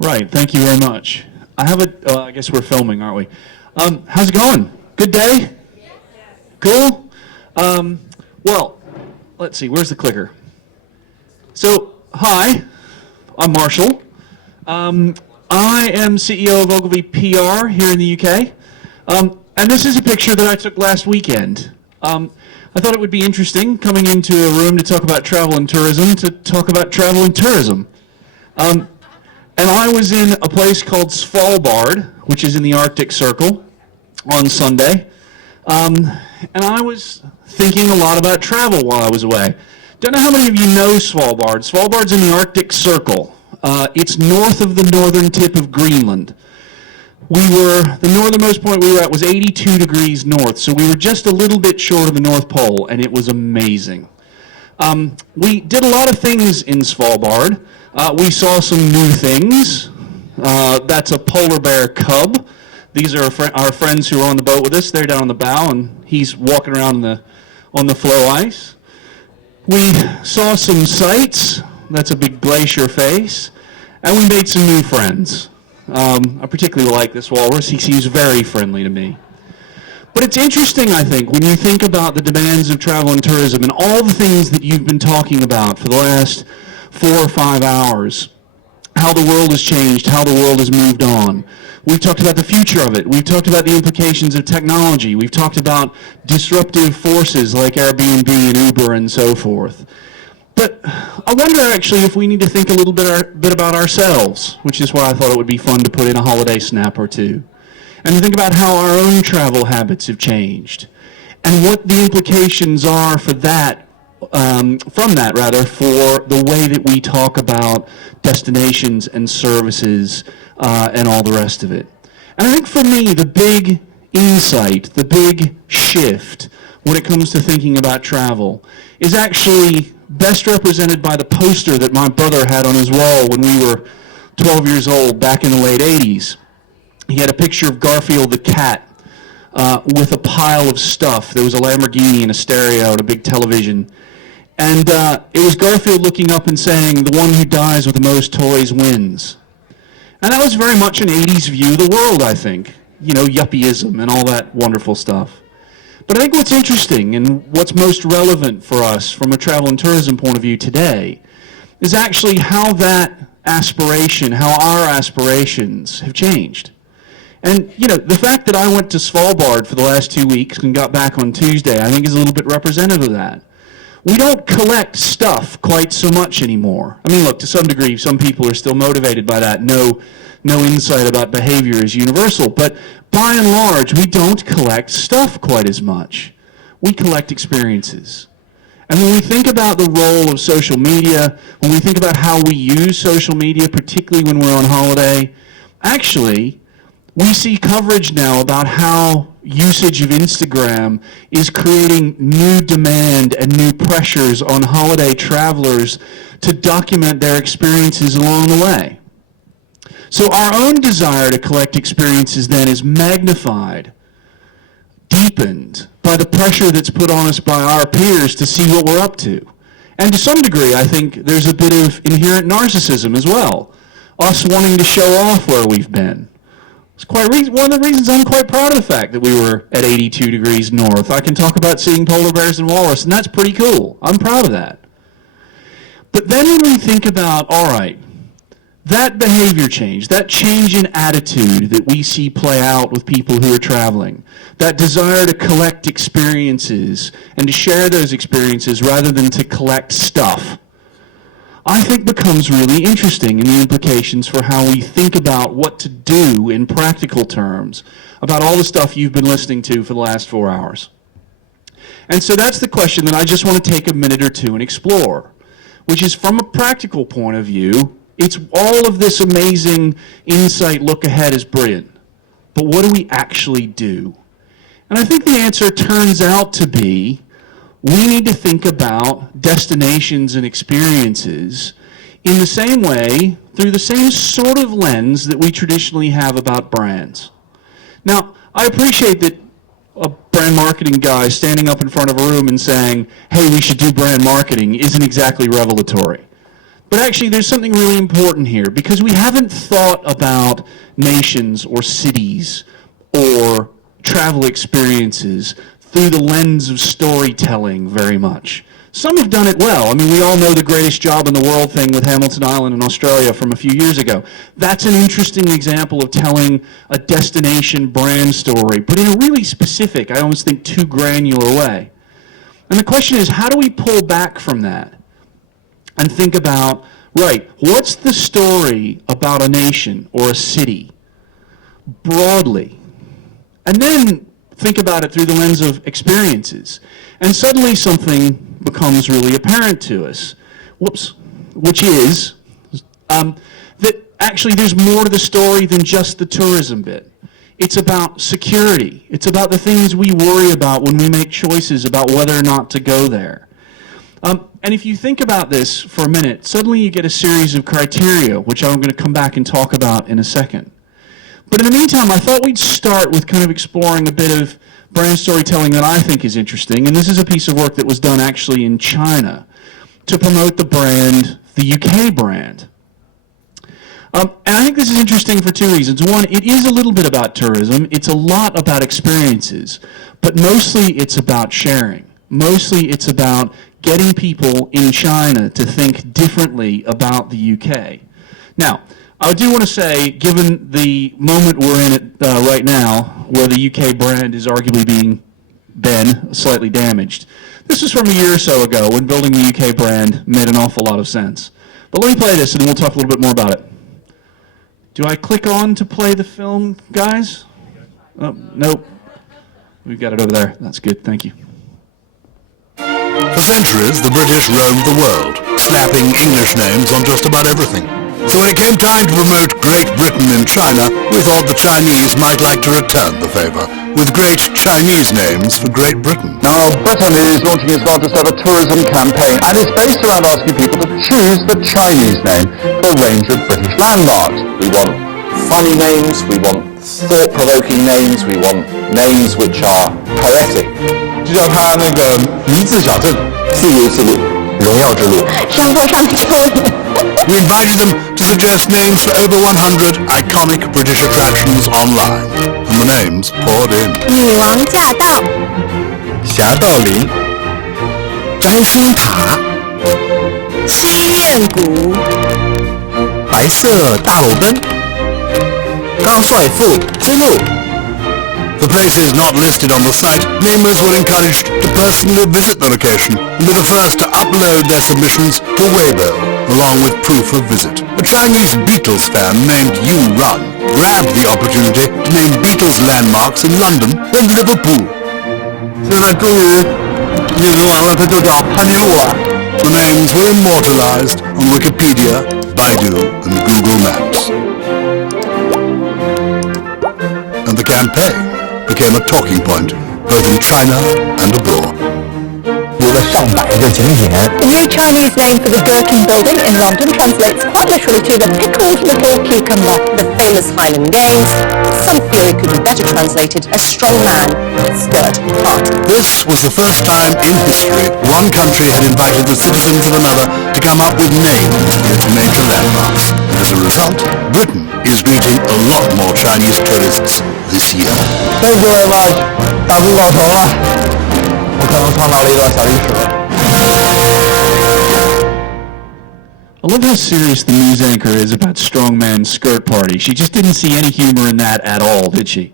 Right, thank you very much. I have I guess we're filming, aren't we? How's it going? Good day? Cool? Well, let's see, where's the clicker? So, hi, I'm Marshall. I am CEO of Ogilvy PR here in the UK. And this is a picture that I took last weekend. I thought it would be interesting coming into a room to talk about travel and tourism, to talk about travel and tourism. And I was in a place called Svalbard, which is in the Arctic Circle, on Sunday. And I was thinking a lot about travel while I was away. Don't know how many of you know Svalbard. Svalbard's in the Arctic Circle. It's north of the northern tip of Greenland. The northernmost point we were at was 82 degrees north, so we were just a little bit short of the North Pole, and it was amazing. We did a lot of things in Svalbard. We saw some new things. That's a polar bear cub. These are our friends who are on the boat with us. They're down on the bow, and he's walking around on the floe ice. We saw some sights. That's a big glacier face. And we made some new friends. I particularly like this walrus. He seems very friendly to me. But it's interesting, I think, when you think about the demands of travel and tourism and all the things that you've been talking about for the last 4 or 5 hours, how the world has changed, how the world has moved on. We've talked about the future of it. We've talked about the implications of technology. We've talked about disruptive forces like Airbnb and Uber and so forth. But I wonder actually if we need to think a little bit about ourselves, which is why I thought it would be fun to put in a holiday snap or two, and to think about how our own travel habits have changed and what the implications are for that for the way that we talk about destinations and services and all the rest of it. And I think for me, the big insight, the big shift when it comes to thinking about travel is actually best represented by the poster that my brother had on his wall when we were 12 years old back in the late 80s. He had a picture of Garfield the cat with a pile of stuff. There was a Lamborghini and a stereo and a big television. And it was Garfield looking up and saying, "The one who dies with the most toys wins." And that was very much an 80s view of the world, I think. You know, yuppieism and all that wonderful stuff. But I think what's interesting and what's most relevant for us from a travel and tourism point of view today is actually how that aspiration, how our aspirations have changed. And, you know, the fact that I went to Svalbard for the last 2 weeks and got back on Tuesday, I think is a little bit representative of that. We don't collect stuff quite so much anymore. I mean, look, to some degree, some people are still motivated by that. No insight about behavior is universal. But by and large, we don't collect stuff quite as much. We collect experiences. And when we think about the role of social media, when we think about how we use social media, particularly when we're on holiday, actually, we see coverage now about how usage of Instagram is creating new demand and new pressures on holiday travelers to document their experiences along the way. So our own desire to collect experiences then is magnified, deepened by the pressure that's put on us by our peers to see what we're up to. And to some degree, I think there's a bit of inherent narcissism as well, us wanting to show off where we've been. It's quite one of the reasons I'm quite proud of the fact that we were at 82 degrees north. I can talk about seeing polar bears and walrus, and that's pretty cool. I'm proud of that. But then when we think about, all right, that behavior change, that change in attitude that we see play out with people who are traveling, that desire to collect experiences and to share those experiences rather than to collect stuff, I think becomes really interesting in the implications for how we think about what to do in practical terms about all the stuff you've been listening to for the last 4 hours. And so that's the question that I just want to take a minute or two and explore, which is from a practical point of view, it's all of this amazing insight look ahead is brilliant. But what do we actually do? And I think the answer turns out to be we need to think about destinations and experiences in the same way, through the same sort of lens that we traditionally have about brands. Now, I appreciate that a brand marketing guy standing up in front of a room and saying, hey, we should do brand marketing isn't exactly revelatory. But actually, there's something really important here, because we haven't thought about nations or cities or travel experiences through the lens of storytelling very much. Some have done it well. I mean, we all know the greatest job in the world thing with Hamilton Island in Australia from a few years ago. That's an interesting example of telling a destination brand story, but in a really specific, I almost think too granular way. And the question is, how do we pull back from that and think about, right, what's the story about a nation or a city broadly? And then think about it through the lens of experiences. And suddenly something becomes really apparent to us, which is that actually there's more to the story than just the tourism bit. It's about security. It's about the things we worry about when we make choices about whether or not to go there. And if you think about this for a minute, suddenly you get a series of criteria, which I'm going to come back and talk about in a second. But in the meantime, I thought we'd start with kind of exploring a bit of brand storytelling that I think is interesting. And this is a piece of work that was done actually in China to promote the brand, the UK brand. And I think this is interesting for two reasons. One, it is a little bit about tourism. It's a lot about experiences. But mostly it's about sharing. Mostly it's about getting people in China to think differently about the UK. Now, I do want to say, given the moment we're in it right now, where the UK brand is arguably been slightly damaged, this was from a year or so ago when building the UK brand made an awful lot of sense. But let me play this and then we'll talk a little bit more about it. Do I click on to play the film, guys? Oh, nope. We've got it over there. That's good. Thank you. For centuries, the British roamed the world, slapping English names on just about everything. So when it came time to promote Great Britain in China, we thought the Chinese might like to return the favor, with great Chinese names for Great Britain. Now, Britain is launching its largest ever tourism campaign, and it's based around asking people to choose the Chinese name for a range of British landmarks. We want funny names, we want thought-provoking names, we want names which are poetic. 就叫它那个迷字小镇，自由之路，荣耀之路。上坡上的丘陵。 We invited them to suggest names for over 100 iconic British attractions online, and the names poured in. 女王驾到，侠盗林、摘星塔、西苑谷、白色大路灯、高帅富之路。 For places not listed on the site, namers were encouraged to personally visit the location and be the first to upload their submissions to Weibo, along with proof of visit. A Chinese Beatles fan named Yu Run grabbed the opportunity to name Beatles landmarks in London and Liverpool. 现在终于印证完了，它就叫潘尼路了。 The names were immortalized on Wikipedia, Baidu, and Google Maps. And the campaign became a talking point, both in China and abroad. The new Chinese name for the Gherkin building in London translates quite literally to the pickled little cucumber. The famous Highland Games. Some feel it could be better translated as strong man, skirt party. This was the first time in history one country had invited the citizens of another to come up with names for its major landmarks. As a result, Britain is greeting a lot more Chinese tourists this year. Thank you very much. 大功告成了，我可能创造了一段小历史。 I love how serious the news anchor is about strongman skirt party. She just didn't see any humor in that at all, did she?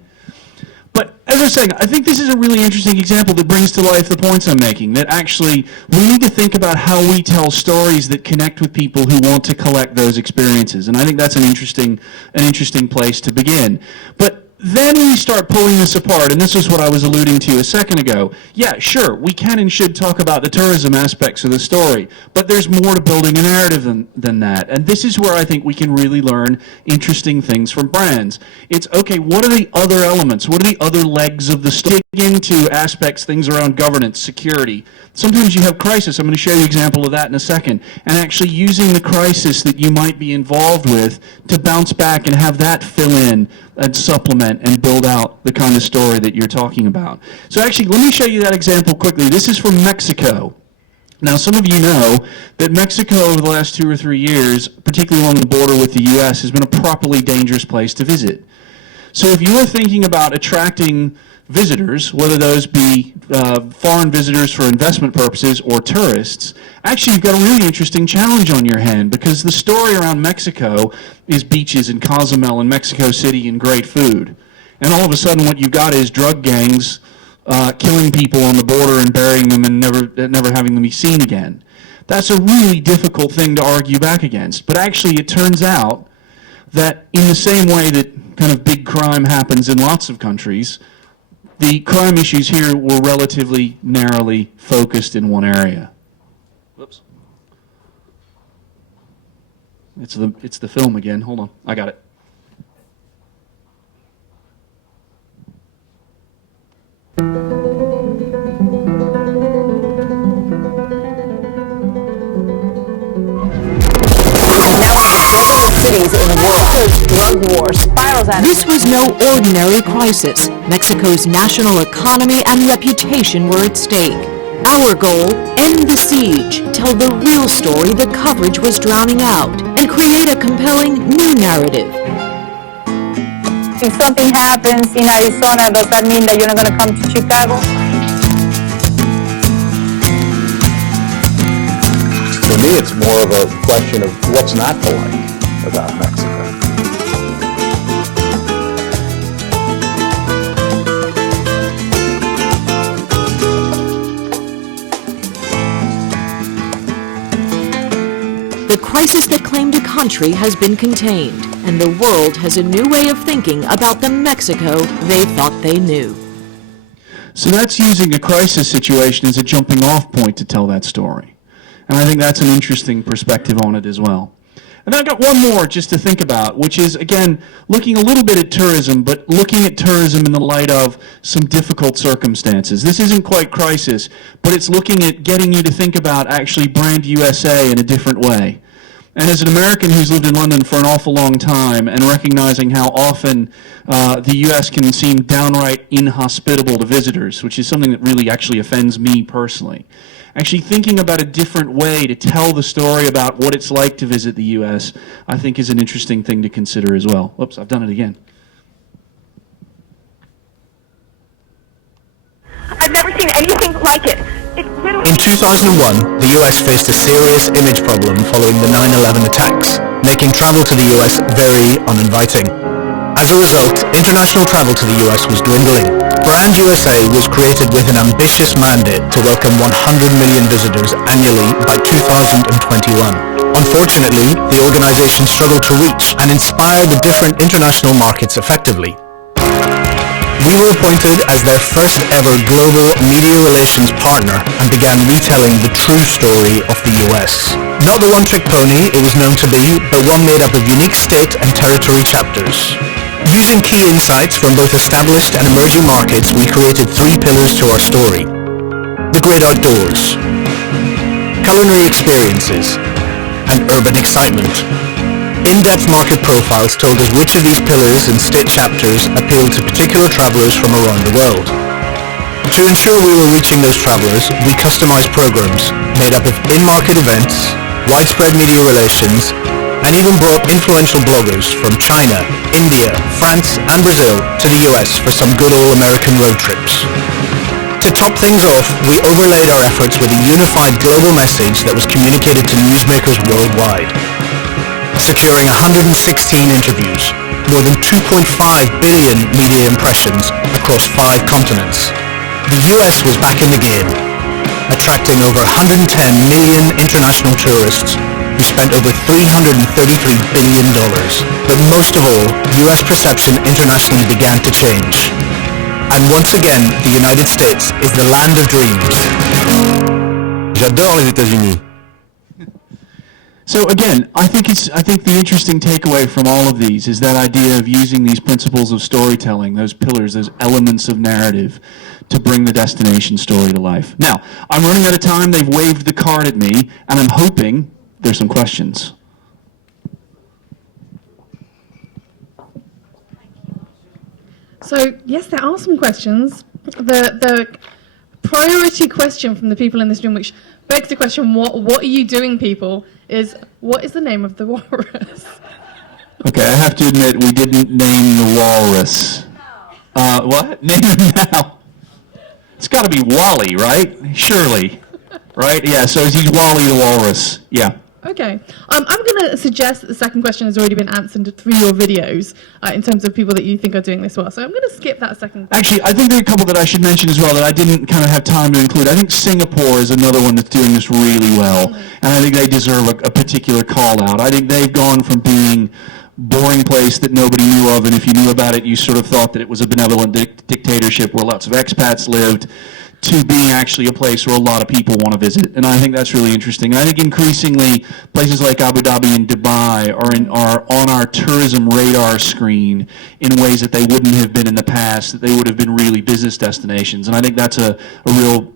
But as I was saying, I think this is a really interesting example that brings to life the points I'm making, that actually we need to think about how we tell stories that connect with people who want to collect those experiences. And I think that's an interesting place to begin. But then we start pulling this apart, and this is what I was alluding to a second ago. Yeah, sure, we can and should talk about the tourism aspects of the story, but there's more to building a narrative than that. And this is where I think we can really learn interesting things from brands. It's, okay, what are the other elements? What are the other legs of the story? Dig into aspects, things around governance, security. Sometimes you have crisis. I'm going to show you an example of that in a second. And actually using the crisis that you might be involved with to bounce back and have that fill in and supplement and build out the kind of story that you're talking about. So actually, let me show you that example quickly. This is from Mexico. Now, some of you know that Mexico over the last 2 or 3 years, particularly along the border with the U.S., has been a properly dangerous place to visit. So if you are thinking about attracting visitors, whether those be foreign visitors for investment purposes or tourists, actually you've got a really interesting challenge on your hand, because the story around Mexico is beaches and Cozumel and Mexico City and great food. And all of a sudden what you've got is drug gangs killing people on the border and burying them and never having them be seen again. That's a really difficult thing to argue back against. But actually it turns out that in the same way that kind of big crime happens in lots of countries, the crime issues here were relatively narrowly focused in one area. Whoops. It's the film again. Hold on. I got it. Cities in the world. Drug war spirals out. This was no ordinary crisis. Mexico's national economy and reputation were at stake. Our goal, end the siege, tell the real story the coverage was drowning out, and create a compelling new narrative. If something happens in Arizona, does that mean that you're not going to come to Chicago? For me, it's more of a question of what's not to like about Mexico. The crisis that claimed a country has been contained, and the world has a new way of thinking about the Mexico they thought they knew. So that's using a crisis situation as a jumping off point to tell that story. And I think that's an interesting perspective on it as well. And I've got one more just to think about, which is, again, looking a little bit at tourism, but looking at tourism in the light of some difficult circumstances. This isn't quite crisis, but it's looking at getting you to think about actually brand USA in a different way. And as an American who's lived in London for an awful long time and recognizing how often the U.S. can seem downright inhospitable to visitors, which is something that really actually offends me personally, actually thinking about a different way to tell the story about what it's like to visit the U.S., I think is an interesting thing to consider as well. Oops, I've done it again. I've never seen anything like it. In 2001, the US faced a serious image problem following the 9/11 attacks, making travel to the US very uninviting. As a result, international travel to the US was dwindling. Brand USA was created with an ambitious mandate to welcome 100 million visitors annually by 2021. Unfortunately, the organization struggled to reach and inspire the different international markets effectively. We were appointed as their first ever global media relations partner and began retelling the true story of the US. Not the one-trick pony it was known to be, but one made up of unique state and territory chapters. Using key insights from both established and emerging markets, we created 3 pillars to our story. The great outdoors, culinary experiences, and urban excitement. In-depth market profiles told us which of these pillars and state chapters appealed to particular travelers from around the world. To ensure we were reaching those travelers, we customized programs made up of in-market events, widespread media relations, and even brought influential bloggers from China, India, France, and Brazil to the US for some good old American road trips. To top things off, we overlaid our efforts with a unified global message that was communicated to newsmakers worldwide. Securing 116 interviews, more than 2.5 billion media impressions across 5 continents. The US was back in the game, attracting over 110 million international tourists who spent over $333 billion. But most of all, US perception internationally began to change. And once again, the United States is the land of dreams. J'adore les États-Unis. So again, I think the interesting takeaway from all of these is that idea of using these principles of storytelling, those pillars, those elements of narrative, to bring the destination story to life. Now, I'm running out of time. They've waved the card at me, and I'm hoping there's some questions. So yes, there are some questions. The priority question from the people in this room, which begs the question, what are you doing, people, is what is the name of the walrus? Okay, I have to admit, we didn't name the walrus. What? Name him now. It's got to be Wally, right? Surely. Right? Yeah, so he's Wally the walrus. Yeah. Okay. I'm going to suggest that the second question has already been answered through your videos in terms of people that you think are doing this well. So I'm going to skip that second question. Actually, I think there are a couple that I should mention as well that I didn't kind of have time to include. I think Singapore is another one that's doing this really well, and I think they deserve a particular call out. I think they've gone from being boring place that nobody knew of, and if you knew about it, you sort of thought that it was a benevolent dictatorship where lots of expats lived, to being actually a place where a lot of people want to visit. And I think that's really interesting. And I think increasingly places like Abu Dhabi and Dubai are on our tourism radar screen in ways that they wouldn't have been in the past, that they would have been really business destinations. And I think that's a real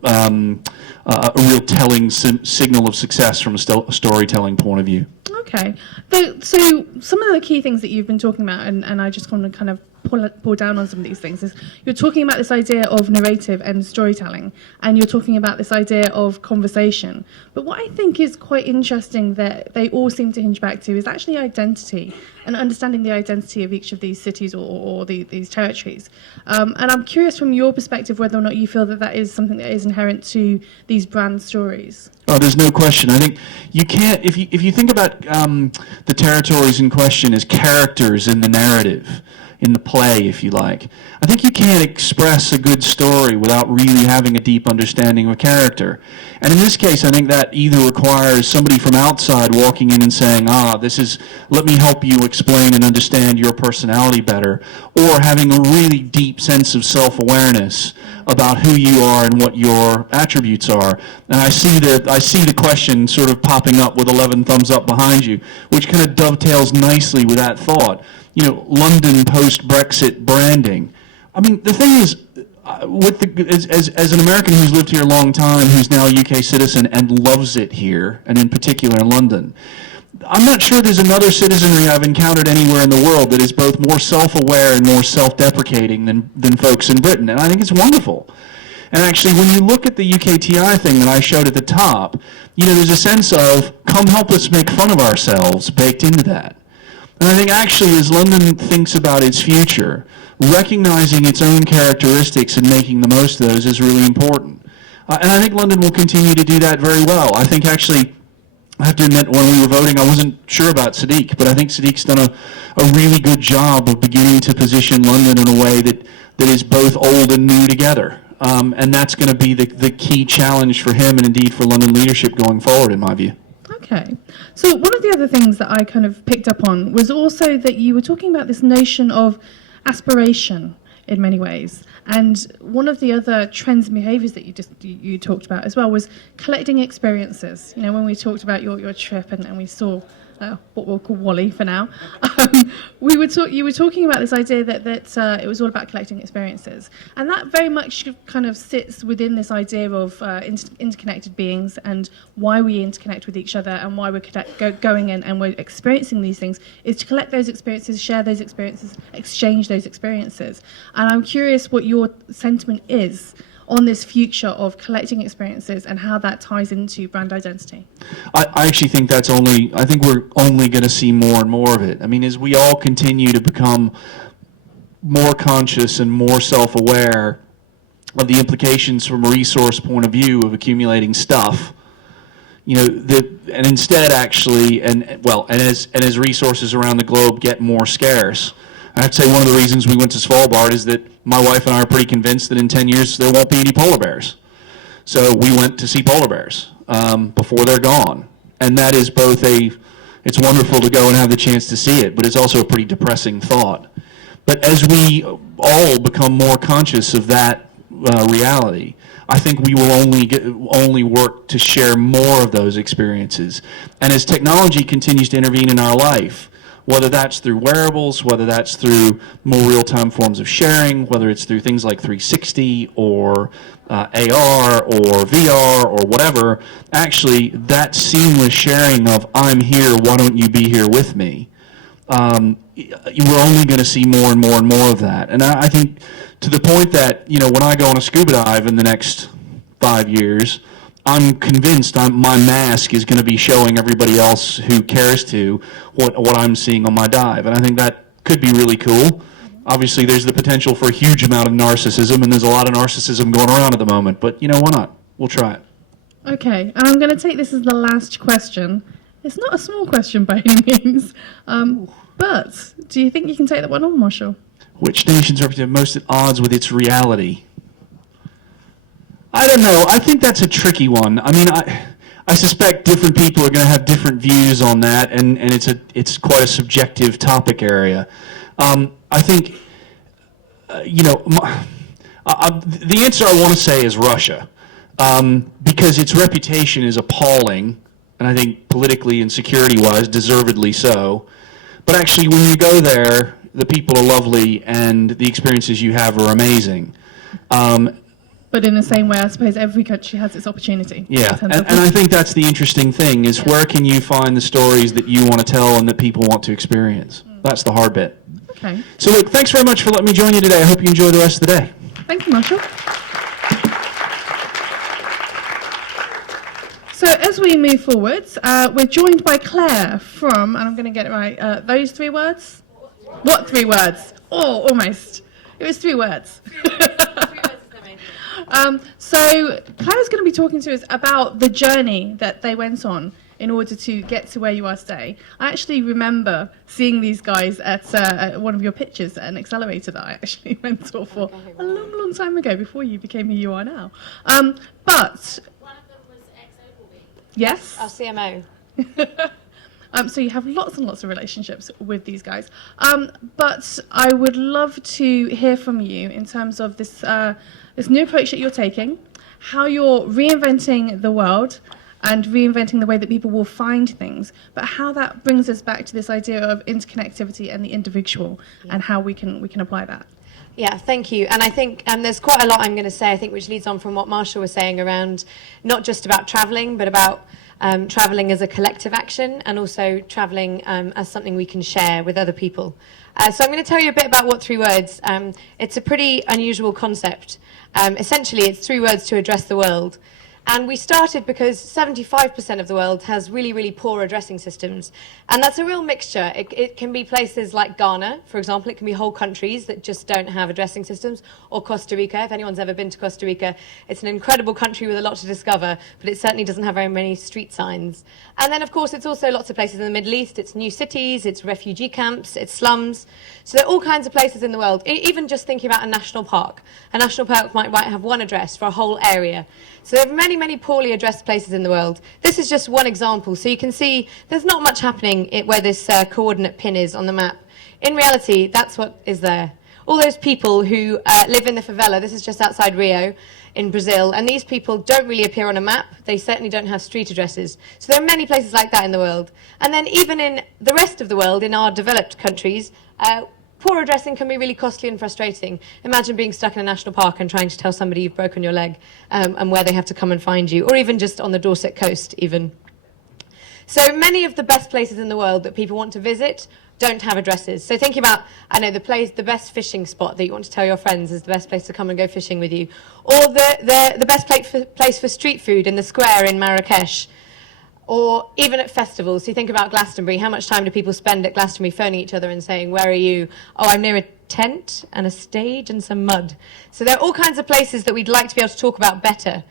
telling signal of success from a storytelling point of view. Okay. So some of the key things that you've been talking about, and I just want to kind of pull down on some of these things, is you're talking about this idea of narrative and storytelling, and you're talking about this idea of conversation. But what I think is quite interesting that they all seem to hinge back to is actually identity and understanding the identity of each of these cities or these territories. And I'm curious from your perspective whether or not you feel that that is something that is inherent to these brand stories. Oh, there's no question. I think you can't, if you think about the territories in question as characters in the narrative, in the play, if you like. I think you can't express a good story without really having a deep understanding of a character. And in this case, I think that either requires somebody from outside walking in and saying, let me help you explain and understand your personality better, or having a really deep sense of self-awareness about who you are and what your attributes are. And I see the question sort of popping up with 11 thumbs up behind you, which kind of dovetails nicely with that thought. London post-Brexit branding. I mean, the thing is, as an American who's lived here a long time, who's now a UK citizen and loves it here, and in particular in London, I'm not sure there's another citizenry I've encountered anywhere in the world that is both more self-aware and more self-deprecating than folks in Britain, and I think it's wonderful. And actually, when you look at the UKTI thing that I showed at the top, there's a sense of, come help us make fun of ourselves baked into that. And I think actually, as London thinks about its future, recognizing its own characteristics and making the most of those is really important. And I think London will continue to do that very well. I think actually, I have to admit, when we were voting, I wasn't sure about Sadiq, but I think Sadiq's done a really good job of beginning to position London in a way that is both old and new together. And that's going to be the key challenge for him and indeed for London leadership going forward, in my view. Okay. So one of the other things that I kind of picked up on was also that you were talking about this notion of aspiration in many ways. And one of the other trends and behaviours that you talked about as well was collecting experiences. When we talked about your trip and we saw what we'll call Wally for now, you were talking about this idea that it was all about collecting experiences. And that very much kind of sits within this idea of interconnected beings and why we interconnect with each other and why we're going in and we're experiencing these things is to collect those experiences, share those experiences, exchange those experiences. And I'm curious what your sentiment is on this future of collecting experiences and how that ties into brand identity. I actually think I think we're only going to see more and more of it. I mean, as we all continue to become more conscious and more self-aware of the implications from a resource point of view of accumulating stuff, and instead actually, as resources around the globe get more scarce, I have to say one of the reasons we went to Svalbard is that my wife and I are pretty convinced that in 10 years there won't be any polar bears. So we went to see polar bears before they're gone. And that is both it's wonderful to go and have the chance to see it, but it's also a pretty depressing thought. But as we all become more conscious of that reality, I think we will only work to share more of those experiences. And as technology continues to intervene in our life, whether that's through wearables, whether that's through more real-time forms of sharing, whether it's through things like 360 or AR or VR or whatever, actually that seamless sharing of I'm here, why don't you be here with me, we're only going to see more and more and more of that. And I think to the point that, when I go on a scuba dive in the next 5 years, I'm convinced my mask is going to be showing everybody else who cares to what I'm seeing on my dive. And I think that could be really cool. Obviously, there's the potential for a huge amount of narcissism, and there's a lot of narcissism going around at the moment. But, why not? We'll try it. Okay, and I'm going to take this as the last question. It's not a small question by any means. But do you think you can take that one on, Marshall? Which nations represent most at odds with its reality? I don't know. I think that's a tricky one. I mean, I suspect different people are going to have different views on that, and it's quite a subjective topic area. I think, the answer I want to say is Russia, because its reputation is appalling, and I think politically and security-wise, deservedly so. But actually, when you go there, the people are lovely, and the experiences you have are amazing. But in the same way, I suppose every country has its opportunity. Yeah, and I think that's the interesting thing, is where can you find the stories that you want to tell and that people want to experience? That's the hard bit. Okay. So look, thanks very much for letting me join you today. I hope you enjoy the rest of the day. Thank you, Marshall. So as we move forwards, we're joined by Clare from, and I'm going to get it right, those 3 words? What 3 words? Oh, almost. It was 3 words. So Claire's going to be talking to us about the journey that they went on in order to get to where you are today. I actually remember seeing these guys at one of your pitches at an accelerator that I actually mentored for a long, long time ago, before you became who you are now. But One of them was ex-Ogilvy. yes. Our CMO. So you have lots and lots of relationships with these guys. But I would love to hear from you in terms of this new approach that you're taking, how you're reinventing the world and reinventing the way that people will find things, but how that brings us back to this idea of interconnectivity and the individual, and how we can apply that. Yeah, thank you. And I think there's quite a lot I'm going to say, I think, which leads on from what Marshall was saying around not just about travelling, but about travelling as a collective action, and also travelling as something we can share with other people. So I'm going to tell you a bit about what 3 words. It's a pretty unusual concept. Essentially, it's 3 words to address the world. And we started because 75% of the world has really, really poor addressing systems. And that's a real mixture. It can be places like Ghana, for example. It can be whole countries that just don't have addressing systems. Or Costa Rica. If anyone's ever been to Costa Rica, it's an incredible country with a lot to discover, but it certainly doesn't have very many street signs. And then, of course, it's also lots of places in the Middle East. It's new cities, it's refugee camps, it's slums. So there are all kinds of places in the world. Even just thinking about a national park. A national park might have one address for a whole area. So there are many, many poorly addressed places in the world. This is just one example. So you can see there's not much happening where this coordinate pin is on the map. In reality, that's what is there. All those people who live in the favela, this is just outside Rio in Brazil, and these people don't really appear on a map. They certainly don't have street addresses. So there are many places like that in the world. And then even in the rest of the world, in our developed countries, poor addressing can be really costly and frustrating. Imagine being stuck in a national park and trying to tell somebody you've broken your leg and where they have to come and find you, or even just on the Dorset coast even. So many of the best places in the world that people want to visit don't have addresses. So thinking about, I know, the best fishing spot that you want to tell your friends is the best place to come and go fishing with you, or the best place for street food in the square in Marrakesh, or even at festivals. So you think about Glastonbury. How much time do people spend at Glastonbury phoning each other and saying, where are you? Oh, I'm near a tent and a stage and some mud. So there are all kinds of places that we'd like to be able to talk about better.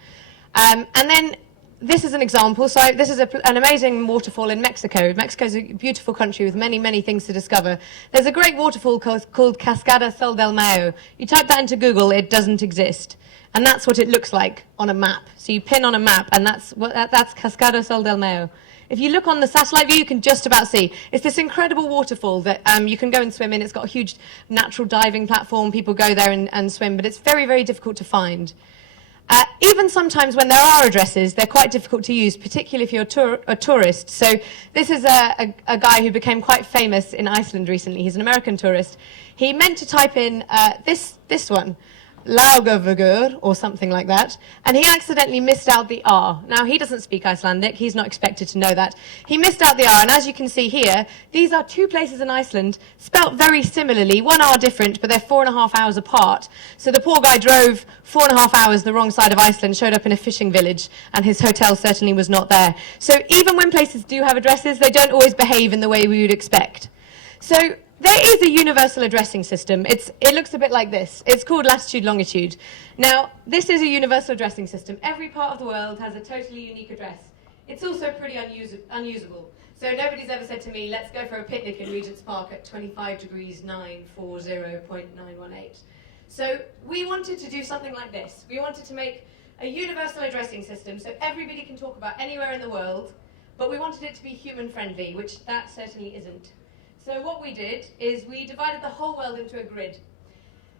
And then this is an example. So this is an amazing waterfall in Mexico. Mexico is a beautiful country with many, many things to discover. There's a great waterfall called Cascada Sol del Mayo. You type that into Google, it doesn't exist. And that's what it looks like on a map. So you pin on a map, and that's Cascada Sol del Mayo. If you look on the satellite view, you can just about see. It's this incredible waterfall that you can go and swim in. It's got a huge natural diving platform. People go there and swim, but it's very, very difficult to find. Even sometimes when there are addresses, they're quite difficult to use, particularly if you're a tourist. So this is a guy who became quite famous in Iceland recently. He's an American tourist. He meant to type in this one, Laugavögur, or something like that, and he accidentally missed out the R. Now, he doesn't speak Icelandic. He's not expected to know that. He missed out the R, and as you can see here, these are 2 places in Iceland, spelt very similarly, 1 hour different, but they're 4.5 hours apart. So the poor guy drove 4.5 hours the wrong side of Iceland, showed up in a fishing village, and his hotel certainly was not there. So even when places do have addresses, they don't always behave in the way we would expect. So there is a universal addressing system. It looks a bit like this. It's called latitude, longitude. Now, this is a universal addressing system. Every part of the world has a totally unique address. It's also pretty unusable. So nobody's ever said to me, let's go for a picnic in Regent's Park at 25 degrees 940.918. So we wanted to do something like this. We wanted to make a universal addressing system so everybody can talk about anywhere in the world, but we wanted it to be human-friendly, which that certainly isn't. So what we did is we divided the whole world into a grid.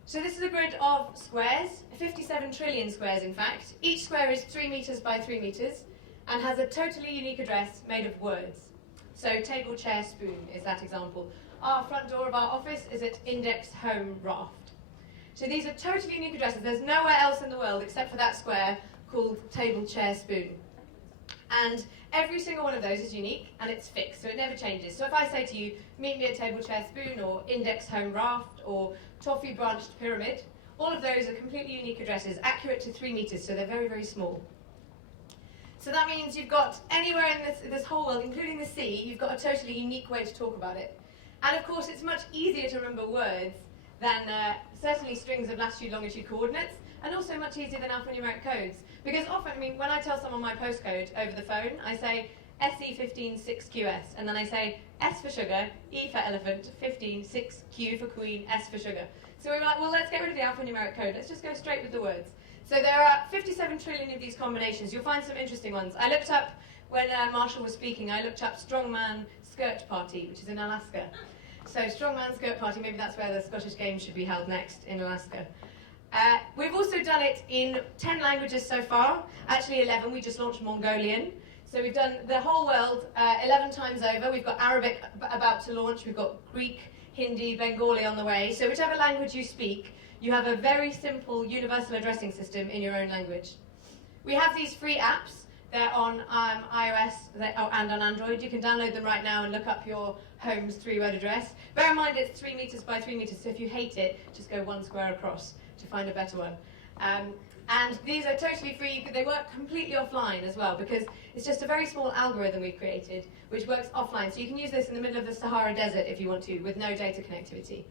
So this is a grid of squares, 57 trillion squares in fact. Each square is 3 meters by 3 meters and has a totally unique address made of words. So table, chair, spoon is that example. Our front door of our office is at Index Home Raft. So these are totally unique addresses. There's nowhere else in the world except for that square called table, chair, spoon. And every single one of those is unique and it's fixed, so it never changes. So if I say to you, meet me at table, chair, spoon, or Index Home Raft, or Toffee Branched Pyramid, all of those are completely unique addresses, accurate to 3 meters, so they're very, very small. So that means you've got anywhere in this whole world, including the sea, you've got a totally unique way to talk about it. And of course, it's much easier to remember words than certainly strings of latitude, longitude coordinates, and also much easier than alphanumeric codes. Because often, I mean, when I tell someone my postcode over the phone, I say, SE156QS, and then I say S for sugar, E for elephant, 15, 6, Q for queen, S for sugar. So we were like, well, let's get rid of the alphanumeric code. Let's just go straight with the words. So there are 57 trillion of these combinations. You'll find some interesting ones. I looked up, when Marshall was speaking, I looked up Strongman Skirt Party, which is in Alaska. So Strongman Skirt Party, maybe that's where the Scottish Games should be held next, in Alaska. We've also done it in 10 languages so far, actually 11. We just launched Mongolian. So we've done the whole world 11 times over. We've got Arabic about to launch. We've got Greek, Hindi, Bengali on the way. So whichever language you speak, you have a very simple universal addressing system in your own language. We have these free apps. They're on iOS and on Android. You can download them right now and look up your home's 3-word address. Bear in mind it's 3 meters by 3 meters, so if you hate it, just go 1 square across to find a better one. And these are totally free. They work completely offline as well, because it's just a very small algorithm we've created which works offline. So you can use this in the middle of the Sahara Desert if you want to, with no data connectivity.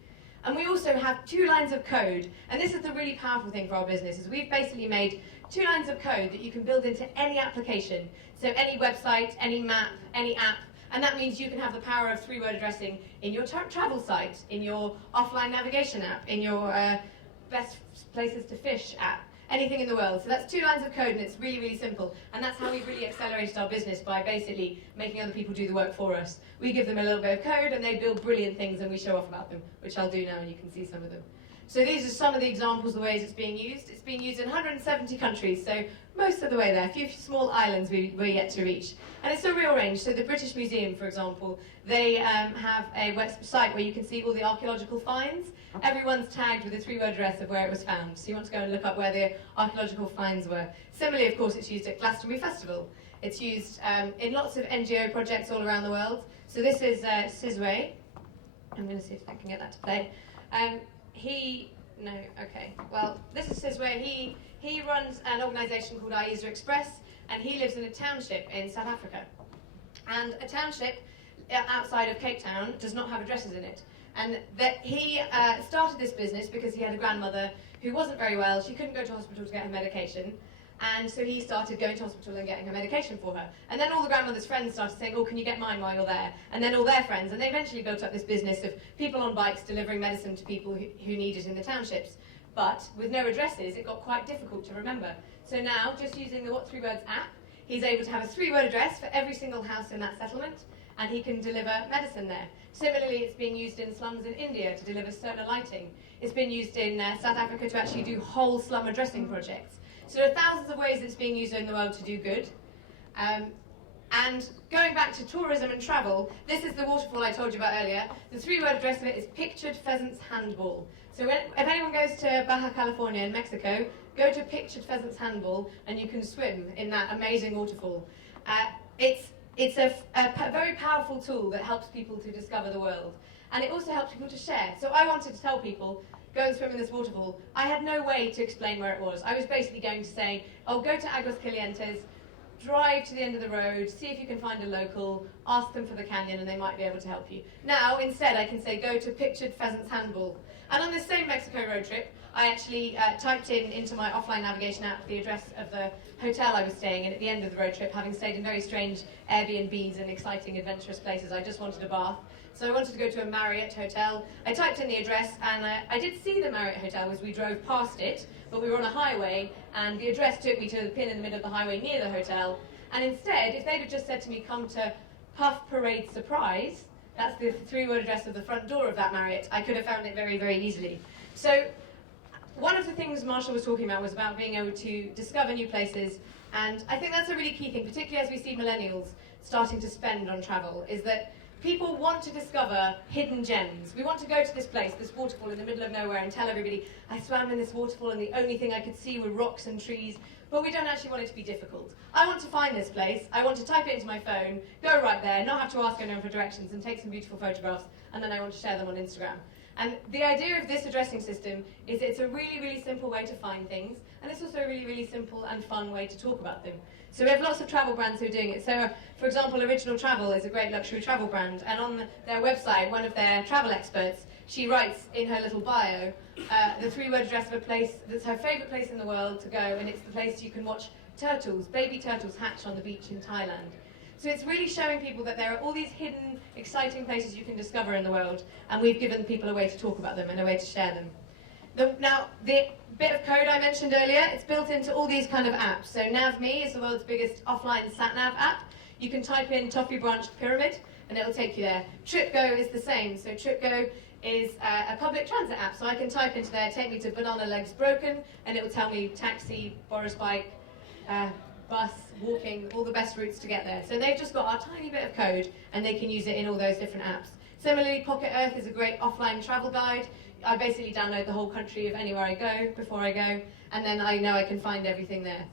And we also have 2 lines of code, and this is the really powerful thing for our business, is we've basically made 2 lines of code that you can build into any application. So any website, any map, any app, and that means you can have the power of 3-word addressing in your travel site, in your offline navigation app, in your best places to fish app, anything in the world. So that's 2 lines of code, and it's really, really simple. And that's how we've really accelerated our business, by basically making other people do the work for us. We give them a little bit of code, and they build brilliant things, and we show off about them, which I'll do now, and you can see some of them. So these are some of the examples of the ways it's being used. It's being used in 170 countries, so most of the way there. A few small islands we're yet to reach. And it's a real range. So the British Museum, for example, they have a website where you can see all the archaeological finds. Everyone's tagged with a 3-word address of where it was found. So you want to go and look up where the archaeological finds were. Similarly, of course, it's used at Glastonbury Festival. It's used in lots of NGO projects all around the world. So this is Sizway. I'm going to see if I can get that to play. This is Sizway. He runs an organisation called Aiza Express, and he lives in a township in South Africa. And a township outside of Cape Town does not have addresses in it. And that he started this business because he had a grandmother who wasn't very well. She couldn't go to hospital to get her medication. And so he started going to hospital and getting her medication for her. And then all the grandmother's friends started saying, oh, can you get mine while you're there? And then all their friends. And they eventually built up this business of people on bikes delivering medicine to people who need it in the townships. But with no addresses, it got quite difficult to remember. So now, just using the What 3 Words app, he's able to have a 3-word address for every single house in that settlement, and he can deliver medicine there. Similarly, it's being used in slums in India to deliver solar lighting. It's been used in South Africa to actually do whole slum addressing projects. So there are thousands of ways it's being used in the world to do good. And going back to tourism and travel, this is the waterfall I told you about earlier. The 3-word address of it is Pictured Pheasant's Handball. So if anyone goes to Baja California in Mexico, go to Pictured Pheasant's Handball, and you can swim in that amazing waterfall. It's a very powerful tool that helps people to discover the world. And it also helps people to share. So I wanted to tell people, go and swim in this waterfall. I had no way to explain where it was. I was basically going to say, oh, go to Aguas Calientes, drive to the end of the road, see if you can find a local, ask them for the canyon, and they might be able to help you. Now, instead, I can say, go to Pictured Pheasant's Handball. And on this same Mexico road trip, I actually typed into my offline navigation app the address of the hotel I was staying in at the end of the road trip, having stayed in very strange Airbnbs and exciting, adventurous places. I just wanted a bath. So I wanted to go to a Marriott hotel. I typed in the address, and I did see the Marriott hotel as we drove past it, but we were on a highway, and the address took me to the pin in the middle of the highway near the hotel. And instead, if they'd have just said to me, come to Puff Parade Surprise, that's the 3-word address of the front door of that Marriott, I could have found it very, very easily. So one of the things Marshall was talking about was about being able to discover new places, and I think that's a really key thing, particularly as we see millennials starting to spend on travel, is that people want to discover hidden gems. We want to go to this place, this waterfall in the middle of nowhere, and tell everybody, I swam in this waterfall and the only thing I could see were rocks and trees, but we don't actually want it to be difficult. I want to find this place, I want to type it into my phone, go right there, not have to ask anyone for directions, and take some beautiful photographs, and then I want to share them on Instagram. And the idea of this addressing system is it's a really, really simple way to find things, and it's also a really, really simple and fun way to talk about them. So we have lots of travel brands who are doing it. So, for example, Original Travel is a great luxury travel brand, and on their website, one of their travel experts, she writes in her little bio the 3-word address of a place that's her favourite place in the world to go, and it's the place you can watch turtles, baby turtles hatch on the beach in Thailand. So it's really showing people that there are all these hidden, exciting places you can discover in the world, and we've given people a way to talk about them and a way to share them. Now, the bit of code I mentioned earlier, it's built into all these kind of apps. So NavMe is the world's biggest offline sat-nav app. You can type in Toffee Branch Pyramid, and it'll take you there. TripGo is the same. So TripGo is a public transit app. So I can type into there, take me to Banana Legs Broken, and it will tell me taxi, Boris bike, bus, walking, all the best routes to get there. So they've just got our tiny bit of code, and they can use it in all those different apps. Similarly, Pocket Earth is a great offline travel guide. I basically download the whole country of anywhere I go before I go, and then I know I can find everything there.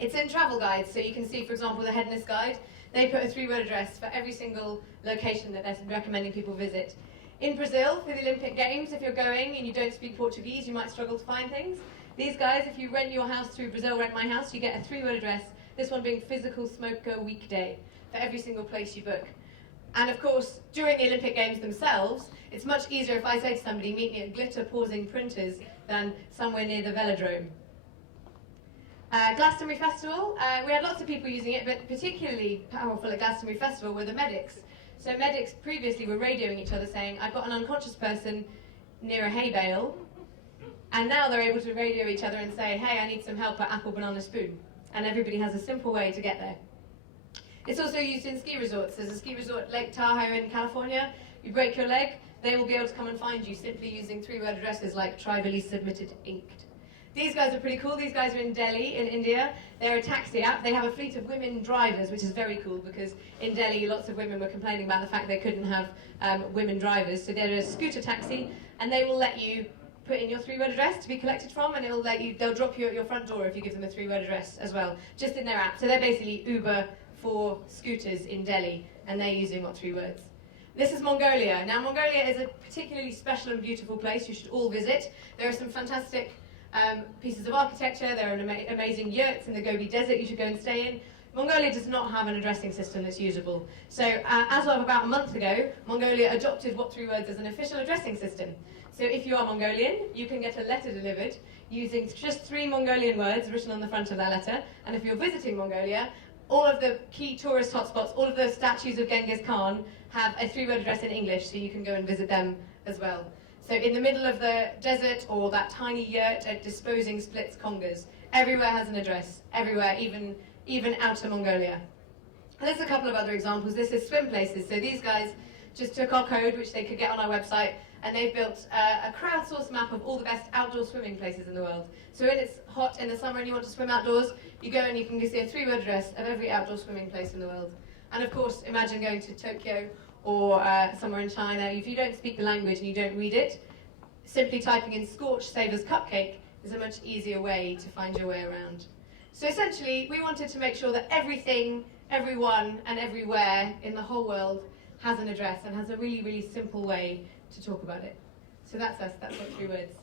It's in travel guides, so you can see, for example, the Headness Guide. They put a 3-word address for every single location that they're recommending people visit. In Brazil, for the Olympic Games, if you're going and you don't speak Portuguese, you might struggle to find things. These guys, if you rent your house through Brazil Rent My House, you get a 3-word address, this one being Physical Smoker Weekday, for every single place you book. And of course, during the Olympic Games themselves, it's much easier if I say to somebody, meet me at Glitter Pausing Printers, than somewhere near the velodrome. Glastonbury Festival, we had lots of people using it, but particularly powerful at Glastonbury Festival were the medics. So medics previously were radioing each other saying, I've got an unconscious person near a hay bale, and now they're able to radio each other and say, hey, I need some help at Apple Banana Spoon. And everybody has a simple way to get there. It's also used in ski resorts. There's a ski resort, Lake Tahoe in California. You break your leg, they will be able to come and find you simply using 3-word addresses like tribally submitted inked. These guys are pretty cool. These guys are in Delhi, in India. They're a taxi app. They have a fleet of women drivers, which is very cool because in Delhi, lots of women were complaining about the fact they couldn't have women drivers. So they're a scooter taxi, and they will let you put in your 3-word address to be collected from, and they'll drop you at your front door if you give them a 3-word address as well, just in their app. So they're basically Uber for scooters in Delhi, and they're using what 3 words. This is Mongolia. Now, Mongolia is a particularly special and beautiful place you should all visit. There are some fantastic pieces of architecture. There are amazing yurts in the Gobi Desert you should go and stay in. Mongolia does not have an addressing system that's usable. So as of about a month ago, Mongolia adopted what 3 words as an official addressing system. So if you are Mongolian, you can get a letter delivered using just 3 Mongolian words written on the front of that letter. And if you're visiting Mongolia, all of the key tourist hotspots, all of the statues of Genghis Khan have a 3-word address in English, so you can go and visit them as well. So in the middle of the desert, or that tiny yurt at Disposing Splits Congas, everywhere has an address, everywhere, even outer Mongolia. And there's a couple of other examples. This is swim places. So these guys just took our code, which they could get on our website, and they've built a crowdsourced map of all the best outdoor swimming places in the world. So when it's hot in the summer and you want to swim outdoors, you go and you can see a 3-word address of every outdoor swimming place in the world. And of course, imagine going to Tokyo or somewhere in China. If you don't speak the language and you don't read it, simply typing in Scorch Savers Cupcake is a much easier way to find your way around. So essentially, we wanted to make sure that everything, everyone, and everywhere in the whole world has an address and has a really, really simple way to talk about it. So that's us, that's what 3 words.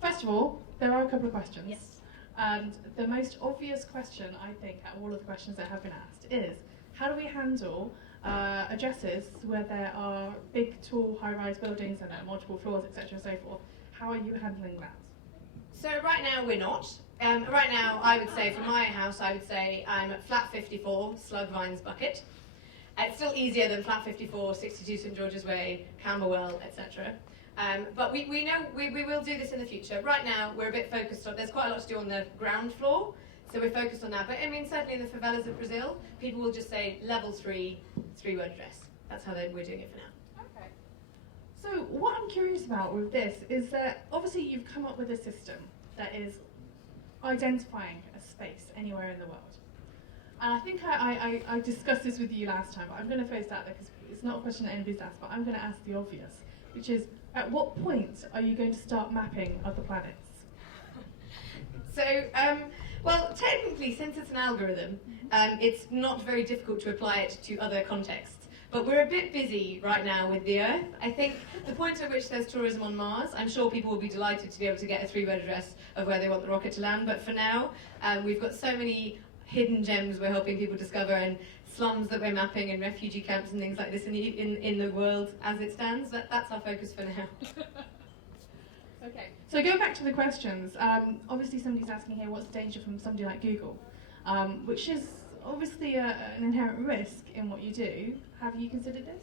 First of all, there are a couple of questions. Yes. And the most obvious question, I think, out of all of the questions that have been asked is, how do we handle addresses where there are big, tall, high-rise buildings and there are multiple floors, etc. and so forth? How are you handling that? So right now we're not. Right now I would say, for my house, I would say I'm at flat 54, Slug Vines Bucket. It's still easier than flat 54, 62 St George's Way, Camberwell, etc. But we know we will do this in the future. Right now we're a bit focused on, there's quite a lot to do on the ground floor, so we're focused on that. But I mean, certainly in the favelas of Brazil, people will just say level 3, 3-word address. That's how we're doing it for now. Okay. So what I'm curious about with this is that obviously you've come up with a system that is identifying a space anywhere in the world. And I think I discussed this with you last time, but I'm going to phrase that because it's not a question that anybody's asked, but I'm going to ask the obvious, which is, at what point are you going to start mapping other planets? So, well, technically, since it's an algorithm, it's not very difficult to apply it to other contexts. But we're a bit busy right now with the Earth. I think the point at which there's tourism on Mars, I'm sure people will be delighted to be able to get a 3-word address of where they want the rocket to land. But for now, we've got so many hidden gems we're helping people discover, and slums that we're mapping, and refugee camps and things like this in the world as it stands. That's our focus for now. Okay. So going back to the questions, obviously somebody's asking here what's the danger from somebody like Google, which is obviously an inherent risk in what you do. Have you considered this?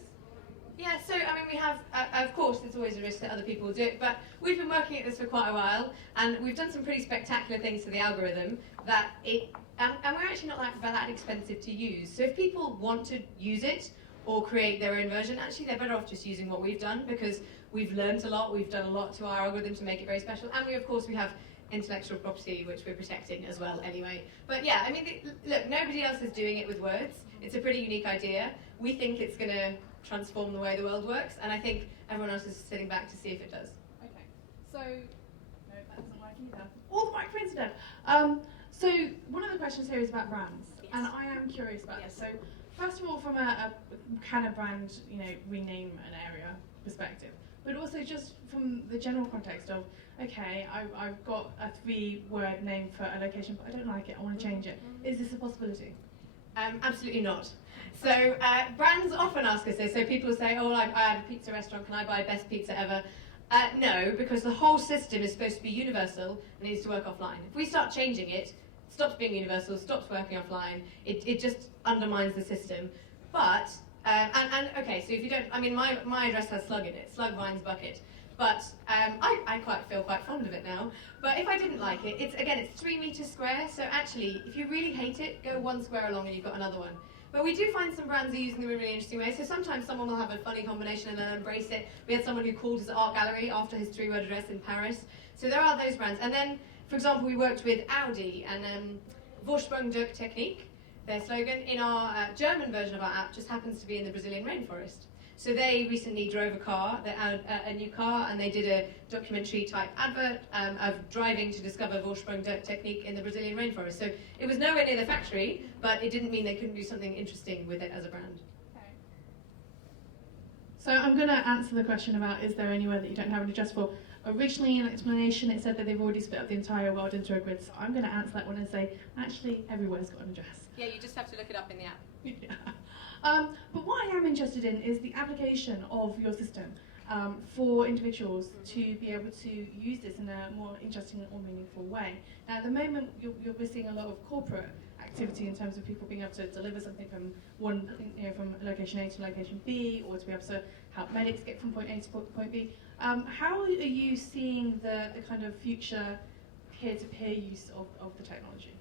Yeah, so I mean, we have, of course, there's always a risk that other people will do it, but we've been working at this for quite a while, and we've done some pretty spectacular things to the algorithm that and we're actually not that expensive to use. So if people want to use it or create their own version, actually they're better off just using what we've done, because we've learned a lot, we've done a lot to our algorithm to make it very special, and we have intellectual property which we're protecting as well anyway. But yeah, I mean, look, nobody else is doing it with words. It's a pretty unique idea. We think it's going to transform the way the world works, and I think everyone else is sitting back to see if it does. Okay, so no, that isn't working either. All the microphones are dead. So one of the questions here is about brands, and I am curious about this. So first of all, from a can a brand, rename an area perspective, but also just from the general context of, okay, I've got a 3-word name for a location, but I don't like it, I want to change it. Is this a possibility? Absolutely not. So brands often ask us this. So people say, oh, I have a pizza restaurant, can I buy best pizza ever? No, because the whole system is supposed to be universal and needs to work offline. If we start changing it, it stops being universal, stops working offline, it just undermines the system. But, okay, so if you don't, I mean, my address has slug in it, slug vines bucket. But I feel quite fond of it now. But if I didn't like it, it's 3 meters square. So actually, if you really hate it, go 1 square along and you've got another one. But we do find some brands are using them in really interesting ways. So sometimes someone will have a funny combination and then embrace it. We had someone who called his art gallery after his 3-word address in Paris. So there are those brands. And then, for example, we worked with Audi and Vorsprung durch Technik. Their slogan in our German version of our app just happens to be in the Brazilian rainforest. So they recently drove a new car, and they did a documentary-type advert of driving to discover Vorsprung durch Technik in the Brazilian rainforest. So it was nowhere near the factory, but it didn't mean they couldn't do something interesting with it as a brand. Okay. So I'm going to answer the question about, is there anywhere that you don't have an address for? Originally, in explanation, it said that they've already split up the entire world into a grid. So I'm going to answer that one and say, actually, everywhere's got an address. Yeah, you just have to look it up in the app. Yeah. But what I am interested in is the application of your system for individuals to be able to use this in a more interesting or meaningful way. Now, at the moment, we're seeing a lot of corporate activity in terms of people being able to deliver something from from location A to location B, or to be able to help medics get from point A to point B. How are you seeing the kind of future peer-to-peer use of the technology?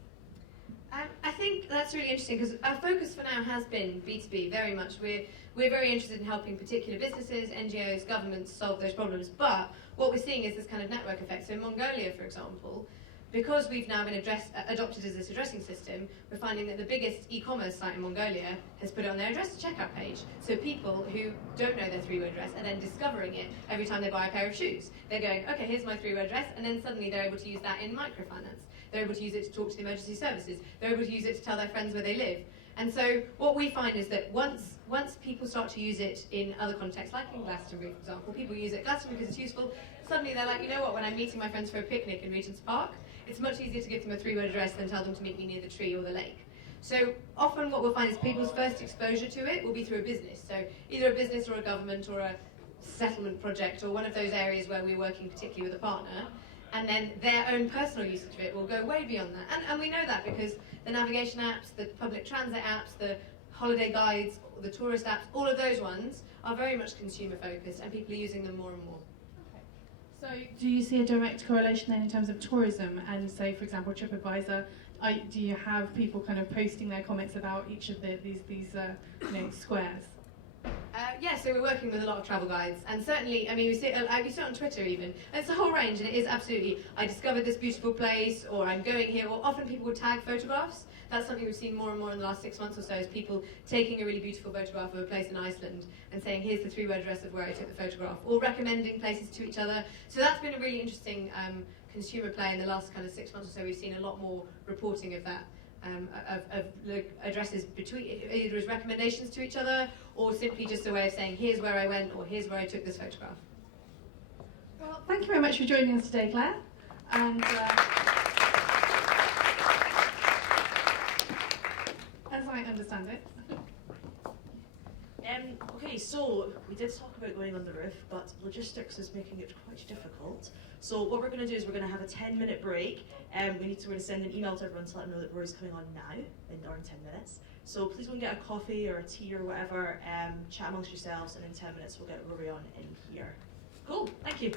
I think that's really interesting, because our focus for now has been B2B very much. We're very interested in helping particular businesses, NGOs, governments solve those problems. But what we're seeing is this kind of network effect. So in Mongolia, for example, because we've now been adopted as this addressing system, we're finding that the biggest e-commerce site in Mongolia has put it on their address to checkout page. So people who don't know their 3-word address are then discovering it every time they buy a pair of shoes. They're going, okay, here's my 3-word address, and then suddenly they're able to use that in microfinance. They're able to use it to talk to the emergency services. They're able to use it to tell their friends where they live. And so what we find is that once people start to use it in other contexts, like in Glastonbury, for example, people use it Glastonbury because it's useful. Suddenly they're like, you know what, when I'm meeting my friends for a picnic in Regent's Park, it's much easier to give them a 3-word address than tell them to meet me near the tree or the lake. So often what we'll find is people's first exposure to it will be through a business. So either a business or a government or a settlement project or one of those areas where we're working particularly with a partner. And then their own personal usage of it will go way beyond that. And we know that because the navigation apps, the public transit apps, the holiday guides, the tourist apps, all of those ones are very much consumer focused, and people are using them more and more. Okay. So do you see a direct correlation then in terms of tourism and, say, for example, TripAdvisor? Do you have people kind of posting their comments about each of these squares? Yeah, so we're working with a lot of travel guides, and certainly, I mean, we see it on Twitter even. And it's a whole range, and it is absolutely, I discovered this beautiful place, or I'm going here, or often people would tag photographs. That's something we've seen more and more in the last 6 months or so, is people taking a really beautiful photograph of a place in Iceland and saying, here's the 3-word address of where I took the photograph, or recommending places to each other. So that's been a really interesting consumer play in the last kind of 6 months or so. We've seen a lot more reporting of that. addresses between, either as recommendations to each other or simply just a way of saying, here's where I went or here's where I took this photograph. Well, thank you very much for joining us today, Claire. And as I understand it. Okay, so we did talk about going on the roof, but logistics is making it quite difficult. So what we're going to do is we're going to have a 10-minute break. We're going to send an email to everyone to let them know that Rory's coming on now, in 10 minutes. So please go and get a coffee or a tea or whatever, chat amongst yourselves, and in 10 minutes we'll get Rory on in here. Cool, thank you.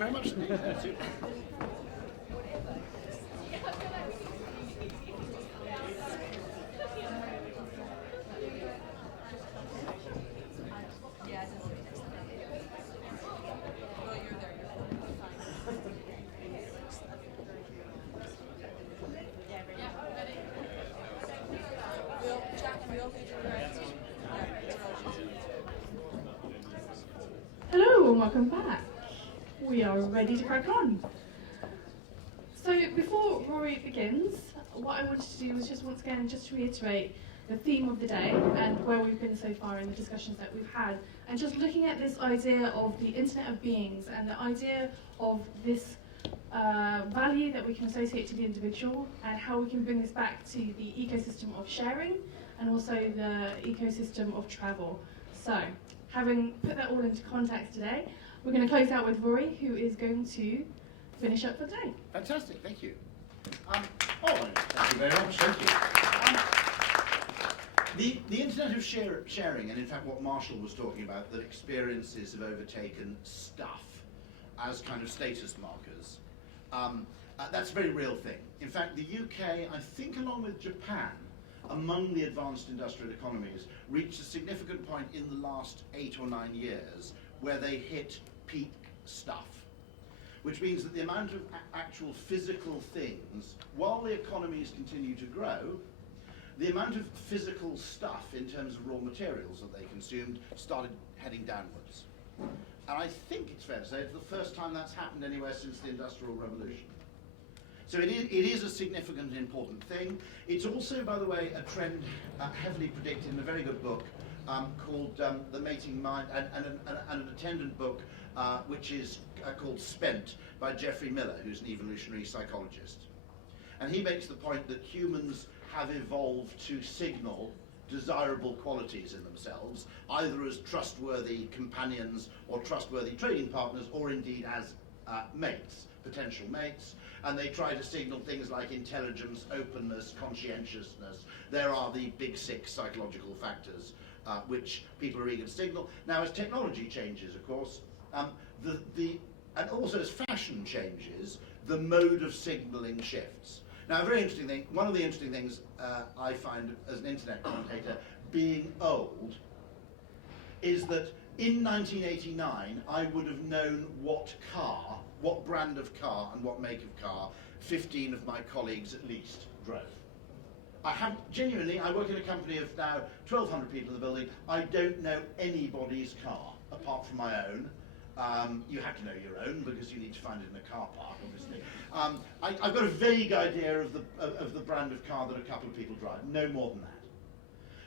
very much indeed. Hello and welcome back. We are ready to crack on. So before Rory begins, what I wanted to do was just once again just reiterate the theme of the day and where we've been so far in the discussions that we've had, and just looking at this idea of the Internet of Beings and the idea of this value that we can associate to the individual and how we can bring this back to the ecosystem of sharing and also the ecosystem of travel. So, having put that all into context today, we're going to close out with Rory, who is going to finish up for the day. Fantastic, thank you. Thank you very much, thank you. The Internet of sharing, and in fact what Marshall was talking about, that experiences have overtaken stuff as kind of status markers, that's a very real thing. In fact, the UK, I think along with Japan, among the advanced industrial economies, reached a significant point in the last 8 or 9 years where they hit peak stuff, which means that the amount of actual physical things, while the economies continue to grow, the amount of physical stuff in terms of raw materials that they consumed started heading downwards. And I think it's fair to say it's the first time that's happened anywhere since the Industrial Revolution. So it is a significant and important thing. It's also, by the way, a trend heavily predicted in a very good book called The Mating Mind, and an attendant book which is called Spent by Geoffrey Miller, who's an evolutionary psychologist. And he makes the point that humans have evolved to signal desirable qualities in themselves, either as trustworthy companions or trustworthy trading partners, or indeed as mates, potential mates. And they try to signal things like intelligence, openness, conscientiousness. There are the big 6 psychological factors which people are eager to signal. Now, as technology changes, of course, and also as fashion changes, the mode of signaling shifts. Now, a very interesting thing, one of the interesting things I find as an internet commentator being old is that in 1989, I would have known what brand of car and what make of car 15 of my colleagues at least drove. I work in a company of now 1,200 people in the building. I don't know anybody's car apart from my own. You have to know your own because you need to find it in a car park, obviously. I've got a vague idea of the brand of car that a couple of people drive, no more than that.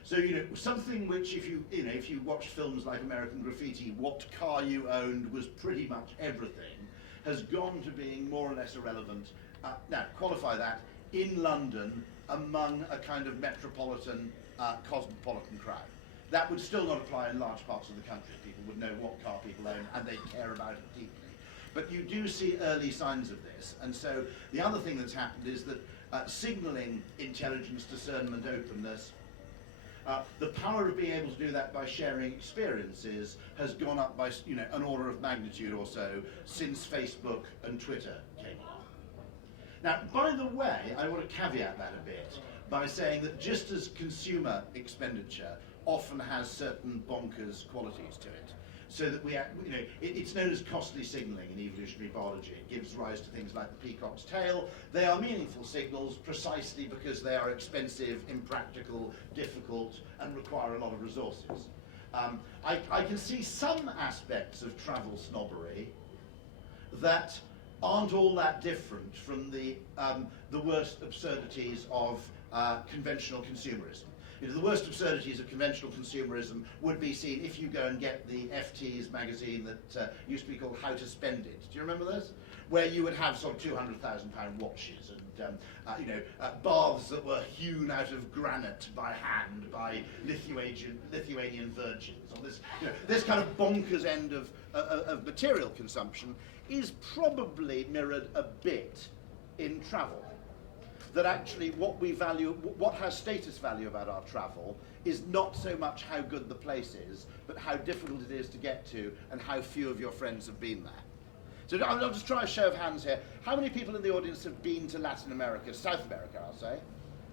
So, something which if you watched films like American Graffiti, what car you owned was pretty much everything, has gone to being more or less irrelevant. Now, qualify that, in London, among a kind of metropolitan, cosmopolitan crowd. That would still not apply in large parts of the country. People would know what car people own and they care about it deeply. But you do see early signs of this. And so the other thing that's happened is that signalling intelligence, discernment, openness, the power of being able to do that by sharing experiences has gone up by an order of magnitude or so since Facebook and Twitter came along. Now, by the way, I want to caveat that a bit by saying that just as consumer expenditure often has certain bonkers qualities to it, so that it's known as costly signaling in evolutionary biology. It gives rise to things like the peacock's tail. They are meaningful signals precisely because they are expensive, impractical, difficult, and require a lot of resources. I can see some aspects of travel snobbery that aren't all that different from the worst absurdities of conventional consumerism. The worst absurdities of conventional consumerism would be seen if you go and get the FT's magazine that used to be called How to Spend It. Do you remember this? Where you would have sort of £200,000 watches and baths that were hewn out of granite by hand by Lithuanian virgins. Or this kind of bonkers end of material consumption is probably mirrored a bit in travel. That actually what we value, what has status value about our travel is not so much how good the place is, but how difficult it is to get to and how few of your friends have been there. So I'll just try a show of hands here. How many people in the audience have been to Latin America, South America, I'll say?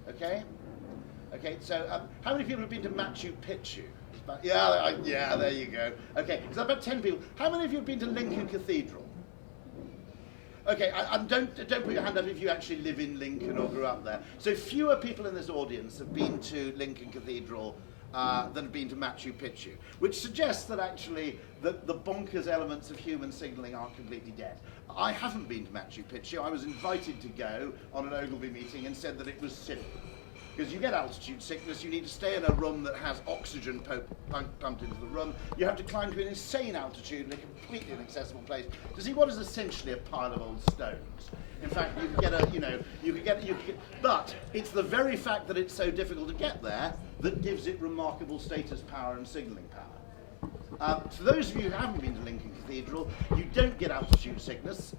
Okay. Okay, so how many people have been to Machu Picchu? Yeah, there you go. Okay, so about 10 people. How many of you have been to Lincoln Cathedral? Okay, don't put your hand up if you actually live in Lincoln or grew up there. So fewer people in this audience have been to Lincoln Cathedral than have been to Machu Picchu, which suggests that actually the bonkers elements of human signalling aren't completely dead. I haven't been to Machu Picchu. I was invited to go on an Ogilvy meeting and said that it was silly. Because you get altitude sickness, you need to stay in a room that has oxygen pumped into the room. You have to climb to an insane altitude in a completely inaccessible place to see what is essentially a pile of old stones. In fact, you can get but it's the very fact that it's so difficult to get there that gives it remarkable status power and signalling power. For those of you who haven't been to Lincoln Cathedral, you don't get altitude sickness.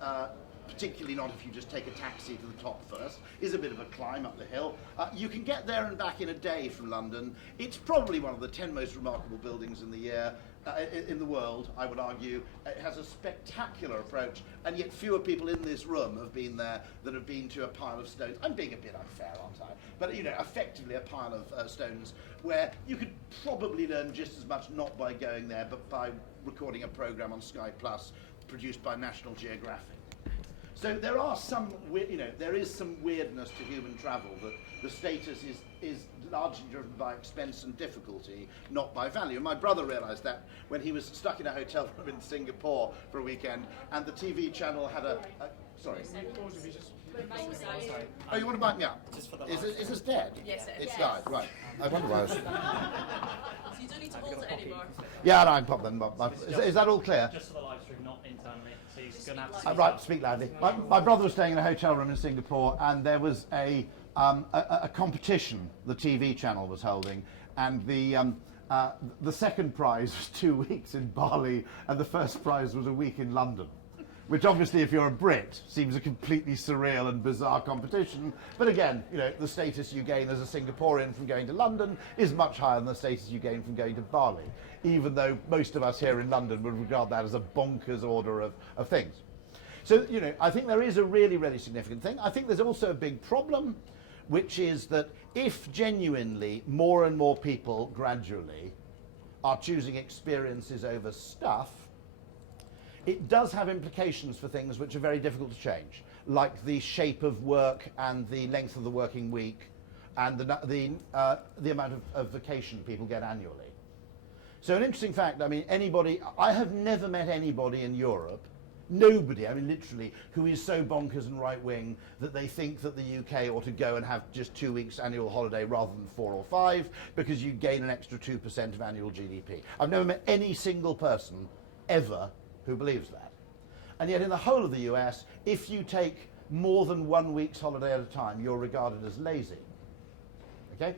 Particularly not if you just take a taxi to the top first. It's a bit of a climb up the hill. You can get there and back in a day from London. It's probably one of the 10 most remarkable buildings in the world, I would argue. It has a spectacular approach, and yet fewer people in this room have been there than have been to a pile of stones. I'm being a bit unfair, aren't I? But effectively a pile of stones where you could probably learn just as much not by going there, but by recording a program on Sky Plus produced by National Geographic. So there are there is some weirdness to human travel, that the status is largely driven by expense and difficulty, not by value. And my brother realised that when he was stuck in a hotel room in Singapore for a weekend, and the TV channel had sorry. Oh, you want to mic me up? Is this dead? Yes, it is. It's died, right. I wonder why. So you don't need to hold it anymore. Yeah, no, I can pop them. Is that all clear? Just for the live stream, not internally. So you're going to have to speak Right, speak loudly. My brother was staying in a hotel room in Singapore, and there was a competition the TV channel was holding, and the second prize was 2 weeks in Bali, and the first prize was a week in London. Which obviously, if you're a Brit, seems a completely surreal and bizarre competition. But again, the status you gain as a Singaporean from going to London is much higher than the status you gain from going to Bali, even though most of us here in London would regard that as a bonkers order of things. So, I think there is a really, really significant thing. I think there's also a big problem, which is that if genuinely more and more people gradually are choosing experiences over stuff, it does have implications for things which are very difficult to change, like the shape of work and the length of the working week and the amount of vacation people get annually. So an interesting fact, I have never met anybody in Europe, nobody, literally, who is so bonkers and right-wing that they think that the UK ought to go and have just 2 weeks annual holiday rather than 4 or 5 because you gain an extra 2% of annual GDP. I've never met any single person ever who believes that. And yet in the whole of the US, if you take more than 1 week's holiday at a time, you're regarded as lazy. Okay?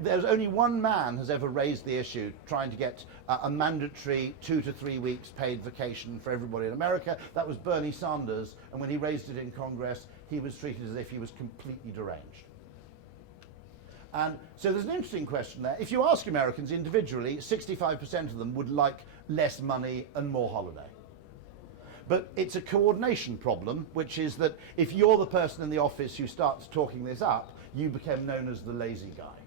There's only one man has ever raised the issue trying to get a mandatory 2 to 3 weeks paid vacation for everybody in America. That was Bernie Sanders, and when he raised it in Congress, he was treated as if he was completely deranged. And so there's an interesting question there. If you ask Americans individually, 65% of them would like less money and more holiday. But it's a coordination problem, which is that if you're the person in the office who starts talking this up, you become known as the lazy guy.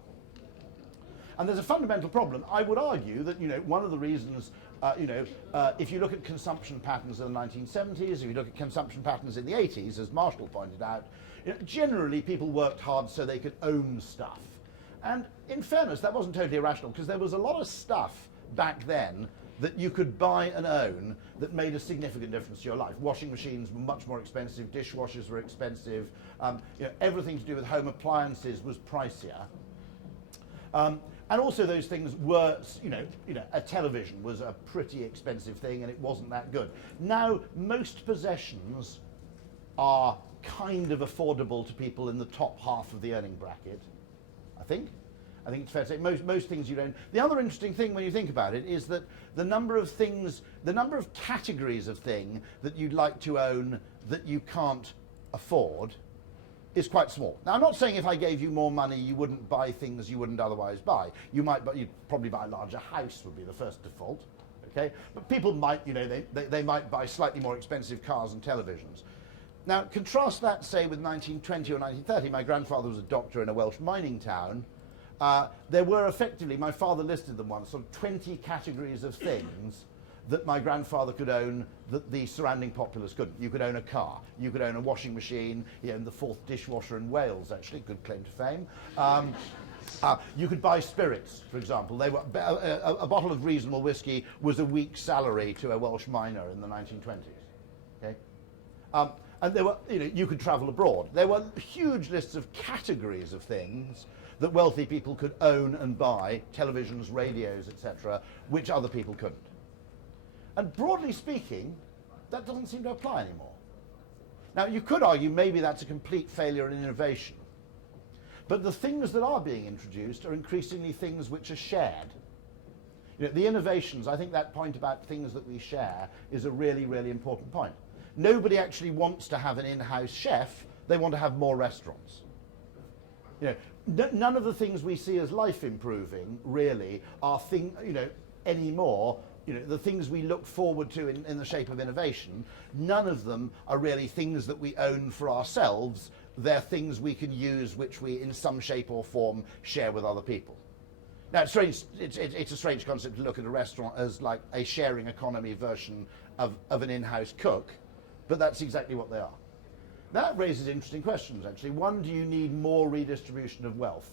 And there's a fundamental problem. I would argue that, one of the reasons, if you look at consumption patterns in the 1970s, if you look at consumption patterns in the 80s, as Marshall pointed out, generally people worked hard so they could own stuff. And in fairness, that wasn't totally irrational, because there was a lot of stuff back then that you could buy and own that made a significant difference to your life. Washing machines were much more expensive, dishwashers were expensive, everything to do with home appliances was pricier. And also those things were, a television was a pretty expensive thing and it wasn't that good. Now, most possessions are kind of affordable to people in the top half of the earning bracket, I think it's fair to say. Most things you don't. The other interesting thing when you think about it is that the number of categories of thing that you'd like to own that you can't afford is quite small. Now, I'm not saying if I gave you more money you wouldn't buy things you wouldn't otherwise buy. You'd probably buy a larger house would be the first default, Okay? But people might, you know, they might buy slightly more expensive cars and televisions. Now, contrast that, say, with 1920 or 1930. My grandfather was a doctor in a Welsh mining town. There were effectively, my father listed them once, sort of 20 categories of things that my grandfather could own that the surrounding populace couldn't. You could own a car, you could own a washing machine, he owned the 4th dishwasher in Wales, actually, good claim to fame. You could buy spirits, for example. They were, a bottle of reasonable whiskey was a week's salary to a Welsh miner in the 1920s. Okay? And there were, you know, you could travel abroad. There were huge lists of categories of things that wealthy people could own and buy, televisions, radios, etc., which other people couldn't. And broadly speaking, that doesn't seem to apply anymore. Now, you could argue maybe that's a complete failure in innovation. But the things that are being introduced are increasingly things which are shared. You know, the innovations, I think that point about things that we share is a really, really important point. Nobody actually wants to have an in-house chef, they want to have more restaurants. You know, none of the things we see as life improving really are anymore. You know, the things we look forward to in the shape of innovation, none of them are really things that we own for ourselves. They're things we can use which we, in some shape or form, share with other people. Now, it's a strange concept to look at a restaurant as like a sharing economy version of an in-house cook, but that's exactly what they are. That raises interesting questions, actually. One, do you need more redistribution of wealth?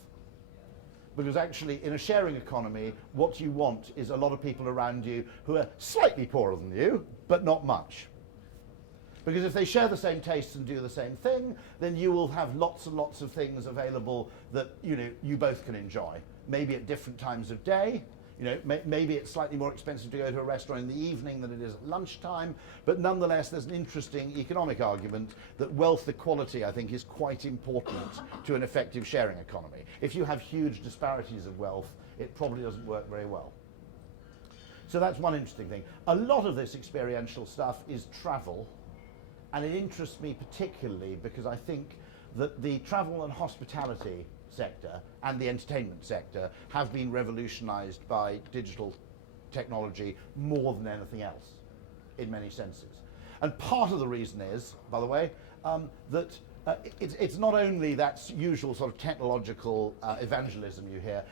Because actually, in a sharing economy, what you want is a lot of people around you who are slightly poorer than you, but not much. Because if they share the same tastes and do the same thing, then you will have lots and lots of things available that, you know, you both can enjoy. Maybe at different times of day. You know, maybe it's slightly more expensive to go to a restaurant in the evening than it is at lunchtime, but nonetheless there's an interesting economic argument that wealth equality, I think, is quite important to an effective sharing economy. If you have huge disparities of wealth, it probably doesn't work very well. So that's one interesting thing. A lot of this experiential stuff is travel, and it interests me particularly because I think that the travel and hospitality sector and the entertainment sector have been revolutionized by digital technology more than anything else in many senses. And part of the reason is, by the way, that it's not only that usual sort of technological evangelism you hear.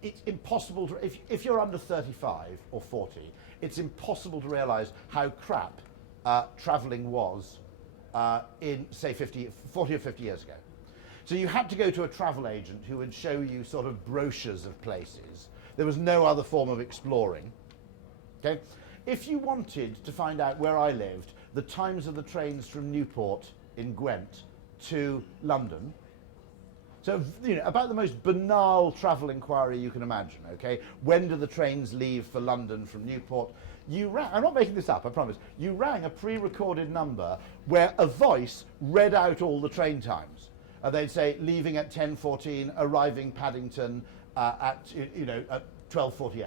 It's impossible to, if you're under 35 or 40, it's impossible to realize how crap traveling was in, say, 40 or 50 years ago. So you had to go to a travel agent who would show you sort of brochures of places. There was no other form of exploring. Okay? If you wanted to find out where I lived, the times of the trains from Newport in Gwent to London, so, you know, about the most banal travel inquiry you can imagine, okay? When do the trains leave for London from Newport? You rang, I'm not making this up, I promise. You rang a pre-recorded number where a voice read out all the train times. They'd say, leaving at 10:14, arriving Paddington at 12:48.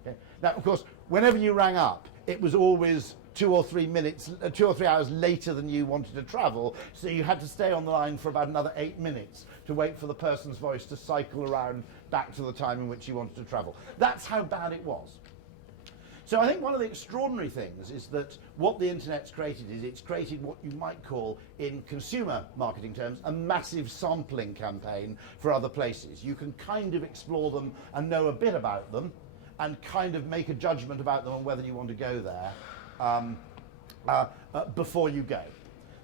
Okay? Now, of course, whenever you rang up, it was always 2 or 3 hours later than you wanted to travel, so you had to stay on the line for about another 8 minutes to wait for the person's voice to cycle around back to the time in which you wanted to travel. That's how bad it was. So I think one of the extraordinary things is that what the internet's created is it's created what you might call, in consumer marketing terms, a massive sampling campaign for other places. You can kind of explore them and know a bit about them and kind of make a judgment about them on whether you want to go there before you go.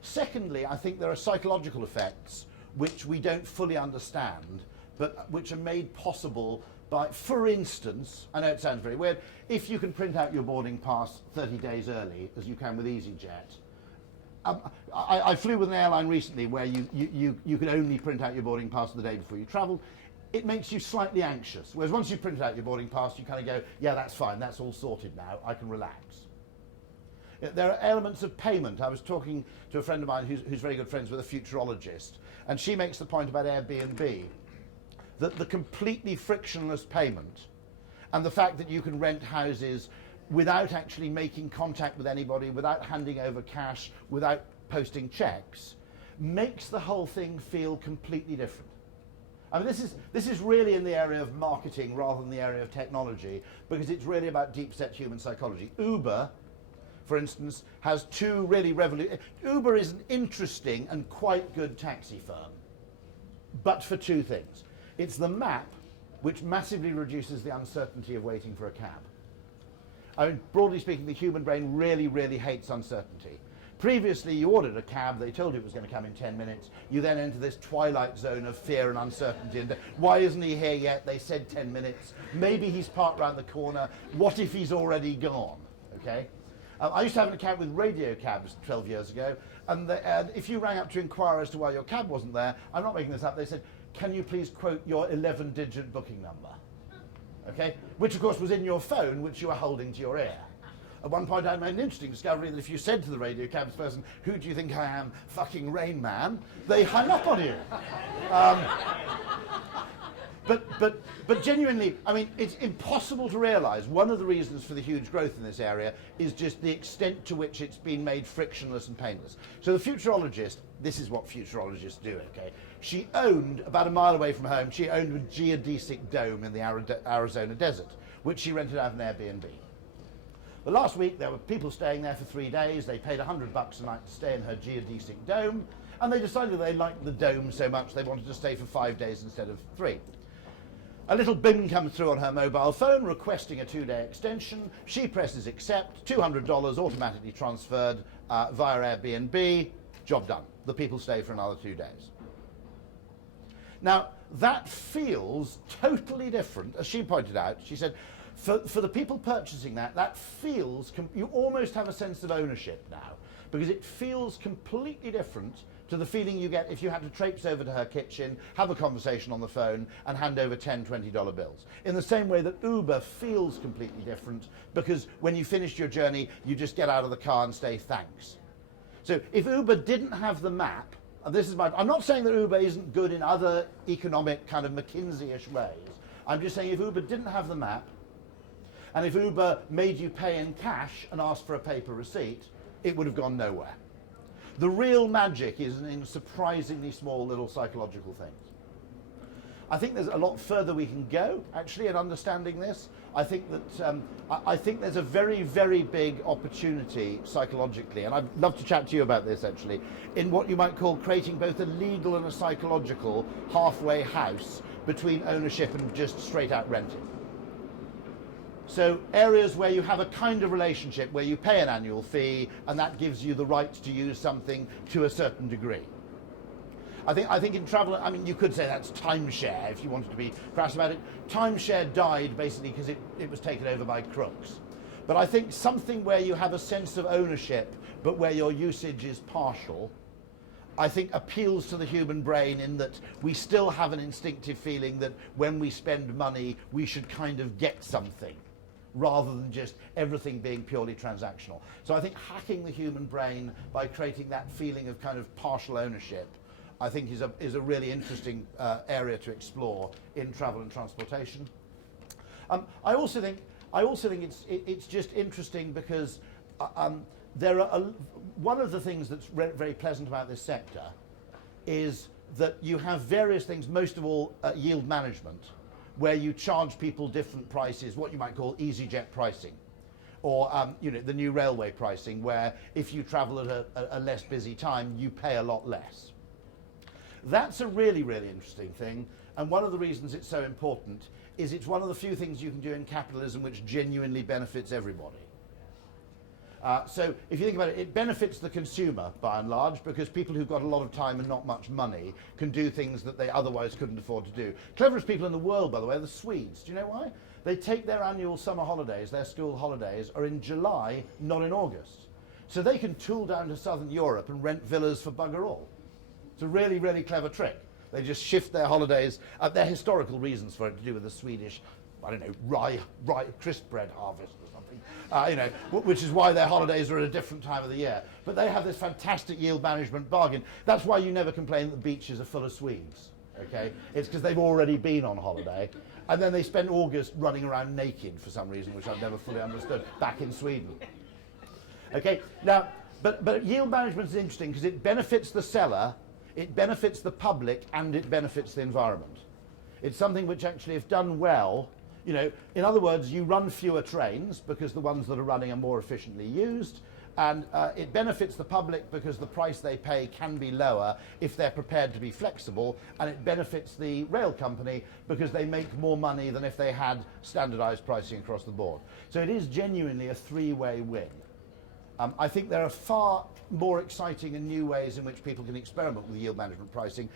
Secondly, I think there are psychological effects which we don't fully understand, but which are made possible by, for instance, I know it sounds very weird, if you can print out your boarding pass 30 days early, as you can with EasyJet. I flew with an airline recently where you could only print out your boarding pass the day before you travelled. It makes you slightly anxious, whereas once you print out your boarding pass, you kind of go, yeah, that's fine, that's all sorted now, I can relax. There are elements of payment. I was talking to a friend of mine who's very good friends with a futurologist, and she makes the point about Airbnb, that the completely frictionless payment and the fact that you can rent houses without actually making contact with anybody, without handing over cash, without posting checks, makes the whole thing feel completely different. I mean, this is really in the area of marketing rather than the area of technology, because it's really about deep-set human psychology. Uber, for instance, has two really Uber is an interesting and quite good taxi firm, but for two things. It's the map, which massively reduces the uncertainty of waiting for a cab. I mean, broadly speaking, the human brain really, really hates uncertainty. Previously, you ordered a cab, they told you it was going to come in 10 minutes. You then enter this twilight zone of fear and uncertainty. And why isn't he here yet? They said 10 minutes. Maybe he's parked round the corner. What if he's already gone? Okay? I used to have an account with radio cabs 12 years ago, and if you rang up to inquire as to why your cab wasn't there, I'm not making this up, they said, can you please quote your 11-digit booking number? Okay? Which, of course, was in your phone, which you were holding to your ear. At one point I made an interesting discovery that if you said to the radio cabs person, who do you think I am, fucking Rain Man, they hung up on you. But genuinely, I mean, it's impossible to realise one of the reasons for the huge growth in this area is just the extent to which it's been made frictionless and painless. So the futurologist, this is what futurologists do, okay? She owned, about a mile away from home, she owned a geodesic dome in the Arizona desert, which she rented out an Airbnb. But last week there were people staying there for 3 days. They paid $100 a night to stay in her geodesic dome, and they decided they liked the dome so much they wanted to stay for 5 days instead of 3. A little bing comes through on her mobile phone requesting a 2-day extension. She presses accept, $200 automatically transferred via Airbnb, job done. The people stay for another 2 days. Now, that feels totally different. As she pointed out, she said, for the people purchasing that feels, you almost have a sense of ownership now, because it feels completely different to the feeling you get if you had to traipse over to her kitchen, have a conversation on the phone, and hand over $10, $20 bills. In the same way that Uber feels completely different, because when you finished your journey, you just get out of the car and say thanks. So if Uber didn't have the map, and this is I'm not saying that Uber isn't good in other economic kind of McKinsey-ish ways. I'm just saying if Uber didn't have the map, and if Uber made you pay in cash and asked for a paper receipt, it would have gone nowhere. The real magic is in surprisingly small little psychological things. I think there's a lot further we can go, actually, in understanding this. I think that I think there's a very, very big opportunity psychologically, and I'd love to chat to you about this, actually, in what you might call creating both a legal and a psychological halfway house between ownership and just straight-out renting. So areas where you have a kind of relationship where you pay an annual fee and that gives you the right to use something to a certain degree. I think in travel, I mean, you could say that's timeshare if you wanted to be crass about it. Timeshare died basically because it was taken over by crooks. But I think something where you have a sense of ownership but where your usage is partial, I think appeals to the human brain in that we still have an instinctive feeling that when we spend money we should kind of get something, rather than just everything being purely transactional. So I think hacking the human brain by creating that feeling of kind of partial ownership, I think is a really interesting area to explore in travel and transportation. I also think it's just interesting because there are one of the things that's very pleasant about this sector is that you have various things, most of all yield management, where you charge people different prices, what you might call EasyJet pricing, or the new railway pricing, where if you travel at a less busy time, you pay a lot less. That's a really, really interesting thing, and one of the reasons it's so important is it's one of the few things you can do in capitalism which genuinely benefits everybody. So if you think about it, it benefits the consumer by and large because people who've got a lot of time and not much money can do things that they otherwise couldn't afford to do. Cleverest people in the world, by the way, are the Swedes. Do you know why? They take their annual summer holidays, their school holidays, are in July, not in August. So they can tool down to southern Europe and rent villas for bugger all. It's a really, really clever trick. They just shift their holidays, their historical reasons for it to do with the Swedish, I don't know, rye crisp bread harvest or something, which is why their holidays are at a different time of the year. But they have this fantastic yield management bargain. That's why you never complain that the beaches are full of Swedes, okay? It's because they've already been on holiday. And then they spend August running around naked for some reason, which I've never fully understood, back in Sweden. Okay, now, but yield management is interesting because it benefits the seller, it benefits the public, and it benefits the environment. It's something which actually, if done well, you know, in other words, you run fewer trains because the ones that are running are more efficiently used, and it benefits the public because the price they pay can be lower if they're prepared to be flexible, and it benefits the rail company because they make more money than if they had standardized pricing across the board. So it is genuinely a three-way win. I think there are far more exciting and new ways in which people can experiment with yield management pricing.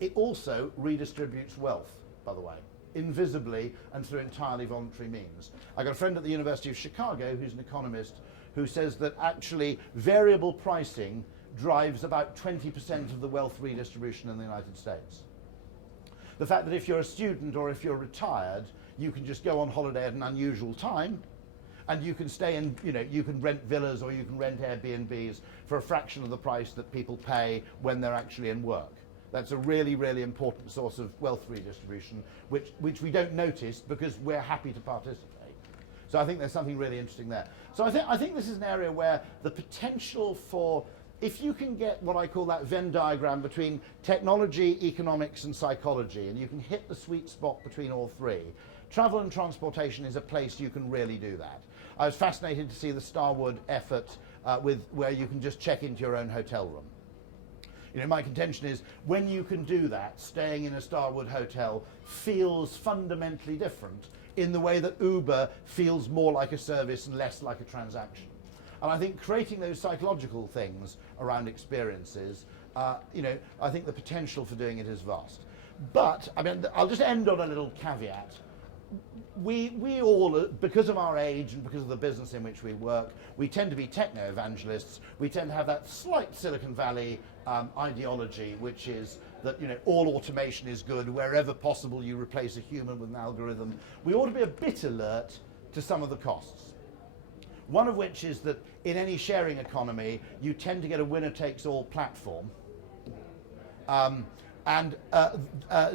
It also redistributes wealth, by the way, invisibly and through entirely voluntary means. I got a friend at the University of Chicago who's an economist who says that actually variable pricing drives about 20% of the wealth redistribution in the United States. The fact that if you're a student or if you're retired, you can just go on holiday at an unusual time, and you can stay in, you know, you can rent villas or you can rent Airbnbs for a fraction of the price that people pay when they're actually in work. That's a really, really important source of wealth redistribution, which we don't notice because we're happy to participate. So I think there's something really interesting there. So I think this is an area where the potential for, if you can get what I call that Venn diagram between technology, economics and psychology, and you can hit the sweet spot between all three, travel and transportation is a place you can really do that. I was fascinated to see the Starwood effort where you can just check into your own hotel room. You know, my contention is when you can do that, staying in a Starwood hotel feels fundamentally different in the way that Uber feels more like a service and less like a transaction. And I think creating those psychological things around experiences, you know, I think the potential for doing it is vast. But, I mean, I'll just end on a little caveat. We all, because of our age and because of the business in which we work, we tend to be techno-evangelists. We tend to have that slight Silicon Valley ideology, which is that, you know, all automation is good. Wherever possible, you replace a human with an algorithm. We ought to be a bit alert to some of the costs. One of which is that in any sharing economy, you tend to get a winner-takes-all platform.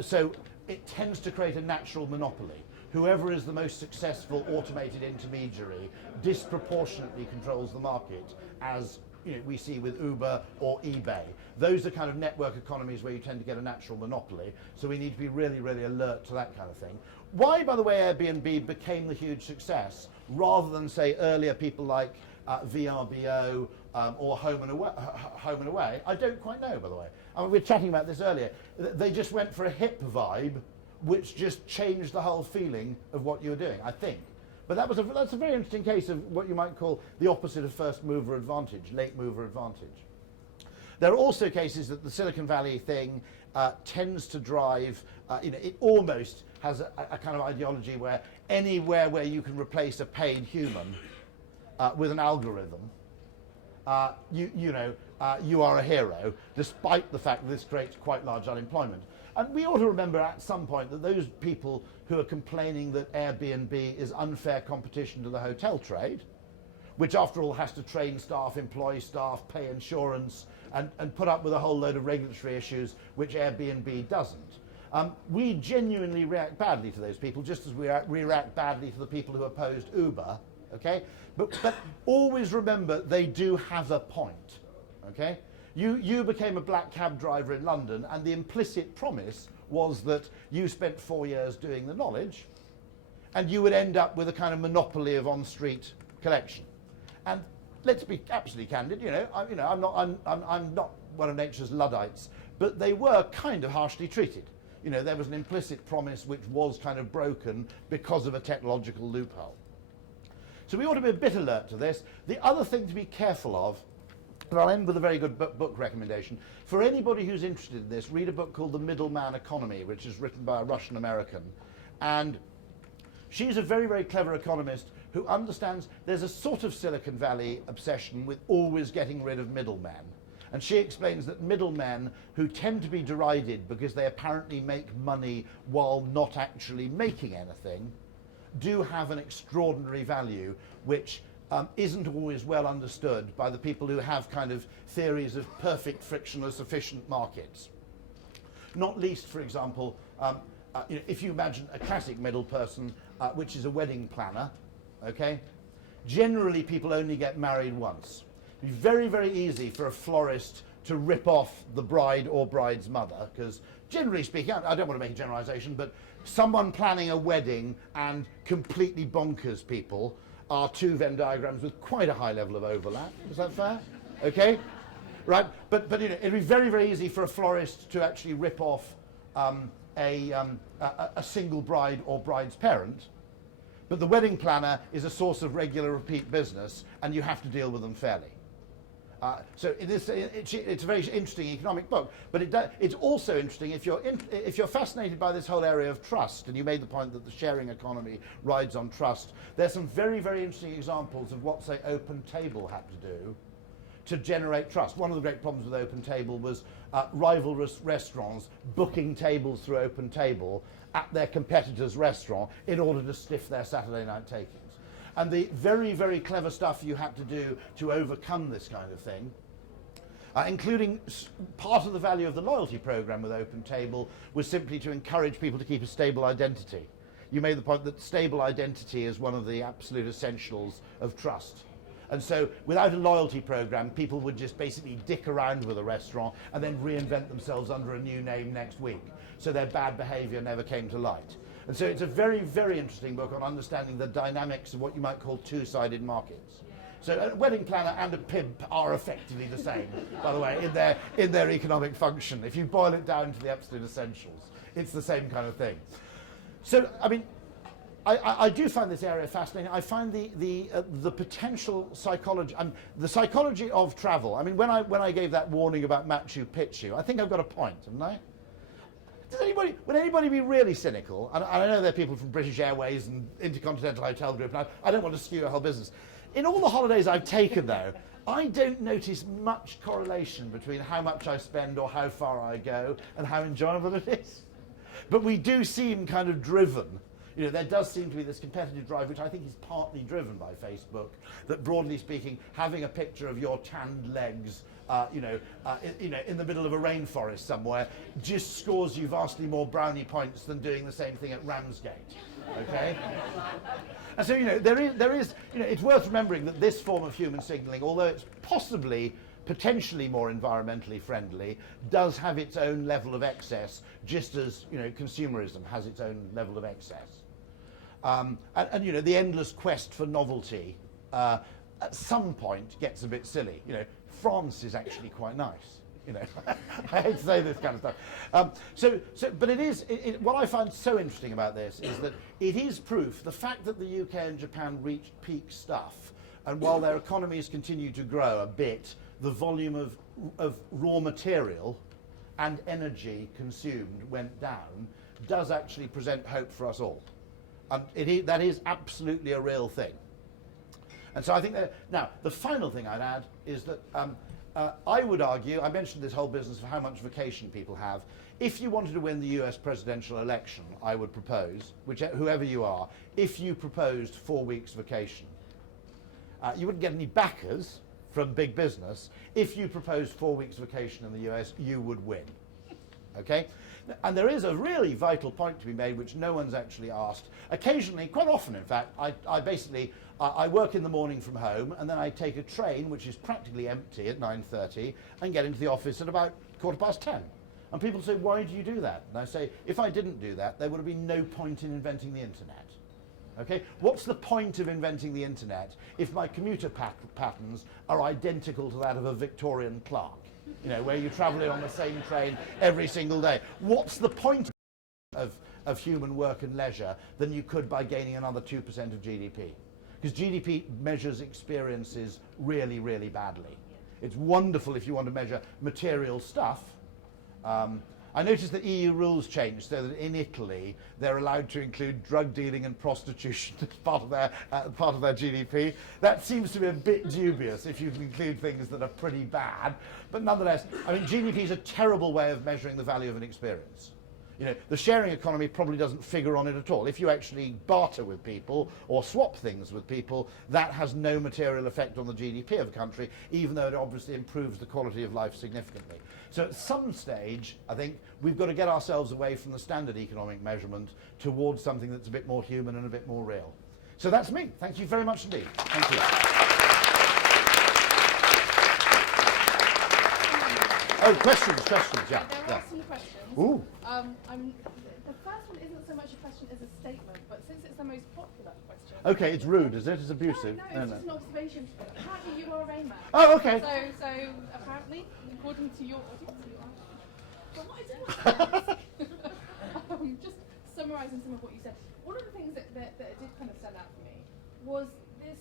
So it tends to create a natural monopoly. Whoever is the most successful automated intermediary disproportionately controls the market, as you know, we see with Uber or eBay. Those are kind of network economies where you tend to get a natural monopoly, so we need to be really, really alert to that kind of thing. Why, by the way, Airbnb became the huge success, rather than, say, earlier people like VRBO or Home and Away, I don't quite know, by the way. I mean, we were chatting about this earlier. They just went for a hip vibe, which just changed the whole feeling of what you were doing, I think. But that's a very interesting case of what you might call the opposite of first mover advantage, late mover advantage. There are also cases that the Silicon Valley thing tends to drive, you know, it almost has a kind of ideology where anywhere where you can replace a paid human with an algorithm, you are a hero, despite the fact that this creates quite large unemployment. And we ought to remember at some point that those people who are complaining that Airbnb is unfair competition to the hotel trade, which after all has to train staff, employ staff, pay insurance, and put up with a whole load of regulatory issues, which Airbnb doesn't. We genuinely react badly to those people, just as we react badly to the people who opposed Uber, okay? But always remember they do have a point, okay? You became a black cab driver in London, and the implicit promise was that you spent 4 years doing the knowledge, and you would end up with a kind of monopoly of on-street collection. And let's be absolutely candid. I'm not one of nature's Luddites, but they were kind of harshly treated. You know, there was an implicit promise which was kind of broken because of a technological loophole. So we ought to be a bit alert to this. The other thing to be careful of. And I'll end with a very good book recommendation. For anybody who's interested in this, read a book called The Middleman Economy, which is written by a Russian-American. And she's a very, very clever economist who understands there's a sort of Silicon Valley obsession with always getting rid of middlemen. And she explains that middlemen who tend to be derided because they apparently make money while not actually making anything do have an extraordinary value, which isn't always well understood by the people who have kind of theories of perfect, frictionless, efficient markets. Not least, for example, if you imagine a classic middle person, which is a wedding planner, okay? Generally, people only get married once. It'd be very, very easy for a florist to rip off the bride or bride's mother, because generally speaking, I don't want to make a generalization, but someone planning a wedding and completely bonkers people are two Venn diagrams with quite a high level of overlap. Is that fair? Okay? Right? But you know, it'd be very, very easy for a florist to actually rip off a single bride or bride's parent, but the wedding planner is a source of regular repeat business, and you have to deal with them fairly. So it's a very interesting economic book, but it's also interesting if you're fascinated by this whole area of trust, and you made the point that the sharing economy rides on trust. There's some very, very interesting examples of what, say, Open Table had to do to generate trust. One of the great problems with Open Table was rival restaurants booking tables through Open Table at their competitor's restaurant in order to stiff their Saturday night takings. And the very, very clever stuff you had to do to overcome this kind of thing, including part of the value of the loyalty program with Open Table, was simply to encourage people to keep a stable identity. You made the point that stable identity is one of the absolute essentials of trust. And so without a loyalty program, people would just basically dick around with a restaurant and then reinvent themselves under a new name next week. So their bad behavior never came to light. And so it's a very, very interesting book on understanding the dynamics of what you might call two-sided markets. So a wedding planner and a pimp are effectively the same, by the way, in their economic function. If you boil it down to the absolute essentials, it's the same kind of thing. So, I mean, I do find this area fascinating. I find the potential psychology, the psychology of travel. I mean, when I gave that warning about Machu Picchu, I think I've got a point, haven't I? Would anybody be really cynical? And I know there are people from British Airways and Intercontinental Hotel Group, and I don't want to skew your whole business. In all the holidays I've taken, though, I don't notice much correlation between how much I spend or how far I go and how enjoyable it is. But we do seem kind of driven. You know, there does seem to be this competitive drive, which I think is partly driven by Facebook, that broadly speaking, having a picture of your tanned legs in the middle of a rainforest somewhere just scores you vastly more brownie points than doing the same thing at Ramsgate. Okay? And so, there is, it's worth remembering that this form of human signalling, although it's potentially more environmentally friendly, does have its own level of excess, just as, consumerism has its own level of excess. And the endless quest for novelty at some point gets a bit silly. France is actually quite nice. I hate to say this kind of stuff. But it is, what I find so interesting about this is that it is proof, the fact that the UK and Japan reached peak stuff, and while their economies continue to grow a bit, the volume of raw material and energy consumed went down, does actually present hope for us all. And that is absolutely a real thing. And so I think that, now, the final thing I'd add is that I would argue, I mentioned this whole business of how much vacation people have. If you wanted to win the US presidential election, I would propose, whoever you are, if you proposed 4 weeks vacation, you wouldn't get any backers from big business. If you proposed 4 weeks vacation in the US, you would win. Okay? And there is a really vital point to be made, which no one's actually asked. Occasionally, quite often in fact, I work in the morning from home, and then I take a train, which is practically empty at 9:30, and get into the office at about 10:15. And people say, why do you do that? And I say, if I didn't do that, there would have been no point in inventing the internet. Okay? What's the point of inventing the internet if my commuter patterns are identical to that of a Victorian clerk? Where you travel in on the same train every single day. What's the point of human work and leisure than you could by gaining another 2% of GDP? Because GDP measures experiences really, really badly. It's wonderful if you want to measure material stuff. I noticed that EU rules changed so that in Italy they're allowed to include drug dealing and prostitution as part of their GDP. That seems to be a bit dubious if you include things that are pretty bad. But nonetheless, I mean, GDP is a terrible way of measuring the value of an experience. The sharing economy probably doesn't figure on it at all. If you actually barter with people or swap things with people, that has no material effect on the GDP of a country, even though it obviously improves the quality of life significantly. So at some stage, I think we've got to get ourselves away from the standard economic measurement towards something that's a bit more human and a bit more real. So that's me. Thank you very much indeed. Thank you. Oh, questions, yeah. There are some questions. Ooh. The first one isn't so much a question as a statement, but since it's the most popular question. Okay, it's rude, is it? It's abusive? No, it's just an observation. Apparently you are a Rain Man. Oh, okay. So apparently, according to your audience, you are. But what I do want to ask, just summarising some of what you said, one of the things that did kind of stand out for me was this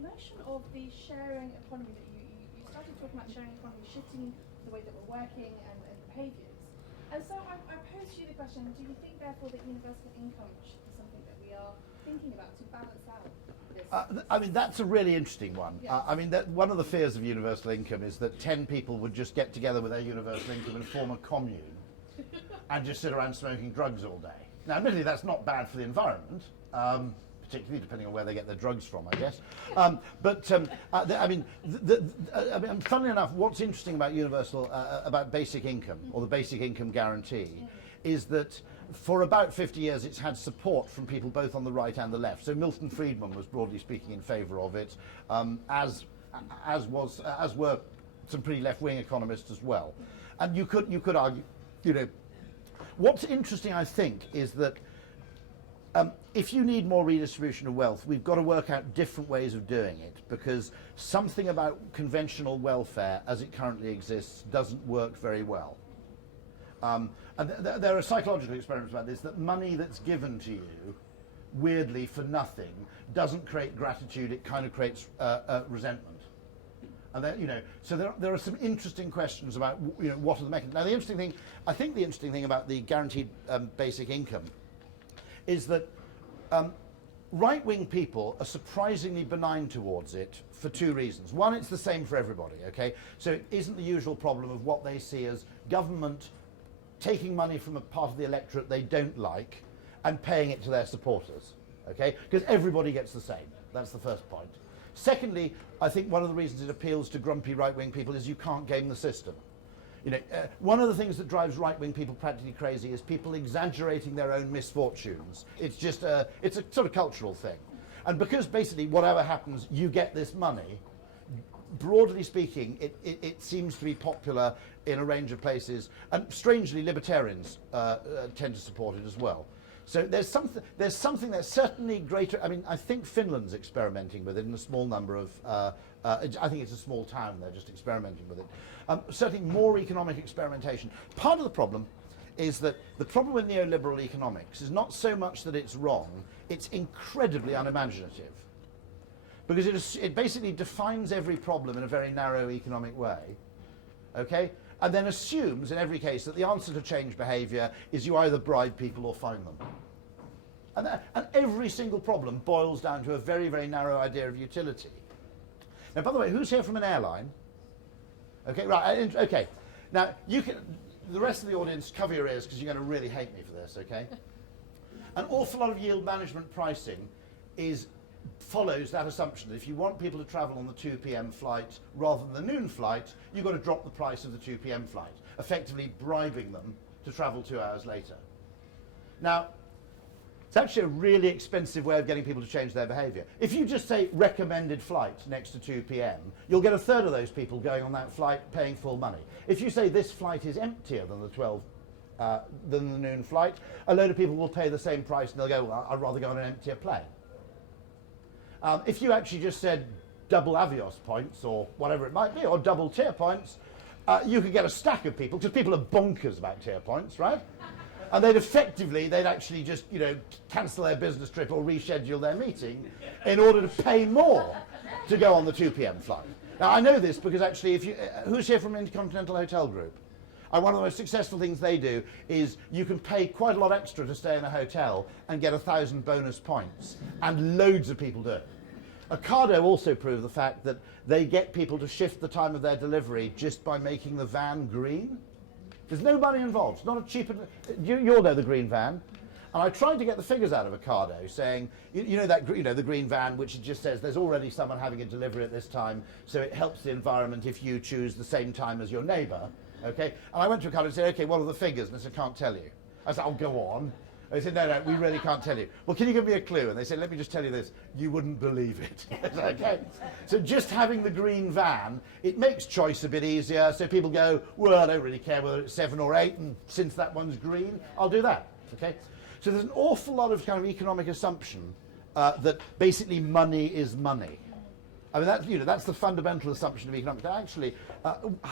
notion of the sharing economy that you started talking about sharing economy shifting the way that we're working and behaviours. And so I pose to you the question, do you think therefore that universal income should be something that we are thinking about to balance out this? I mean, that's a really interesting one. Yes. I mean, one of the fears of universal income is that 10 people would just get together with their universal income and form a commune and just sit around smoking drugs all day. Now, admittedly, that's not bad for the environment, particularly depending on where they get their drugs from, I guess. Funnily enough, what's interesting about about basic income, or the basic income guarantee, is that for about 50 years it's had support from people both on the right and the left. So Milton Friedman was broadly speaking in favour of it, as were some pretty left-wing economists as well. And you could argue, what's interesting, I think, is that if you need more redistribution of wealth, we've got to work out different ways of doing it, because something about conventional welfare as it currently exists doesn't work very well. And there are psychological experiments about this, that money that's given to you, weirdly for nothing, doesn't create gratitude, it kind of creates resentment. And so there are some interesting questions about what are the mechanisms. Now I think the interesting thing about the guaranteed basic income is that right-wing people are surprisingly benign towards it for two reasons. One, it's the same for everybody, okay? So it isn't the usual problem of what they see as government taking money from a part of the electorate they don't like and paying it to their supporters, okay? Because everybody gets the same. That's the first point. Secondly, I think one of the reasons it appeals to grumpy right-wing people is you can't game the system. One of the things that drives right-wing people practically crazy is people exaggerating their own misfortunes. It's just it's a sort of cultural thing. And because basically whatever happens, you get this money, broadly speaking, it seems to be popular in a range of places, and strangely libertarians tend to support it as well. So there's something that's certainly greater. I mean, I think Finland's experimenting with it in a small number of. I think it's a small town. They're just experimenting with it. Certainly more economic experimentation. Part of the problem is that the problem with neoliberal economics is not so much that it's wrong; it's incredibly unimaginative, because it basically defines every problem in a very narrow economic way. Okay. And then assumes, in every case, that the answer to change behaviour is you either bribe people or fine them. And every single problem boils down to a very, very narrow idea of utility. Now, by the way, who's here from an airline? Okay, right, okay. Now, the rest of the audience, cover your ears, because you're going to really hate me for this, okay? An awful lot of yield management pricing follows that assumption that if you want people to travel on the 2 p.m. flight rather than the noon flight, you've got to drop the price of the 2 p.m. flight, effectively bribing them to travel 2 hours later. Now, it's actually a really expensive way of getting people to change their behaviour. If you just say recommended flight next to 2 p.m, you'll get a third of those people going on that flight paying full money. If you say this flight is emptier than the noon flight, a load of people will pay the same price and they'll go, well, I'd rather go on an emptier plane. If you actually just said double Avios points or whatever it might be, or double tier points, you could get a stack of people, because people are bonkers about tier points, right? And they'd actually just, cancel their business trip or reschedule their meeting in order to pay more to go on the 2 p.m. flight. Now, I know this because actually, who's here from an Intercontinental Hotel Group? One of the most successful things they do is you can pay quite a lot extra to stay in a hotel and get 1,000 bonus points, and loads of people do it. Ocado also prove the fact that they get people to shift the time of their delivery just by making the van green. There's no money involved. It's not a cheap. You all know the green van, and I tried to get the figures out of Ocado, saying, the green van, which just says there's already someone having a delivery at this time, so it helps the environment if you choose the same time as your neighbour. Okay, and I went to Ocado and said, okay, what are the figures? And they said, can't tell you. I said, oh, go on. They said, no, we really can't tell you. Well, can you give me a clue? And they said, let me just tell you this. You wouldn't believe it. Okay. So just having the green van, it makes choice a bit easier. So people go, well, I don't really care whether it's 7 or 8, and since that one's green, I'll do that. Okay. So there's an awful lot of kind of economic assumption that basically money is money. I mean, that's the fundamental assumption of economics. That actually,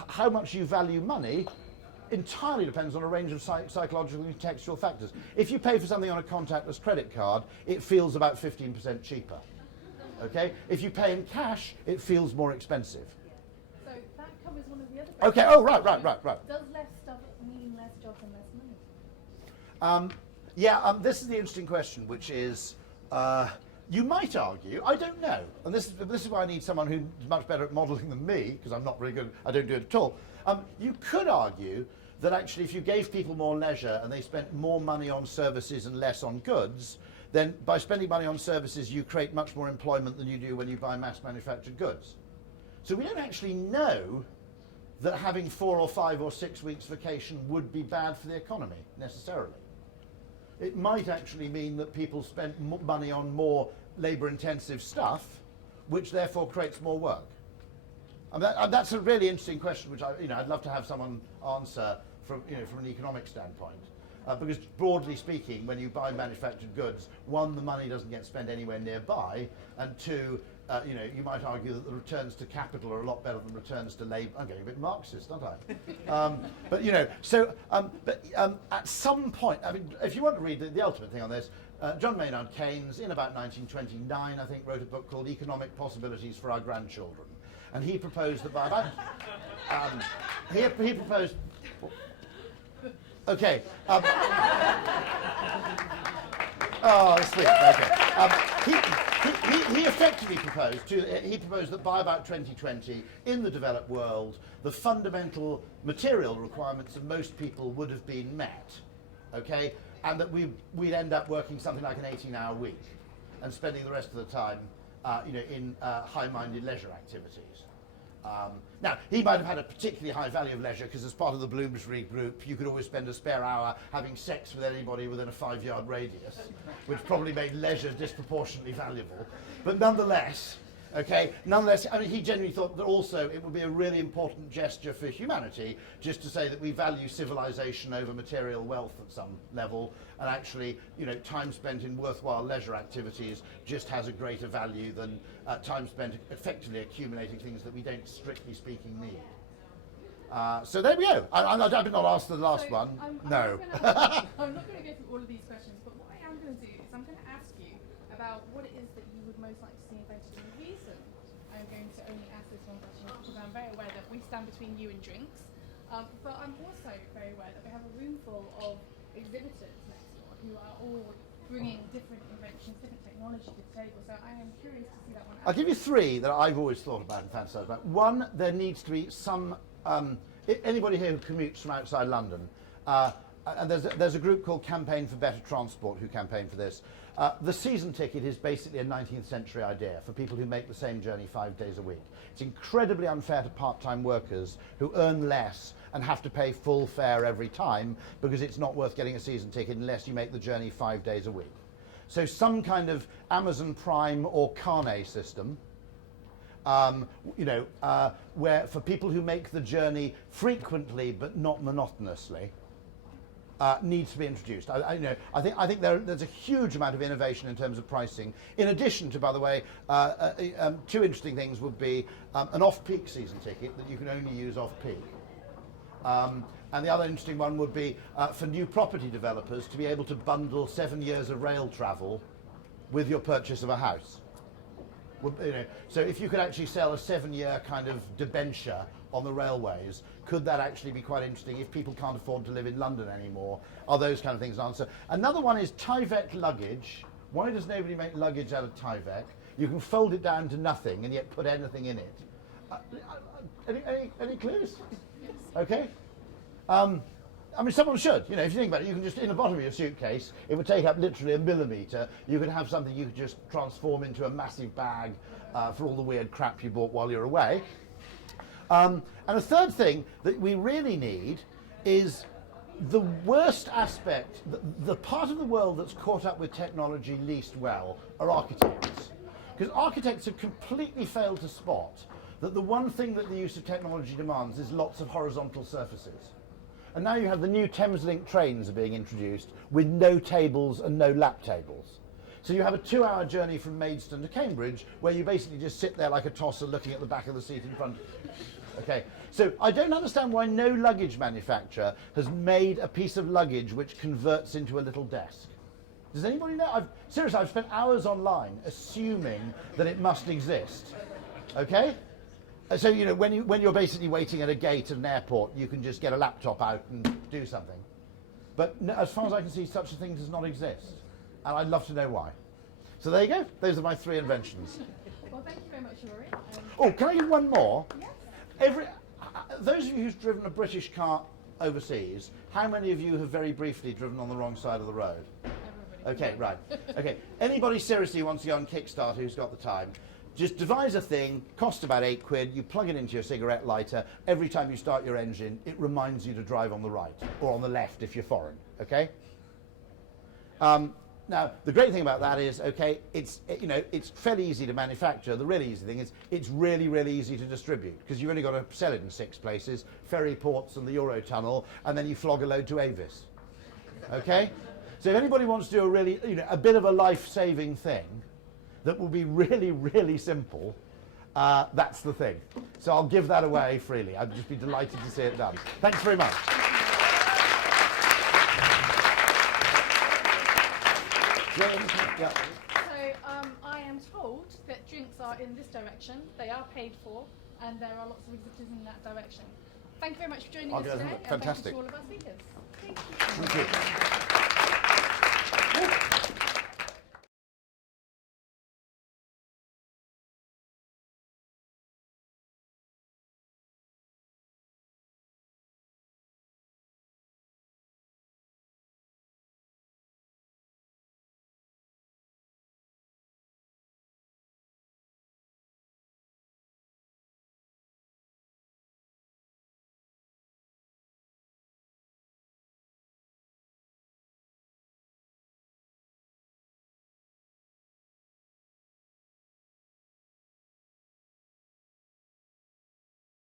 how much you value money entirely depends on a range of psychological and contextual factors. If you pay for something on a contactless credit card, it feels about 15% cheaper. Okay? If you pay in cash, it feels more expensive. So that covers one of the other. Okay. Oh, right. Does less stuff mean less jobs and less money? This is the interesting question, which is, you might argue, I don't know, and this is why I need someone who's much better at modelling than me, because I'm not very good, I don't do it at all. You could argue that actually if you gave people more leisure and they spent more money on services and less on goods, then by spending money on services you create much more employment than you do when you buy mass manufactured goods. So we don't actually know that having 4 or 5 or 6 weeks vacation would be bad for the economy, necessarily. It might actually mean that people spent money on more labour-intensive stuff, which therefore creates more work. And that's a really interesting question, which I'd love to have someone answer from an economic standpoint. Because broadly speaking, when you buy manufactured goods, 1, the money doesn't get spent anywhere nearby, and 2, you might argue that the returns to capital are a lot better than returns to labour. I'm getting a bit Marxist, aren't I? But at some point, I mean, if you want to read the ultimate thing on this, John Maynard Keynes, in about 1929, I think, wrote a book called Economic Possibilities for Our Grandchildren. And he proposed that by about... he proposed... Okay. Sweet. Okay. He effectively proposed that by about 2020, in the developed world, the fundamental material requirements of most people would have been met, okay, and that we'd end up working something like an 18-hour week and spending the rest of the time, in high-minded leisure activities. Now, he might have had a particularly high value of leisure because as part of the Bloomsbury group, you could always spend a spare hour having sex with anybody within a 5-yard radius, which probably made leisure disproportionately valuable. But nonetheless, I mean, he genuinely thought that also it would be a really important gesture for humanity just to say that we value civilization over material wealth at some level, and actually, time spent in worthwhile leisure activities just has a greater value than time spent effectively accumulating things that we don't, strictly speaking, need. So there we go. I've not asked the last one. I'm no. I'm not going to go through all of these questions, but what I am going to do is I'm going to ask you about what it is that you would most like to see invented in movies. And I'm going to only ask this one question because I'm very aware that we stand between you and drinks. But I'm also very aware that we have a room full of exhibitors next door who are all bringing different inventions, different technology to the table. So I am curious to see that one. I'll give you 3 that I've always thought about and fantasized about. 1, there needs to be some... anybody here who commutes from outside London, and there's a group called Campaign for Better Transport who campaign for this. The season ticket is basically a 19th century idea for people who make the same journey 5 days a week. It's incredibly unfair to part-time workers who earn less and have to pay full fare every time because it's not worth getting a season ticket unless you make the journey 5 days a week. So some kind of Amazon Prime or Carnet system, where for people who make the journey frequently but not monotonously, needs to be introduced. I think there's a huge amount of innovation in terms of pricing. In addition to, by the way, 2 interesting things would be an off-peak season ticket that you can only use off-peak. And the other interesting one would be for new property developers to be able to bundle 7 years of rail travel with your purchase of a house. So if you could actually sell a 7-year kind of debenture on the railways, could that actually be quite interesting if people can't afford to live in London anymore? Are those kind of things an answer? Another one is Tyvek luggage. Why does nobody make luggage out of Tyvek? You can fold it down to nothing and yet put anything in it. Any clues? Okay. I mean, someone should. If you think about it, you can just, in the bottom of your suitcase, it would take up literally 1 millimetre. You could have something you could just transform into a massive bag for all the weird crap you bought while you're away. And a third thing that we really need is the worst aspect, the part of the world that's caught up with technology least well are architects. Because architects have completely failed to spot that the one thing that the use of technology demands is lots of horizontal surfaces. And now you have the new Thameslink trains are being introduced with no tables and no lap tables. So you have a 2-hour journey from Maidstone to Cambridge where you basically just sit there like a tosser looking at the back of the seat in front of you. Okay, so I don't understand why no luggage manufacturer has made a piece of luggage which converts into a little desk. Does anybody know? Seriously, I've spent hours online assuming that it must exist. Okay? So, you know, when you're basically waiting at a gate at an airport, you can just get a laptop out and do something. But no, as far as I can see, such a thing does not exist. And I'd love to know why. So there you go. Those are my 3 inventions. Well, thank you very much, Rory. Oh, can I give one more? Yes. Those of you who've driven a British car overseas, how many of you have very briefly driven on the wrong side of the road? Everybody. Okay, right. Okay. Anybody seriously wants to go on Kickstarter who's got the time? Just devise a thing, costs about £8, you plug it into your cigarette lighter, every time you start your engine, it reminds you to drive on the right, or on the left if you're foreign, okay? Now, the great thing about that is, okay, it's fairly easy to manufacture. The really easy thing is it's really, really easy to distribute because you've only got to sell it in 6 places, ferry ports and the Eurotunnel, and then you flog a load to Avis. Okay? So if anybody wants to do a really, a bit of a life-saving thing that will be really, really simple, that's the thing. So I'll give that away freely. I'd just be delighted to see it done. Thanks very much. So I am told that drinks are in this direction, they are paid for, and there are lots of visitors in that direction. Thank you very much for joining us today. Fantastic. And thank you to all of our speakers. Thank you. Thank you.